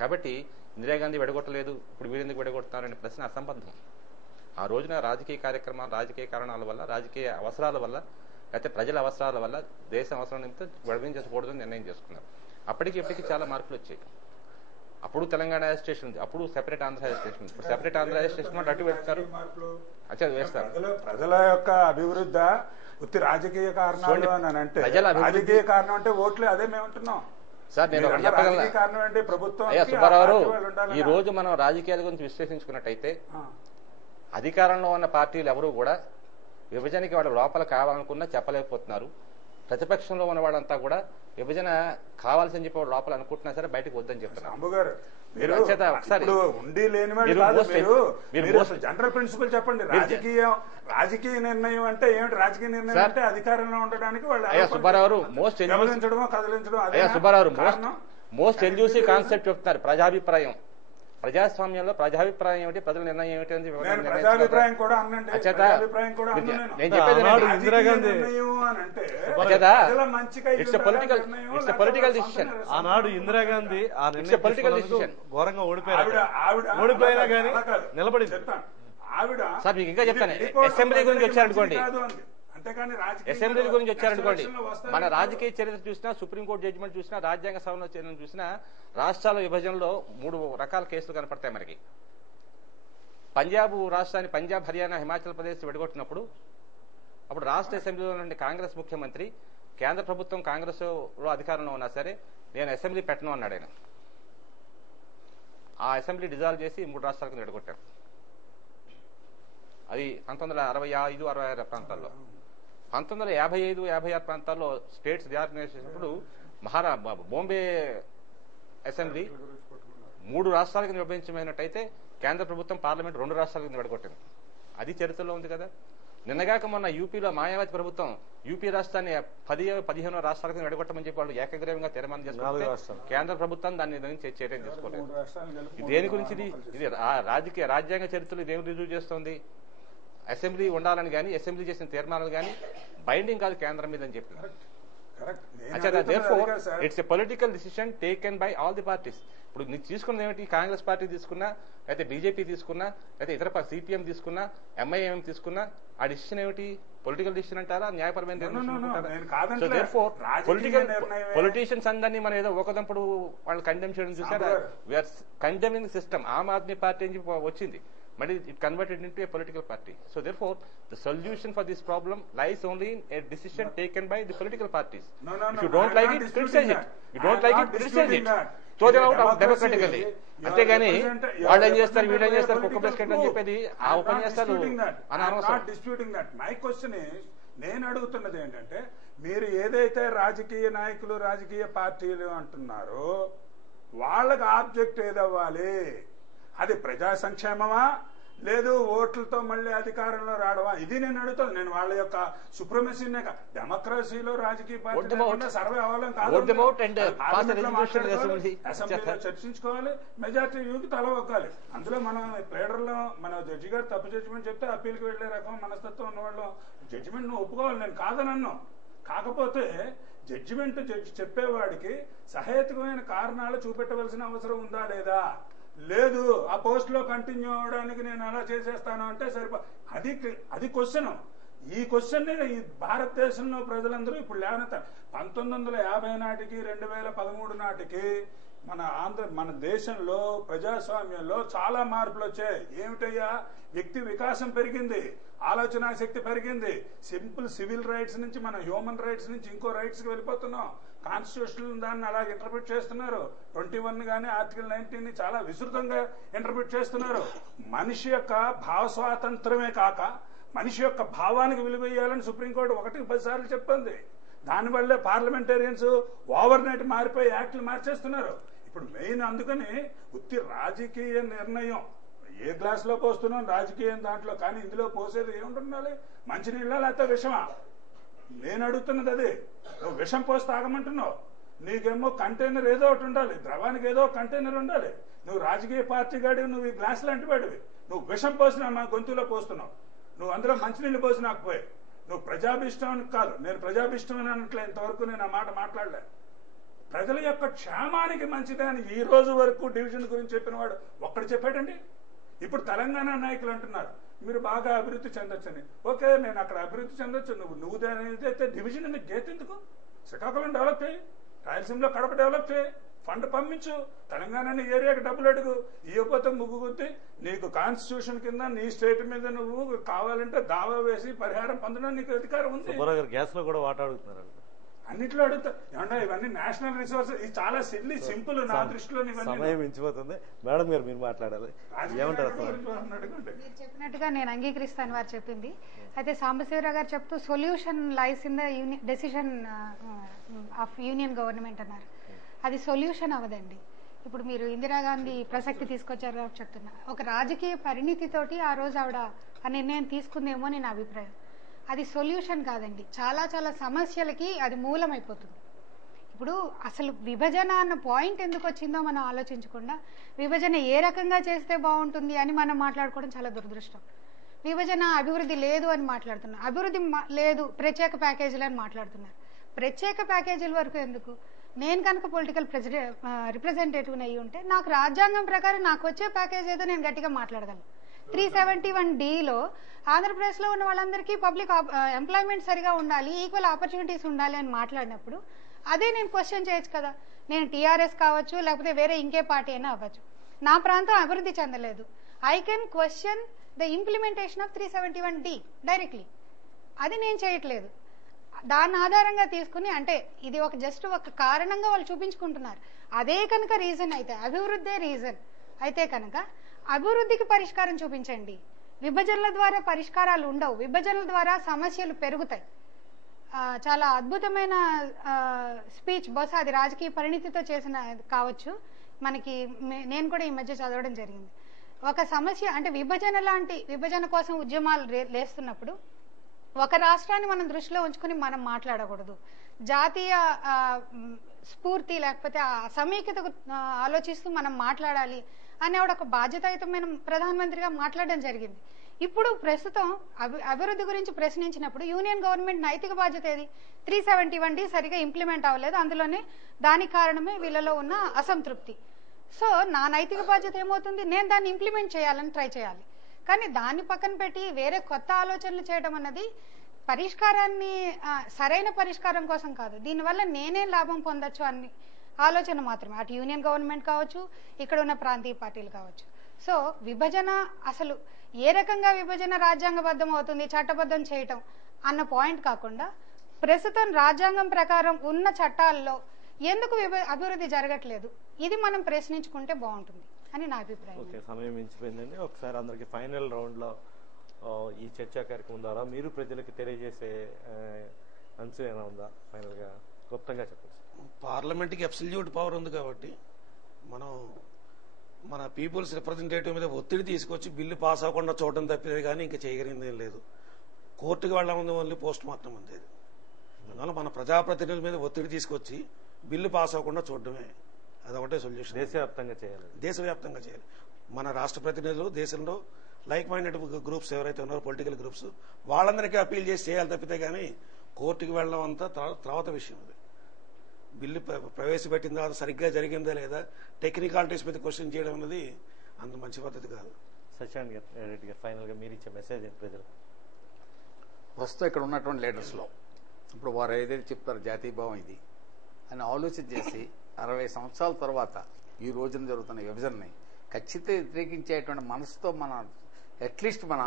కాబట్టి ఇందిరాగాంధీ విడగొట్టలేదు, ఇప్పుడు వీరెందుకు విడగొడతారనే ప్రశ్న అసంబద్ధం. ఆ రోజున రాజకీయ కార్యక్రమాలు, రాజకీయ కారణాల వల్ల, రాజకీయ అవసరాల వల్ల, లేకపోతే ప్రజల అవసరాల వల్ల దేశం అవసరం నిమిత్తం విడవించకూడదని నిర్ణయం చేసుకున్నారు. అప్పటికి ఇప్పటికీ చాలా మార్పులు వచ్చాయి. అప్పుడు తెలంగాణ అడ్మినిస్ట్రేషన్ ఉంది, అప్పుడు సెపరేట్ ఆంధ్ర అడ్మినిస్ట్రేషన్. ఇప్పుడు సెపరేట్ ఆంధ్ర అడ్మినిస్ట్రేషన్ అటు పెడతారు, వేస్తారు. ప్రజల యొక్క అభివృద్ధి ఉత్తి రాజకీయ కారణాలు అని అంటే, రాజకీయ కారణం అంటే ఓట్లే, అదే మేము అంటున్నాం సార్. నేను చెప్పగలను ప్రభుత్వం. అయ్యా సుబ్బారావు, ఈ రోజు మనం రాజకీయాల గురించి విశ్లేషించుకున్నట్టయితే అధికారంలో ఉన్న పార్టీలు ఎవరూ కూడా విభజనకి వాళ్ళ లోపల కావాలనుకున్నా చెప్పలేకపోతున్నారు. ప్రతిపక్షంలో ఉన్న వాళ్ళంతా కూడా విభజన కావాల్సిన చెప్పి వాళ్ళు లోపల అనుకుంటున్నా సరే బయటకు వద్దని చెప్తున్నారు. జనరల్ ప్రిన్సిపల్ చెప్పండి. రాజకీయ నిర్ణయం అంటే ఏమిటి? రాజకీయ నిర్ణయం అంటే అధికారంలో ఉండడానికి వాళ్ళు సుబ్బారావు కదిలించడం. సుబ్బారావు మోస్ట్ ఎల్యూసివ్ కాన్సెప్ట్ చెప్తున్నారు ప్రజాభిప్రాయం. ప్రజాస్వామ్యంలో ప్రజాభిప్రాయం ఏమిటి, ప్రజల నిర్ణయం ఏమిటి అని నేను ప్రజాభిప్రాయం కూడా అన్నండి. అచేత ప్రజాభిప్రాయం కూడా అన్నా నేను. నేను చెప్పేది ఆనాడు ఇందిరాగాంధీ నిర్ణయం అని అంటే అచేత ప్రజల మంచిగా ఇట్స్ పొలిటికల్ డిసిషన్. ఆనాడు ఇందిరాగాంధీ ఆ It's a political నిర్ణయం decision. ఘోరంగా ఆవిడ ఓడిపోయినా అలా కానీ కాదు. నిలబడింది. చెప్తాను. ఆవిడ సార్ మీకు ఇంకా చెప్తాను, ఇది విడిపోవడం అసెంబ్లీ గురించి ప్రజలకి వచ్చారనుకోండి, మంచిది కాదు అంది. అంతేగాని రాజకీయంగా అసెంబ్లీ గురించి వచ్చారనుకోండి, ఎలక్షన్లో వస్తారని మన కాదు. రాజకీయ చరిత్ర చూసినా, సుప్రీంకోర్టు జడ్జిమెంట్ చూసినా, రాజ్యాంగ సభలో చర్యలు చూసినా రాష్ట్రాల విభజనలో 3 రకాల కేసులు కనపడతాయి మనకి. పంజాబ్ రాష్ట్రాన్ని పంజాబ్, హర్యానా, హిమాచల్ ప్రదేశ్ విడగొట్టినప్పుడు అప్పుడు రాష్ట్ర అసెంబ్లీలో నుండి కాంగ్రెస్ ముఖ్యమంత్రి కేంద్ర ప్రభుత్వం కాంగ్రెస్ లో అధికారంలో ఉన్నా సరే నేను అసెంబ్లీ పెట్టను అన్నాడు ఆయన. ఆ అసెంబ్లీ డిజాల్వ్ చేసి 3 రాష్ట్రాలకు విడగొట్టారు. అది 1965-66 ప్రాంతాల్లో. 1955-56 ప్రాంతాల్లో స్టేట్స్ రీఆర్గనైజ్ చేసినప్పుడు బాంబే అసెంబ్లీ 3 రాష్ట్రాలకు విభజించమైనట్టయితే కేంద్ర ప్రభుత్వం పార్లమెంట్ 2 రాష్ట్రాలకు విడగొట్టింది. అది చరిత్రలో ఉంది కదా. నిన్నగాక మొన్న యూపీలో మాయావతి ప్రభుత్వం యూపీ రాష్ట్రాన్ని 10-15 రాష్ట్రాలకు విడగొట్టమని చెప్పి వాళ్ళు ఏకగ్రీవంగా తీర్మానం చేసుకుంటే కేంద్ర ప్రభుత్వం దాన్ని చర్య తీసుకోలేదు. దేని గురించి ఇది రాజ్యాంగ చరిత్రలో ఇదేమి రుజువు చేస్తోంది? అసెంబ్లీ ఉండాలని కానీ అసెంబ్లీ చేసిన తీర్మానాలు కానీ బైండింగ్ కాదు కేంద్రం మీద అని చెప్పి. It's a political decision taken by all the parties. ఇప్పుడు నీకు తీసుకున్నది ఏమిటి? కాంగ్రెస్ పార్టీ తీసుకున్నా, అయితే బీజేపీ తీసుకున్నా, అయితే ఇతర సిపిఎం తీసుకున్నా, ఎంఐఎం తీసుకున్నా, ఆ డిసిషన్ ఏమిటి? పొలిటికల్ డిసిషన్ అంటారా, న్యాయపరమైన పొలిటీషియన్స్ అందరినీ మనం ఏదో ఒకదంపుడు వాళ్ళు కండెమ్ చేయడం చూసారా? We're condemning system. Aam Aadmi Party అని చెప్పి వచ్చింది, but it converted into a political party. So therefore, the solution for this problem lies only in a decision taken by the political parties. If you don't like it, criticize it. You don't like it, criticize it. Throw them out democratically. అంతేగాని వాళ్ళు ఏం చేస్తారు, వీళ్ళు ఏం చేస్తారు, కుక్క biscuit అని చెప్పేది ఆ ఉపన్యాసాలు అనవసరం. మై క్వశ్చన్ నేను అడుగుతున్నది ఏంటంటే, మీరు ఏదైతే రాజకీయ నాయకులు, రాజకీయ పార్టీలు అంటున్నారో వాళ్ళకి ఆబ్జెక్ట్ ఏదవ్వాలి? అది ప్రజా సంక్షేమమా, లేదు ఓట్లతో మళ్ళీ అధికారంలో రావడమా? ఇది నేను అడుగుతాను. నేను వాళ్ళ యొక్క సుప్రమసీనే డెమోక్రసీలో రాజకీయ పార్టీ సర్వే అవ్వాలని కాదు, అసెంబ్లీలో చర్చించుకోవాలి, మెజార్టీ యూకి తల ఒక్కాలి. అందులో మనం ప్లేడర్లో మన జడ్జి గారు తప్పు జడ్జిమెంట్ చెప్తే అప్పీల్కి వెళ్లే రకం మనస్తత్వం ఉన్నవాళ్ళు జడ్జిమెంట్ ను ఒప్పుకోవాలి. నేను కాదనన్ను. కాకపోతే జడ్జిమెంట్ జడ్జి చెప్పేవాడికి సహేతుకమైన కారణాలు చూపెట్టవలసిన అవసరం ఉందా లేదా? లేదు, ఆ పోస్ట్ లో కంటిన్యూ అవడానికి నేను అలా చేసేస్తాను అంటే సరిపో. అది క్వశ్చన్. ఈ క్వశ్చన్ ఈ భారతదేశంలో ప్రజలందరూ ఇప్పుడు లేవనెత్తారు. 1950 నాటికి 2013 నాటికి మన దేశంలో ప్రజాస్వామ్యంలో చాలా మార్పులు వచ్చాయి. ఏమిటయ్యా? వ్యక్తి వికాసం పెరిగింది, ఆలోచన శక్తి పెరిగింది. సింపుల్ సివిల్ రైట్స్ నుంచి మన హ్యూమన్ రైట్స్ నుంచి ఇంకో రైట్స్ కి వెళ్ళిపోతున్నాం. కాన్స్టిట్యూషన్ దాన్ని అలాగే ఇంటర్ప్రిట్ చేస్తున్నారు. 21 గానీ ఆర్టికల్ 19 చాలా విస్తృతంగా ఇంటర్ప్రిట్ చేస్తున్నారు. మనిషి యొక్క భావ స్వాతంత్రమే కాక మనిషి యొక్క భావానికి విలువేయాలని సుప్రీంకోర్టు 1-10 సార్లు చెప్పింది. దానివల్లే పార్లమెంటేరియన్స్ ఓవర్ నైట్ మారిపోయి యాక్ట్లు మార్చేస్తున్నారు. ఇప్పుడు మెయిన్ అందుకని ఉత్తి రాజకీయ నిర్ణయం ఏ గ్లాస్ లో పోస్తున్నాం రాజకీయం దాంట్లో, కానీ ఇందులో పోసేది ఏముంటుండాలి? మంచినీళ్ళ లేకపోతే విషమా? నేను అడుగుతున్నది అదే. నువ్వు విషం పోసి తాగమంటున్నావు, నీకేమో కంటైనర్ ఏదో ఒకటి ఉండాలి, ద్రవానికి ఏదో కంటైనర్ ఉండాలి. నువ్వు రాజకీయ పార్టీ గాడివి, నువ్వు ఈ గ్లాస్ లాంటి వాడివి. నువ్వు విషం పోసినా మా గొంతులో పోస్తున్నావు, నువ్వు అందులో మంచినీళ్ళు పోసి నాకు పోయి. నువ్వు ప్రజాభిష్టం కాదు, నేను ప్రజాభిష్టం అని అనట్లే. ఇంతవరకు నేను ఆ మాట మాట్లాడలే. ప్రజల యొక్క క్షేమానికి మంచిదే అని ఈ రోజు వరకు డివిజన్ గురించి చెప్పిన వాడు ఒక్కడు చెప్పాడండి. ఇప్పుడు తెలంగాణ నాయకులు అంటున్నారు మీరు బాగా అభివృద్ధి చెందొచ్చని. ఓకే, నేను అక్కడ అభివృద్ధి చెందొచ్చు. నువ్వు అయితే డివిజన్ నీకు గేట్ ఎందుకు? శ్రీకాకుళం డెవలప్ చేయి, రాయలసీమలో కడప డెవలప్ చేయి, ఫండ్ పంపించు, తెలంగాణ ఏరియాకి డబ్బులు అడుగు. ఇవ్వకపోతే ముగ్గుగుద్ది. నీకు కాన్స్టిట్యూషన్ కింద నీ స్టేట్ మీద నువ్వు కావాలంటే దావా వేసి పరిహారం పొందడం నీకు అధికారం ఉంది. గ్యాస్ లో కూడా వాటర్ అడుగుతున్నారు, అన్నిట్లో అడుగుతా. ఏమన్నా ఇవన్నీ నేషనల్ రిసోర్సెస్, ఇది చాలా సిల్లీ సింపుల్ నా దృష్టిలో. సమయం మించిపోతుంది. మేడం గారు మీరు మాట్లాడాలి, ఏమంటారు? మీరు చెప్పినట్టుగా నేను అంగీకరిస్తాను వారు చెప్పింది. అయితే సాంబశివరావు గారు చెప్తూ solution lies in the decision of union government అన్నారు. అది సొల్యూషన్ అవ్వదండి. ఇప్పుడు మీరు ఇందిరాగాంధీ ప్రసక్తి తీసుకొచ్చారు కాబట్టి చెప్తున్నా. ఒక రాజకీయ పరిణితితోటి ఆ రోజు ఆవిడ ఆ నిర్ణయం తీసుకుందేమో అని నా అభిప్రాయం. అది సొల్యూషన్ కాదండి. చాలా చాలా సమస్యలకి అది మూలమైపోతుంది. ఇప్పుడు అసలు విభజన అన్న పాయింట్ ఎందుకు వచ్చిందో మనం ఆలోచించకుండా విభజన ఏ రకంగా చేస్తే బాగుంటుంది అని మనం మాట్లాడుకోవడం చాలా దురదృష్టం. విభజన అభివృద్ధి లేదు అని మాట్లాడుతున్నారు, అభివృద్ధి లేదు ప్రత్యేక ప్యాకేజీలు అని మాట్లాడుతున్నారు. ప్రత్యేక ప్యాకేజీల వరకు ఎందుకు? నేను కనుక పొలిటికల్ రిప్రజెంటేటివ్ అయ్యి ఉంటే నాకు రాజ్యాంగం ప్రకారం నాకు వచ్చే ప్యాకేజ్ ఏదో నేను గట్టిగా మాట్లాడగలను. 371Dలో ఆంధ్రప్రదేశ్లో ఉన్న వాళ్ళందరికీ పబ్లిక్ ఎంప్లాయ్మెంట్ సరిగా ఉండాలి, ఈక్వల్ ఆపర్చునిటీస్ ఉండాలి అని మాట్లాడినప్పుడు అదే నేను క్వశ్చన్ చేయొచ్చు కదా. నేను టీఆర్ఎస్ కావచ్చు, లేకపోతే వేరే ఇంకే పార్టీ అయినా అవ్వచ్చు, నా ప్రాంతం అభివృద్ధి చెందలేదు, I can question the implementation of 371D directly. అది నేను చేయట్లేదు. దాన్ని ఆధారంగా తీసుకుని అంటే ఇది ఒక జస్ట్ ఒక కారణంగా వాళ్ళు చూపించుకుంటున్నారు. అదే కనుక రీజన్ అయితే, అభివృద్ధే రీజన్ అయితే కనుక అభివృద్ధికి పరిష్కారం చూపించండి. విభజనల ద్వారా పరిష్కారాలు ఉండవు, విభజనల ద్వారా సమస్యలు పెరుగుతాయి. చాలా అద్భుతమైన స్పీచ్, బహుశా అది రాజకీయ పరిణితితో చేసిన కావచ్చు. మనకి నేను కూడా ఈ మధ్య చదవడం జరిగింది. ఒక సమస్య అంటే విభజన కోసం ఉద్యమాలు లేస్తున్నప్పుడు ఒక రాష్ట్రాన్ని మనం దృష్టిలో ఉంచుకుని మనం మాట్లాడకూడదు. జాతీయ స్ఫూర్తి లేకపోతే ఆ సమైక్యతకు ఆలోచిస్తూ మనం మాట్లాడాలి అనే ఒక బాధ్యతాయుతమైన ప్రధానమంత్రిగా మాట్లాడడం జరిగింది. ఇప్పుడు ప్రస్తుతం అభివృద్ధి గురించి ప్రశ్నించినప్పుడు యూనియన్ గవర్నమెంట్ నైతిక బాధ్యత ఏది? 371D సరిగా ఇంప్లిమెంట్ అవ్వలేదు, అందులోనే దానికి కారణమే వీళ్ళలో ఉన్న అసంతృప్తి. సో నా నైతిక బాధ్యత ఏమవుతుంది? నేను దాన్ని ఇంప్లిమెంట్ చేయాలని ట్రై చేయాలి. కానీ దాన్ని పక్కన పెట్టి వేరే కొత్త ఆలోచనలు చేయడం అన్నది పరిష్కారాన్ని సరైన పరిష్కారం కోసం కాదు, దీనివల్ల నేనేం లాభం పొందొచ్చు అని ఆలోచన మాత్రమే. అటు యూనియన్ గవర్నమెంట్ కావచ్చు, ఇక్కడ ఉన్న ప్రాంతీయ పార్టీలు కావచ్చు. సో విభజన అసలు ఏ రకంగా విభజన రాజ్యాంగబద్ధం అవుతుంది, చట్టబద్ధం చేయటం అన్న పాయింట్ కాకుండా ప్రస్తుతం రాజ్యాంగం ప్రకారం ఉన్న చట్టాల్లో ఎందుకు అభివృద్ధి జరగట్లేదు, ఇది మనం ప్రశ్నించుకుంటే బాగుంటుంది అని నా అభిప్రాయం. ఓకే, సమయం మించిపోయిందండి. ఒకసారి అందరికి ఫైనల్ రౌండ్ లో ఈ చర్చా కార్యక్రమం ద్వారా మీరు ప్రజలకు తెలియజేసే అంశం ఏమైనా ఉందా? ఫైనల్ గా క్లుప్తంగా చెప్పండి. పార్లమెంట్కి అబ్సల్యూట్ పవర్ ఉంది కాబట్టి మనం మన పీపుల్స్ రిప్రజెంటేటివ్ మీద ఒత్తిడి తీసుకొచ్చి బిల్లు పాస్ అవ్వకుండా చూడడం తప్పినది కానీ ఇంకా చేయగలిగింది ఏం లేదు. కోర్టుకు వెళ్ళడం ఓన్లీ పోస్ట్ మార్టం అంతేది. అందువల్ల మన ప్రజాప్రతినిధుల మీద ఒత్తిడి తీసుకొచ్చి బిల్లు పాస్ అవ్వకుండా చూడడమే, అదొకటే సొల్యూషన్. దేశవ్యాప్తంగా చేయాలి. మన రాష్ట్ర ప్రతినిధులు దేశంలో లైక్ మైండెడ్ గ్రూప్స్ ఎవరైతే ఉన్నారో పొలిటికల్ గ్రూప్స్ వాళ్ళందరికీ అపీల్ చేసి చేయాలి తప్పితే కానీ కోర్టుకు వెళ్ళడం అంతా తర్వాత విషయం. అది బిల్లు ప్రవేశపెట్టిన తర్వాత సరిగ్గా జరిగిందా లేదా టెక్నికాలిటీస్ మీద క్వశ్చన్ చేయడం అనేది అంత మంచి పద్ధతి కాదు. సత్యాన్ రెడ్డి గారు ఫైనల్ గా మీరు ఇచ్చే మెసేజ్ ప్రజలకు. ప్రస్తుతం ఇక్కడ ఉన్నటువంటి లీడర్స్లో ఇప్పుడు వారు ఏదైతే చెప్తారో జాతీయ భావం ఇది అని ఆలోచన చేసి 60 సంవత్సరాల తర్వాత ఈ రోజున జరుగుతున్న విభజనని ఖచ్చితంగా వ్యతిరేకించేటువంటి మనసుతో మన అట్లీస్ట్ మన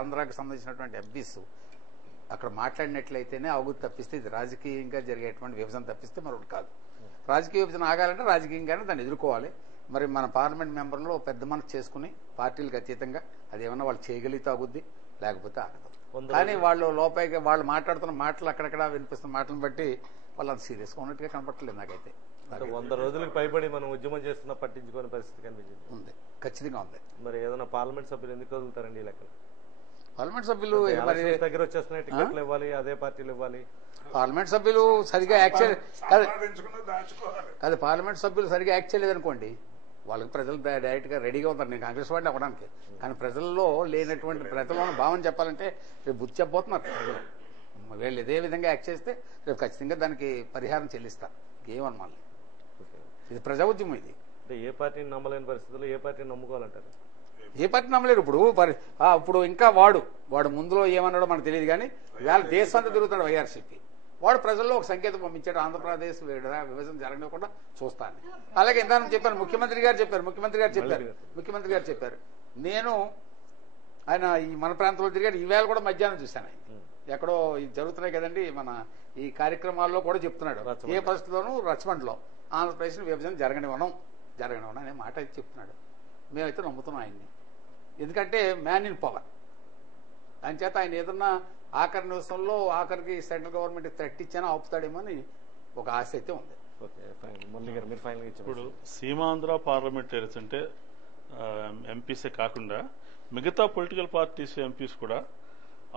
ఆంధ్రాకి సంబంధించినటువంటి ఎంపీస్ అక్కడ మాట్లాడినట్లయితేనే అవుతుంది. తప్పిస్తే ఇది రాజకీయంగా జరిగేటువంటి విభజన తప్పిస్తే మరొకటి కాదు. రాజకీయ విభజన ఆగాలంటే రాజకీయంగానే దాన్ని ఎదుర్కోవాలి. మరి మన పార్లమెంట్ మెంబర్లో పెద్ద మనసు చేసుకుని పార్టీలకు అతీతంగా అది ఏమన్నా వాళ్ళు చేయగలిగితే ఆగుద్ది, లేకపోతే ఆగదు. కానీ వాళ్ళు లోపలికి వాళ్ళు మాట్లాడుతున్న మాటలు అక్కడక్కడ వినిపిస్తున్న మాటలను బట్టి వాళ్ళు అంత సీరియస్గా ఉన్నట్టుగా కనపడట్లేదు నాకైతే. 100 రోజులకు పైబడి మనం ఉద్యమం చేస్తున్నా పట్టించుకునే పరిస్థితి కనిపించింది. ఉంది, ఖచ్చితంగా ఉంది. మరి ఏదైనా పార్లమెంట్ సభ్యులు ఎందుకు వదులుతారండి ఈ లెక్కలు? పార్లమెంట్ సభ్యులు దగ్గర వచ్చేస్తున్నాయి, టికెట్లు ఇవ్వాలి, అదే పార్టీలు ఇవ్వాలి. పార్లమెంట్ సభ్యులు సరిగా యాక్ట్ కాదు, పార్లమెంట్ సభ్యులు సరిగా యాక్ట్ చేయలేదనుకోండి, వాళ్ళకి ప్రజలు డైరెక్ట్ గా రెడీగా ఉంటారు నేను కాంగ్రెస్ వాడిని అవ్వడానికి. కానీ ప్రజల్లో లేనటువంటి ప్రజల్లో భావం చెప్పాలంటే రేపు బుద్ధి చెప్పబోతున్నారు ప్రజలు. వీళ్ళు ఇదే విధంగా యాక్ట్ చేస్తే రేపు ఖచ్చితంగా దానికి పరిహారం చెల్లిస్తారు. ఏమన్నమాట, ఇది ప్రజా ఉద్యమం. ఇది ఏ పార్టీని నమ్మలేని పరిస్థితుల్లో ఏ పార్టీని నమ్ముకోవాలంటారు? ఏ పార్టీ నమ్మలేరు. ఇప్పుడు ఇంకా వాడు ముందులో ఏమన్నాడో మనకు తెలియదు. కానీ ఇవాళ దేశం అంతా తిరుగుతాడు వైఆర్సీపీ. వాడు ప్రజల్లో ఒక సంకేతం పంపించాడు, ఆంధ్రప్రదేశ్ విభజన జరగకుండా చూస్తాను. అలాగే ఇందాక చెప్పాను, ముఖ్యమంత్రి గారు చెప్పారు. నేను ఆయన ఈ మన ప్రాంతంలో తిరిగాడు. ఈవేళ కూడా మధ్యాహ్నం చూశాను. ఎక్కడో ఇది జరుగుతున్నాయి కదండి మన ఈ కార్యక్రమాల్లో కూడా చెప్తున్నాడు. ఏ పరిస్థితిలోనూ రచ్చబండలో ఆంధ్రప్రదేశ్ విభజన జరగనివ్వను అనే మాట అయితే చెప్తున్నాడు. మేమైతే నమ్ముతున్నాం ఆయన్ని. ఎందుకంటే మ్యాన్ ఇన్ పవర్. దాని చేత ఆయన ఏదన్నా ఆఖరి నిమిషంలో ఆఖరికి సెంట్రల్ గవర్నమెంట్ థ్రెట్ ఇచ్చానో ఆపుతాడేమో అని ఒక ఆశ అయితే ఉంది. ఇప్పుడు సీమాంధ్ర పార్లమెంటరీస్ అంటే ఎంపీసే కాకుండా మిగతా పొలిటికల్ పార్టీస్ ఎంపీస్ కూడా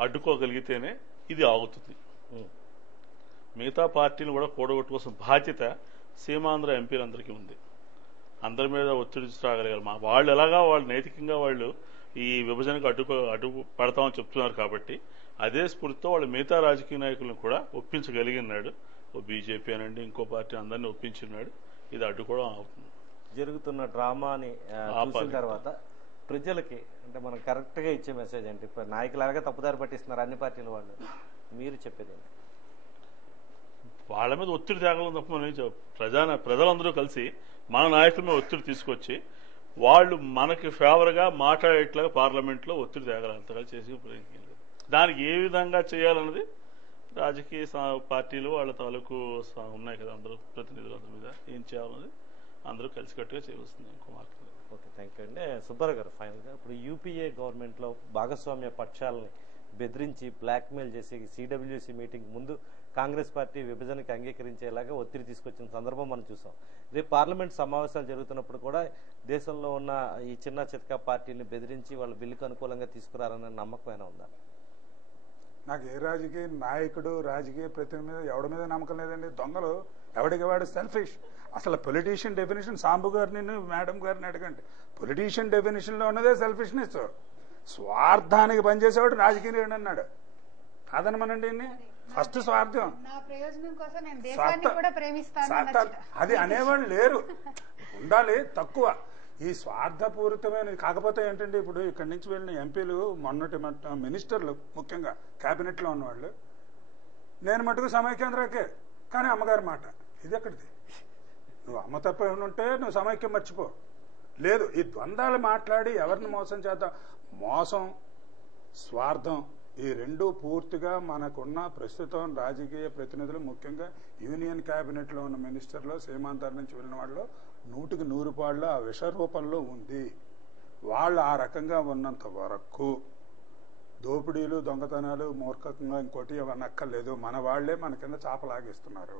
అడ్డుకోగలిగితేనే ఇది ఆగుతుంది. మిగతా పార్టీలు కూడా కూడగొట్టుకోవాల్సిన బాధ్యత సీమాంధ్ర ఎంపీలందరికీ ఉంది. అందరి మీద ఒత్తిడి రాగలిగారు. వాళ్ళు ఎలాగా వాళ్ళు నైతికంగా వాళ్ళు ఈ విభజనకు అడ్డు పడతామని చెప్తున్నారు కాబట్టి అదే స్ఫూర్తితో వాళ్ళు మిగతా రాజకీయ నాయకులను కూడా ఒప్పించగలిగినాడు. ఓ బీజేపీ అనండి ఇంకో పార్టీ అందరినీ ఒప్పించినాడు. ఇది అడ్డు కూడా అవుతుంది. జరుగుతున్న డ్రామాని చూసిన తర్వాత ప్రజలకి అంటే మనం కరెక్ట్ గా ఇచ్చే మెసేజ్ అంటే ఇప్పుడు నాయకులాగా తప్పుదారి పట్టిస్తున్నారు అన్ని పార్టీల వాళ్ళు, మీరు చెప్పేది వాళ్ళ మీద ఒత్తిడి తేగలం తప్ప మనం ప్రజలందరూ కలిసి మన నాయకుల మీద ఒత్తిడి తీసుకొచ్చి వాళ్ళు మనకి ఫేవర్ గా మాట్లాడేట్లాగా పార్లమెంట్ లో ఒత్తిడి తేగలం అంతగా చేసి ప్రయత్నం లేదు. దానికి ఏ విధంగా చేయాలన్నది రాజకీయ పార్టీలు వాళ్ళ తాలూకు ఉన్నాయి కదా, అందరూ ప్రతినిధులు అందరి మీద ఏం చేయాలన్నది అందరూ కలిసికట్టుగా చేయవలసింది. ఇంకో మార్గం. ఓకే, థ్యాంక్ యూ అండి. సుబ్బారావు గారు, ఫైనల్ గా ఇప్పుడు యూపీఏ గవర్నమెంట్ లో భాగస్వామ్య పక్షాలని బెదిరించి బ్లాక్మెయిల్ చేసి సిడబ్ల్యూసీ మీటింగ్ ముందు కాంగ్రెస్ పార్టీ విభజనకి అంగీకరించేలాగా ఒత్తిడి తీసుకొచ్చిన సందర్భం మనం చూసాం. రేపు పార్లమెంట్ సమావేశాలు జరుగుతున్నప్పుడు కూడా దేశంలో ఉన్న ఈ చిన్న చితకా పార్టీని బెదిరించి వాళ్ళ బిల్లుకు అనుకూలంగా తీసుకురారన్న నమ్మకమైనా ఉందా? నాకు ఏ రాజకీయ నాయకుడు రాజకీయ ప్రతినిధి మీద ఎవడి మీద నమ్మకం లేదండి. దొంగలు ఎవడికి వాడు సెల్ఫిష్. అసలు పొలిటీషియన్ డెఫినేషన్ సాంబు గారిని మేడం గారిని అడగండి. పొలిటీషియన్ డెఫినేషన్ లో ఉన్నదే సెల్ఫిష్నెస్. స్వార్థానికి పనిచేసేవాడు రాజకీయ నాయకుడు అన్నాడు. కాదనమనండి ఫస్ట్ స్వార్థం. అది అనేవాళ్ళు లేరు, ఉండాలి తక్కువ. ఈ స్వార్థపూరితమైన కాకపోతే ఏంటంటే ఇప్పుడు ఇక్కడి నుంచి వెళ్ళిన ఎంపీలు మొన్నటి మినిస్టర్లు ముఖ్యంగా కేబినెట్ లో ఉన్నవాళ్ళు నేను మటుకు సమైక్యాంధ్రకే కానీ అమ్మగారి మాట ఇది ఎక్కడిది? నువ్వు అమ్మ తప్ప ఉంటే నువ్వు సమైక్యం మర్చిపో. లేదు, ఈ ద్వంద్వాలు మాట్లాడి ఎవరిని మోసం చేద్దాం. మోసం స్వార్థం ఈ రెండు పూర్తిగా మనకున్న ప్రస్తుతం రాజకీయ ప్రతినిధులు ముఖ్యంగా యూనియన్ కేబినెట్ లో ఉన్న మినిస్టర్లో సీమాంధ్ర నుంచి వెళ్ళిన వాళ్ళు 100కి 100 పాళ్ళు ఆ విష రూపంలో ఉంది. వాళ్ళు ఆ రకంగా ఉన్నంత వరకు దోపిడీలు దొంగతనాలు మూర్ఖంగా ఇంకోటి అవన్నీ అక్కర్లేదు. మన వాళ్లే మన కింద చాపలాగిస్తున్నారు.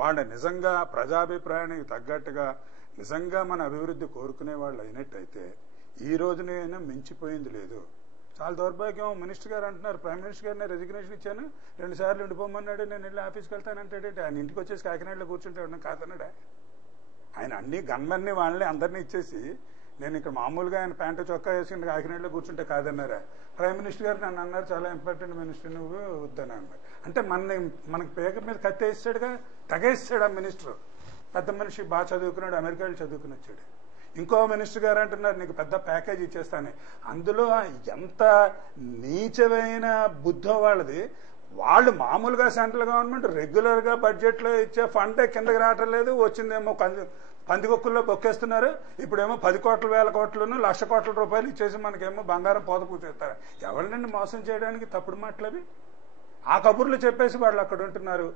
వాళ్ళ నిజంగా ప్రజాభిప్రాయానికి తగ్గట్టుగా నిజంగా మన అభివృద్ధి కోరుకునే వాళ్ళు అయినట్టయితే ఈ రోజునైనా మించిపోయింది లేదు. చాలా దౌర్భాగ్యం. మినిస్టర్ గారు అంటున్నారు ప్రైమ్ మినిస్టర్ గారు నేను రెసిగ్నేషన్ ఇచ్చాను 2 సార్లు ఉండిపోమన్నాడు, నేను వెళ్ళి ఆఫీస్కి వెళ్తానంటాడు. ఆయన ఇంటికి వచ్చేసి కాకినాడలో కూర్చుంటే ఉన్నాను కాదన్నాడా? ఆయన అన్ని గన్మన్ని వాళ్ళని అందరినీ ఇచ్చేసి నేను ఇక్కడ మామూలుగా ఆయన ప్యాంటు చొక్కా వేసుకుని కాకినాడలో కూర్చుంటే కాదన్నారా? ప్రైమ్ మినిస్టర్ గారు నన్ను అన్నారు చాలా ఇంపార్టెంట్ మినిస్టర్ నువ్వు వద్దని అన్నారు. అంటే మనకి పేక మీద కత్తేస్తాడుగా, తెగేస్తాడు ఆ మినిస్టర్. పెద్ద మనిషి బాగా చదువుకున్నాడు, అమెరికాలో చదువుకుని వచ్చాడు. ఇంకో మినిస్టర్ గారు అంటున్నారు నీకు పెద్ద ప్యాకేజ్ ఇచ్చేస్తానని. అందులో ఎంత నీచమైన బుద్ధో వాళ్ళది. వాళ్ళు మామూలుగా సెంట్రల్ గవర్నమెంట్ రెగ్యులర్ గా బడ్జెట్ లో ఇచ్చే ఫండే కిందకి రావటం లేదు, వచ్చిందేమో పందికొక్కుల్లో బొక్కేస్తున్నారు. ఇప్పుడేమో 10 కోట్ల 1000 కోట్లను 1,00,000 కోట్ల రూపాయలు ఇచ్చేసి మనకేమో బంగారం పోత పూసేస్తారు. ఎవరినండి మోసం చేయడానికి తప్పుడు మాటలవి? ఆ కబుర్లు చెప్పేసి వాళ్ళు అక్కడ ఉంటున్నారు.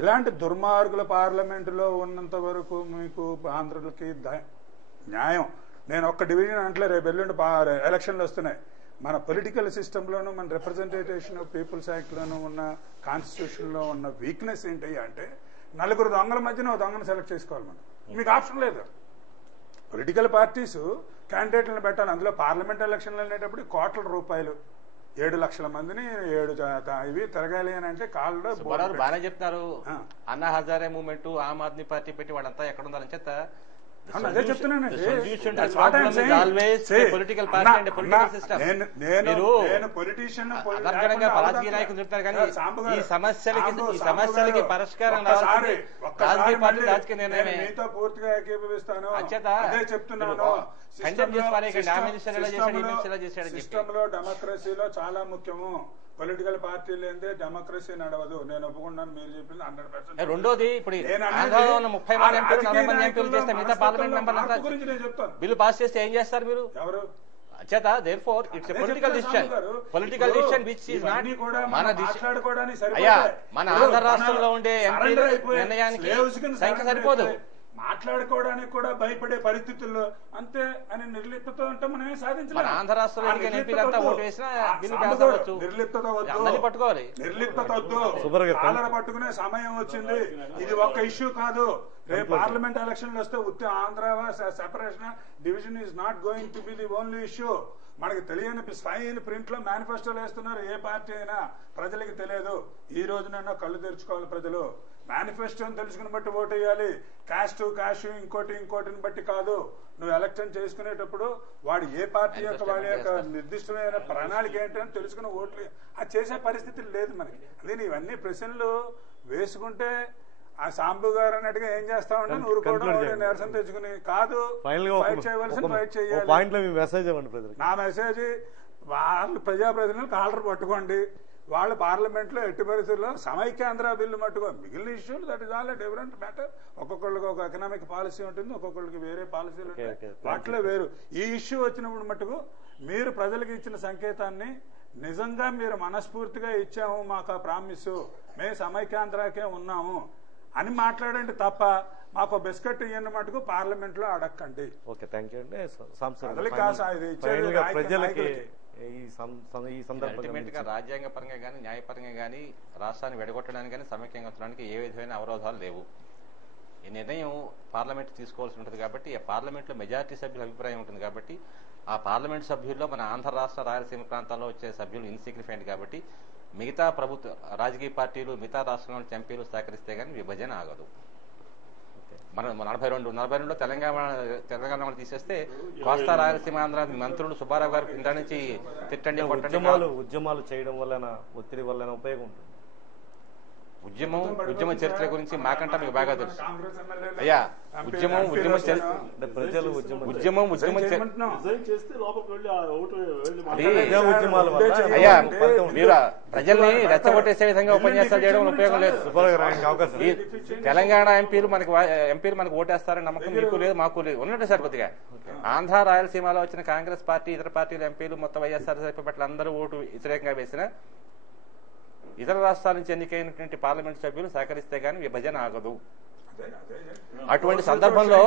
ఇలాంటి దుర్మార్గుల పార్లమెంటులో ఉన్నంత వరకు మీకు ఆంధ్రులకి న్యాయం. నేను ఒక్క డివిజన్ అంటే రేపు ఎల్లుండి ఎలక్షన్లు వస్తున్నాయి. మన పొలిటికల్ సిస్టంలోనూ మన రిప్రజెంటేషన్ ఆఫ్ పీపుల్స్ యాక్ట్లోనూ ఉన్న కాన్స్టిట్యూషన్లో ఉన్న వీక్నెస్ ఏంటి అంటే 4 దొంగల మధ్యన ఒక దొంగను సెలెక్ట్ చేసుకోవాలి. మనం మీకు ఆప్షన్ లేదు. పొలిటికల్ పార్టీస్ క్యాండిడేట్లను పెట్టాలి. అందులో పార్లమెంట్ ఎలక్షన్లు అనేటప్పుడు కోట్ల రూపాయలు 7 లక్షల మందిని 7 ఇవి తిరగాలి అని అంటే కాళ్ళు బాగానే చెప్తున్నారు. అన్నా హజారే మూవ్మెంట్ ఆమ్ ఆద్మీ పార్టీ పెట్టి వాళ్ళంతా ఎక్కడ ఉండాలని చెప్తా అదే చెప్తున్నానండి. రాజకీయ నాయకులు చెప్తారు కానీ ఈ సమస్యలకి పరిష్కారం రాజకీయ పార్టీ రాజకీయ నిర్ణయమే. మీతో పూర్తిగా ఏకీభవిస్తాను. అదే చెప్తున్నాను. సిస్టంలో డెమోక్రసీలో చాలా ముఖ్యము. పొలిటికల్ పార్టీ లేదే డెమోక్రసీ నడవదు. నేను ఒప్పుకున్నాను. మీరు చెప్పింది 100%. రెండోది ఇప్పుడు 30 మంది ఎంపీలు 40 మంది ఎంపీలు చేస్తే మిగతా పార్లమెంట్ మెంబర్లు గురించి నేను చెప్తాను. బిల్లు పాస్ చేస్తే ఏం చేస్తారు మీరు? ఎవరు చేత therefore it's a political decision. Political decision which is not మన అయ్యా మన ఆంధ్ర రాష్ట్రంలో ఉండే ఎంపీల నిర్ణయానికి సంఖ్య సరిపోదు. మాట్లాడుకోవడానికి కూడా భయపడే పరిస్థితుల్లో అంతే అని నిర్లిప్తతో అంటే మనం ఏం సాధించలేదు. ఆంధ్ర రాష్ట్రంలో ఎంపీలంతా ఓటు వేసినా బిల్లు పాస్ అవ్వచ్చు. నిర్లిప్తత పట్టుకోవాలి. నిర్లిప్తత వద్దు. కాలర పట్టుకునే సమయం వచ్చింది. ఇది ఒక్క ఇష్యూ కాదు. రేపు పార్లమెంట్ ఎలక్షన్లు వస్తే Andhra separation division is not going to be the only issue. మనకి తెలియని స్వయం ప్రింట్ లో మేనిఫెస్టోలు వేస్తున్నారు. ఏ పార్టీ అయినా ప్రజలకి తెలియదు. ఈ రోజునైనా కళ్ళు తెరుచుకోవాలి ప్రజలు. మేనిఫెస్టోని తెలుసుకుని బట్టి ఓటు వేయాలి. క్యాష్ ఇంకోటిని బట్టి కాదు. నువ్వు ఎలక్షన్ చేసుకునేటప్పుడు వాడు ఏ పార్టీ యొక్క వాళ్ళ యొక్క నిర్దిష్టమైన ప్రణాళిక ఏంటని తెలుసుకుని ఓట్లు అది చేసే పరిస్థితి లేదు మనకి. అదే ఇవన్నీ ప్రశ్నలు వేసుకుంటే ఆ సాంబు గారు అన్నట్టుగా ఏం చేస్తా ఉంటే ఊరుకోవడం, నిరసన తెచ్చుకుని కాదు. ఫైట్ చేయవలసిన ఫైట్ చేయాలి. నా మెసేజ్ వాళ్ళు ప్రజాప్రతినిధులకు ఆర్డర్ పట్టుకోండి. వాళ్ళు పార్లమెంట్ లో ఎట్టి పరిస్థితుల్లో సమైక్యాంధ్ర బిల్లు మట్టుకో. మిగిలిన ఇష్యూలు that is all different matter. ఒక్కొక్కళ్ళకి ఒక ఎకనామిక్ పాలసీ ఉంటుంది, ఒక్కొక్కళ్ళకి వేరే పాలసీలు ఉంటాయి. వాటిలో వేరు. ఈ ఇష్యూ వచ్చినప్పుడు మట్టుకు మీరు ప్రజలకు ఇచ్చిన సంకేతాన్ని నిజంగా మీరు మనస్ఫూర్తిగా ఇచ్చాము, మాకు ఆ ప్రామిస్, మేము సమైక్యాంధ్రాకే ఉన్నాము అని మాట్లాడండి తప్ప మాకు బిస్కెట్ ఇవ్వండి మటుకు పార్లమెంట్ లో అడక్కండి. ఓకే, థ్యాంక్ యూ అండి. ప్రజలకి అల్టిమేట్ గా రాజ్యాంగ పరంగా కానీ న్యాయపరంగా కానీ రాష్ట్రాన్ని వెడగొట్టడానికి కానీ సమైక్యంగా ఉంచడానికి ఏ విధమైన అవరోధాలు లేవు. ఈ నిర్ణయం పార్లమెంట్ తీసుకోవాల్సి ఉంటుంది కాబట్టి ఆ పార్లమెంట్ లో మెజారిటీ సభ్యుల అభిప్రాయం ఉంటుంది కాబట్టి ఆ పార్లమెంట్ సభ్యుల్లో మన ఆంధ్ర రాష్ట్ర రాయలసీమ ప్రాంతాల్లో వచ్చే సభ్యులు ఇన్సిగ్నిఫికెంట్ కాబట్టి మిగతా ప్రభుత్వ రాజకీయ పార్టీలు మిగతా రాష్ట్రంలో ఎంపీలు సహకరిస్తే కానీ విభజన ఆగదు. మనం 42లో తెలంగాణ తీసేస్తే కోస్తా రాయలసీమ ఆంధ్ర మంత్రులు సుబ్బారావు గారు కింద నుంచి తిట్టండి ఉద్యమాలు చేయడం వలన ఒత్తిడి వలన ఉపయోగం ఉంటుంది. ఉద్యమ చరిత్ర గురించి మాకంటే మీకు బాగా తెలుసు అయ్యా. ఉద్యమ అయ్యా మీరు ప్రజల్ని రెచ్చగొట్టేసే విధంగా ఉపన్యాసాలు చేయడం ఉపయోగం లేదు. తెలంగాణ ఎంపీలు మనకు ఓటేస్తారని నమ్మకం మీకు లేదు, మాకు లేదు. ఉన్నట్టు సార్ కొద్దిగా ఆంధ్ర రాయలసీమలో వచ్చిన కాంగ్రెస్ పార్టీ ఇతర పార్టీల ఎంపీలు మొత్తం వైఎస్ఆర్సీపీ పట్ల అందరూ ఓటు వ్యతిరేకంగా వేసిన ఇతర రాష్ట్రాల నుంచి ఎన్నికైనటువంటి పార్లమెంట్ సభ్యులు సహకరిస్తే గానీ విభజన ఆగదు. అటువంటి సందర్భంలో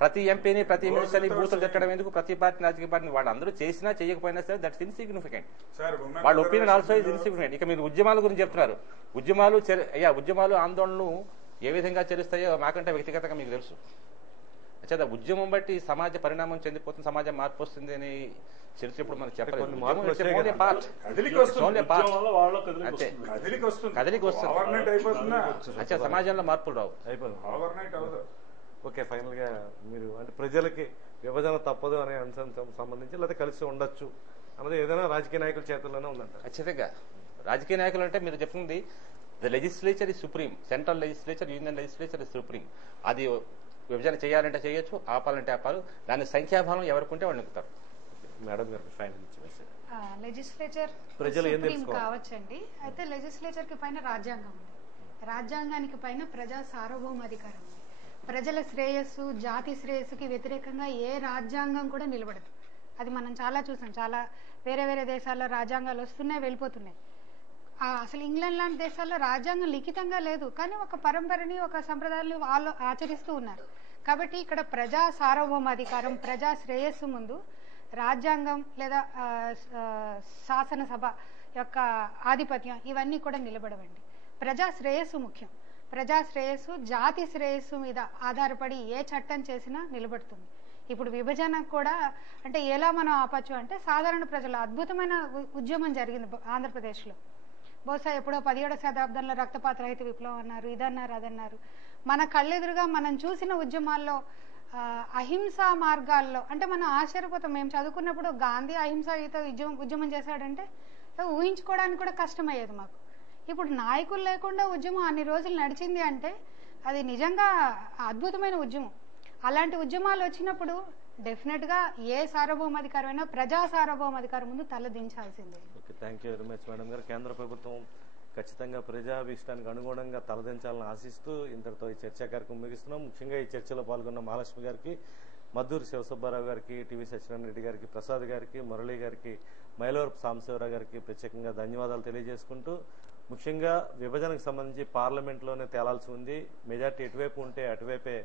ప్రతి ఎంపీని ప్రతి మినిస్టర్ని బూతులు తిట్టడం ఎందుకు? ప్రతి పార్టీ రాజకీయ పార్టీని వాళ్ళందరూ చేసినా చేయకపోయినా సరే దట్స్ ఇన్సిగ్నిఫికెంట్. వాళ్ళ ఒపీనియన్ ఆల్సో ఇస్ ఇన్సిగ్నిఫికెంట్. ఇక మీరు ఉద్యమాల గురించి చెప్తున్నారు. ఉద్యమాలు ఆందోళనలు ఏ విధంగా చేస్తాయో మాకంటే వ్యక్తిగతంగా మీకు తెలుసు. అచ్చా ఉద్యమం బట్టి సమాజ పరిణామం చెందిపోతుంది, సమాజం మార్పు వస్తుంది అని చరిత్ర ఇప్పుడు మనకు చెప్పలేదు. కదిలికి వస్తుంది. అచ్చా సమాజంలో మార్పులు రావు. ఓకే, ఫైనల్ గా మీరు అంటే ప్రజలకి విభజన తప్పదు అనే అంశం సంబంధించి లేదా కలిసి ఉండొచ్చు అన్నది ఏదైనా రాజకీయ నాయకుల చేతుల్లోనే ఉందంట. ఖచ్చితంగా రాజకీయ నాయకులు అంటే మీరు చెప్తుంది the legislature is supreme, central legislature, union legislature is supreme. అది విభజన చేయాలంటే చేయొచ్చు, ఆపాలంటే ఆపాలు. దాని సంఖ్యాబలం ఎవరికి వాళ్ళు ఎక్కుతారు. మేడం గారు ఫైనల్ లెజిస్లేచర్ కావచ్చండి. అయితే లెజిస్లేచర్ కి పైన రాజ్యాంగం ఉంది, రాజ్యాంగానికి పైన ప్రజా సార్వభౌమాధికారం ఉంది. ప్రజల శ్రేయస్సు, జాతి శ్రేయస్సుకి వ్యతిరేకంగా ఏ రాజ్యాంగం కూడా నిలబడదు. అది మనం చాలా చూసాం. చాలా వేరే వేరే దేశాల్లో రాజ్యాంగాలు వస్తున్నాయి, వెళ్ళిపోతున్నాయి. అసలు ఇంగ్లాండ్ లాంటి దేశాల్లో రాజ్యాంగం లిఖితంగా లేదు, కానీ ఒక పరంపరని ఒక సంప్రదాయాలు వాళ్ళు ఆచరిస్తూ ఉన్నారు. కాబట్టి ఇక్కడ ప్రజా సార్వభౌమాధికారం, ప్రజా శ్రేయస్సు ముందు రాజ్యాంగం లేదా శాసనసభ యొక్క ఆధిపత్యం ఇవన్నీ కూడా నిలబడవండి. ప్రజా శ్రేయస్సు ముఖ్యం. ప్రజా శ్రేయస్సు, జాతి శ్రేయస్సు మీద ఆధారపడి ఏ చట్టం చేసినా నిలబడుతుంది. ఇప్పుడు విభజన కూడా అంటే ఎలా మనం ఆపచ్చు అంటే సాధారణ ప్రజలు అద్భుతమైన ఉద్యమం జరిగింది ఆంధ్రప్రదేశ్లో. బహుశా ఎప్పుడో 17వ శతాబ్దంలో రక్తపాత రహిత విప్లవం అన్నారు, ఇదన్నారు, అదన్నారు. మన కళ్ళెదురుగా మనం చూసిన ఉద్యమాల్లో అహింసా మార్గాల్లో అంటే మనం ఆశ్చర్యపోతాం. మేము చదువుకున్నప్పుడు గాంధీ అహింసాయుత ఉద్యమం చేశాడంటే ఊహించుకోవడానికి కూడా కష్టమయ్యేది మాకు. ఇప్పుడు నాయకులు లేకుండా ఉద్యమం అన్ని రోజులు నడిచింది అంటే అది నిజంగా అద్భుతమైన ఉద్యమం. అలాంటి ఉద్యమాలు వచ్చినప్పుడు డెఫినెట్ గా ఏ సార్వభౌమాధికారమైనా ప్రజా సార్వభౌమాధికారం ముందు తలదించాల్సిందే. Okay, thank you very much madam గారు. కేంద్ర ప్రభుత్వం ఖచ్చితంగా ప్రజాభీష్టానికి అనుగుణంగా తలదించాలని ఆశిస్తూ ఇంతటితో ఈ చర్చా కార్యక్రమం ముగిస్తున్నాం. ముఖ్యంగా ఈ చర్చలో పాల్గొన్న మహాలక్ష్మి గారికి, మద్దూరి శివసుబ్బారావు గారికి, టీవీ సత్యనారాయణ రెడ్డి గారికి, ప్రసాద్ గారికి, మురళి గారికి, మైలవరపు సాంబశివరావు గారికి ప్రత్యేకంగా ధన్యవాదాలు తెలియజేసుకుంటూ ముఖ్యంగా విభజనకు సంబంధించి పార్లమెంట్లోనే తేలాల్సి ఉంది. మెజార్టీ ఎటువైపు ఉంటే అటువైపే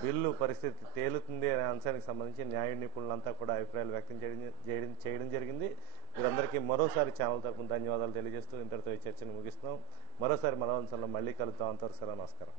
బిల్లు పరిస్థితి తేలుతుంది అనే అంశానికి సంబంధించి న్యాయ నిపుణులంతా కూడా అభిప్రాయాలు వ్యక్తం చేయడం జరిగింది. వీరందరికీ మరోసారి ఛానల్ తరఫున ధన్యవాదాలు తెలియజేస్తూ ఇంతటితో ఈ చర్చను ముగిస్తున్నాం. మరోసారి మన అంశంలో మళ్ళీ కలుద్దాం. అంతవరకు సెలవు, నమస్కారం.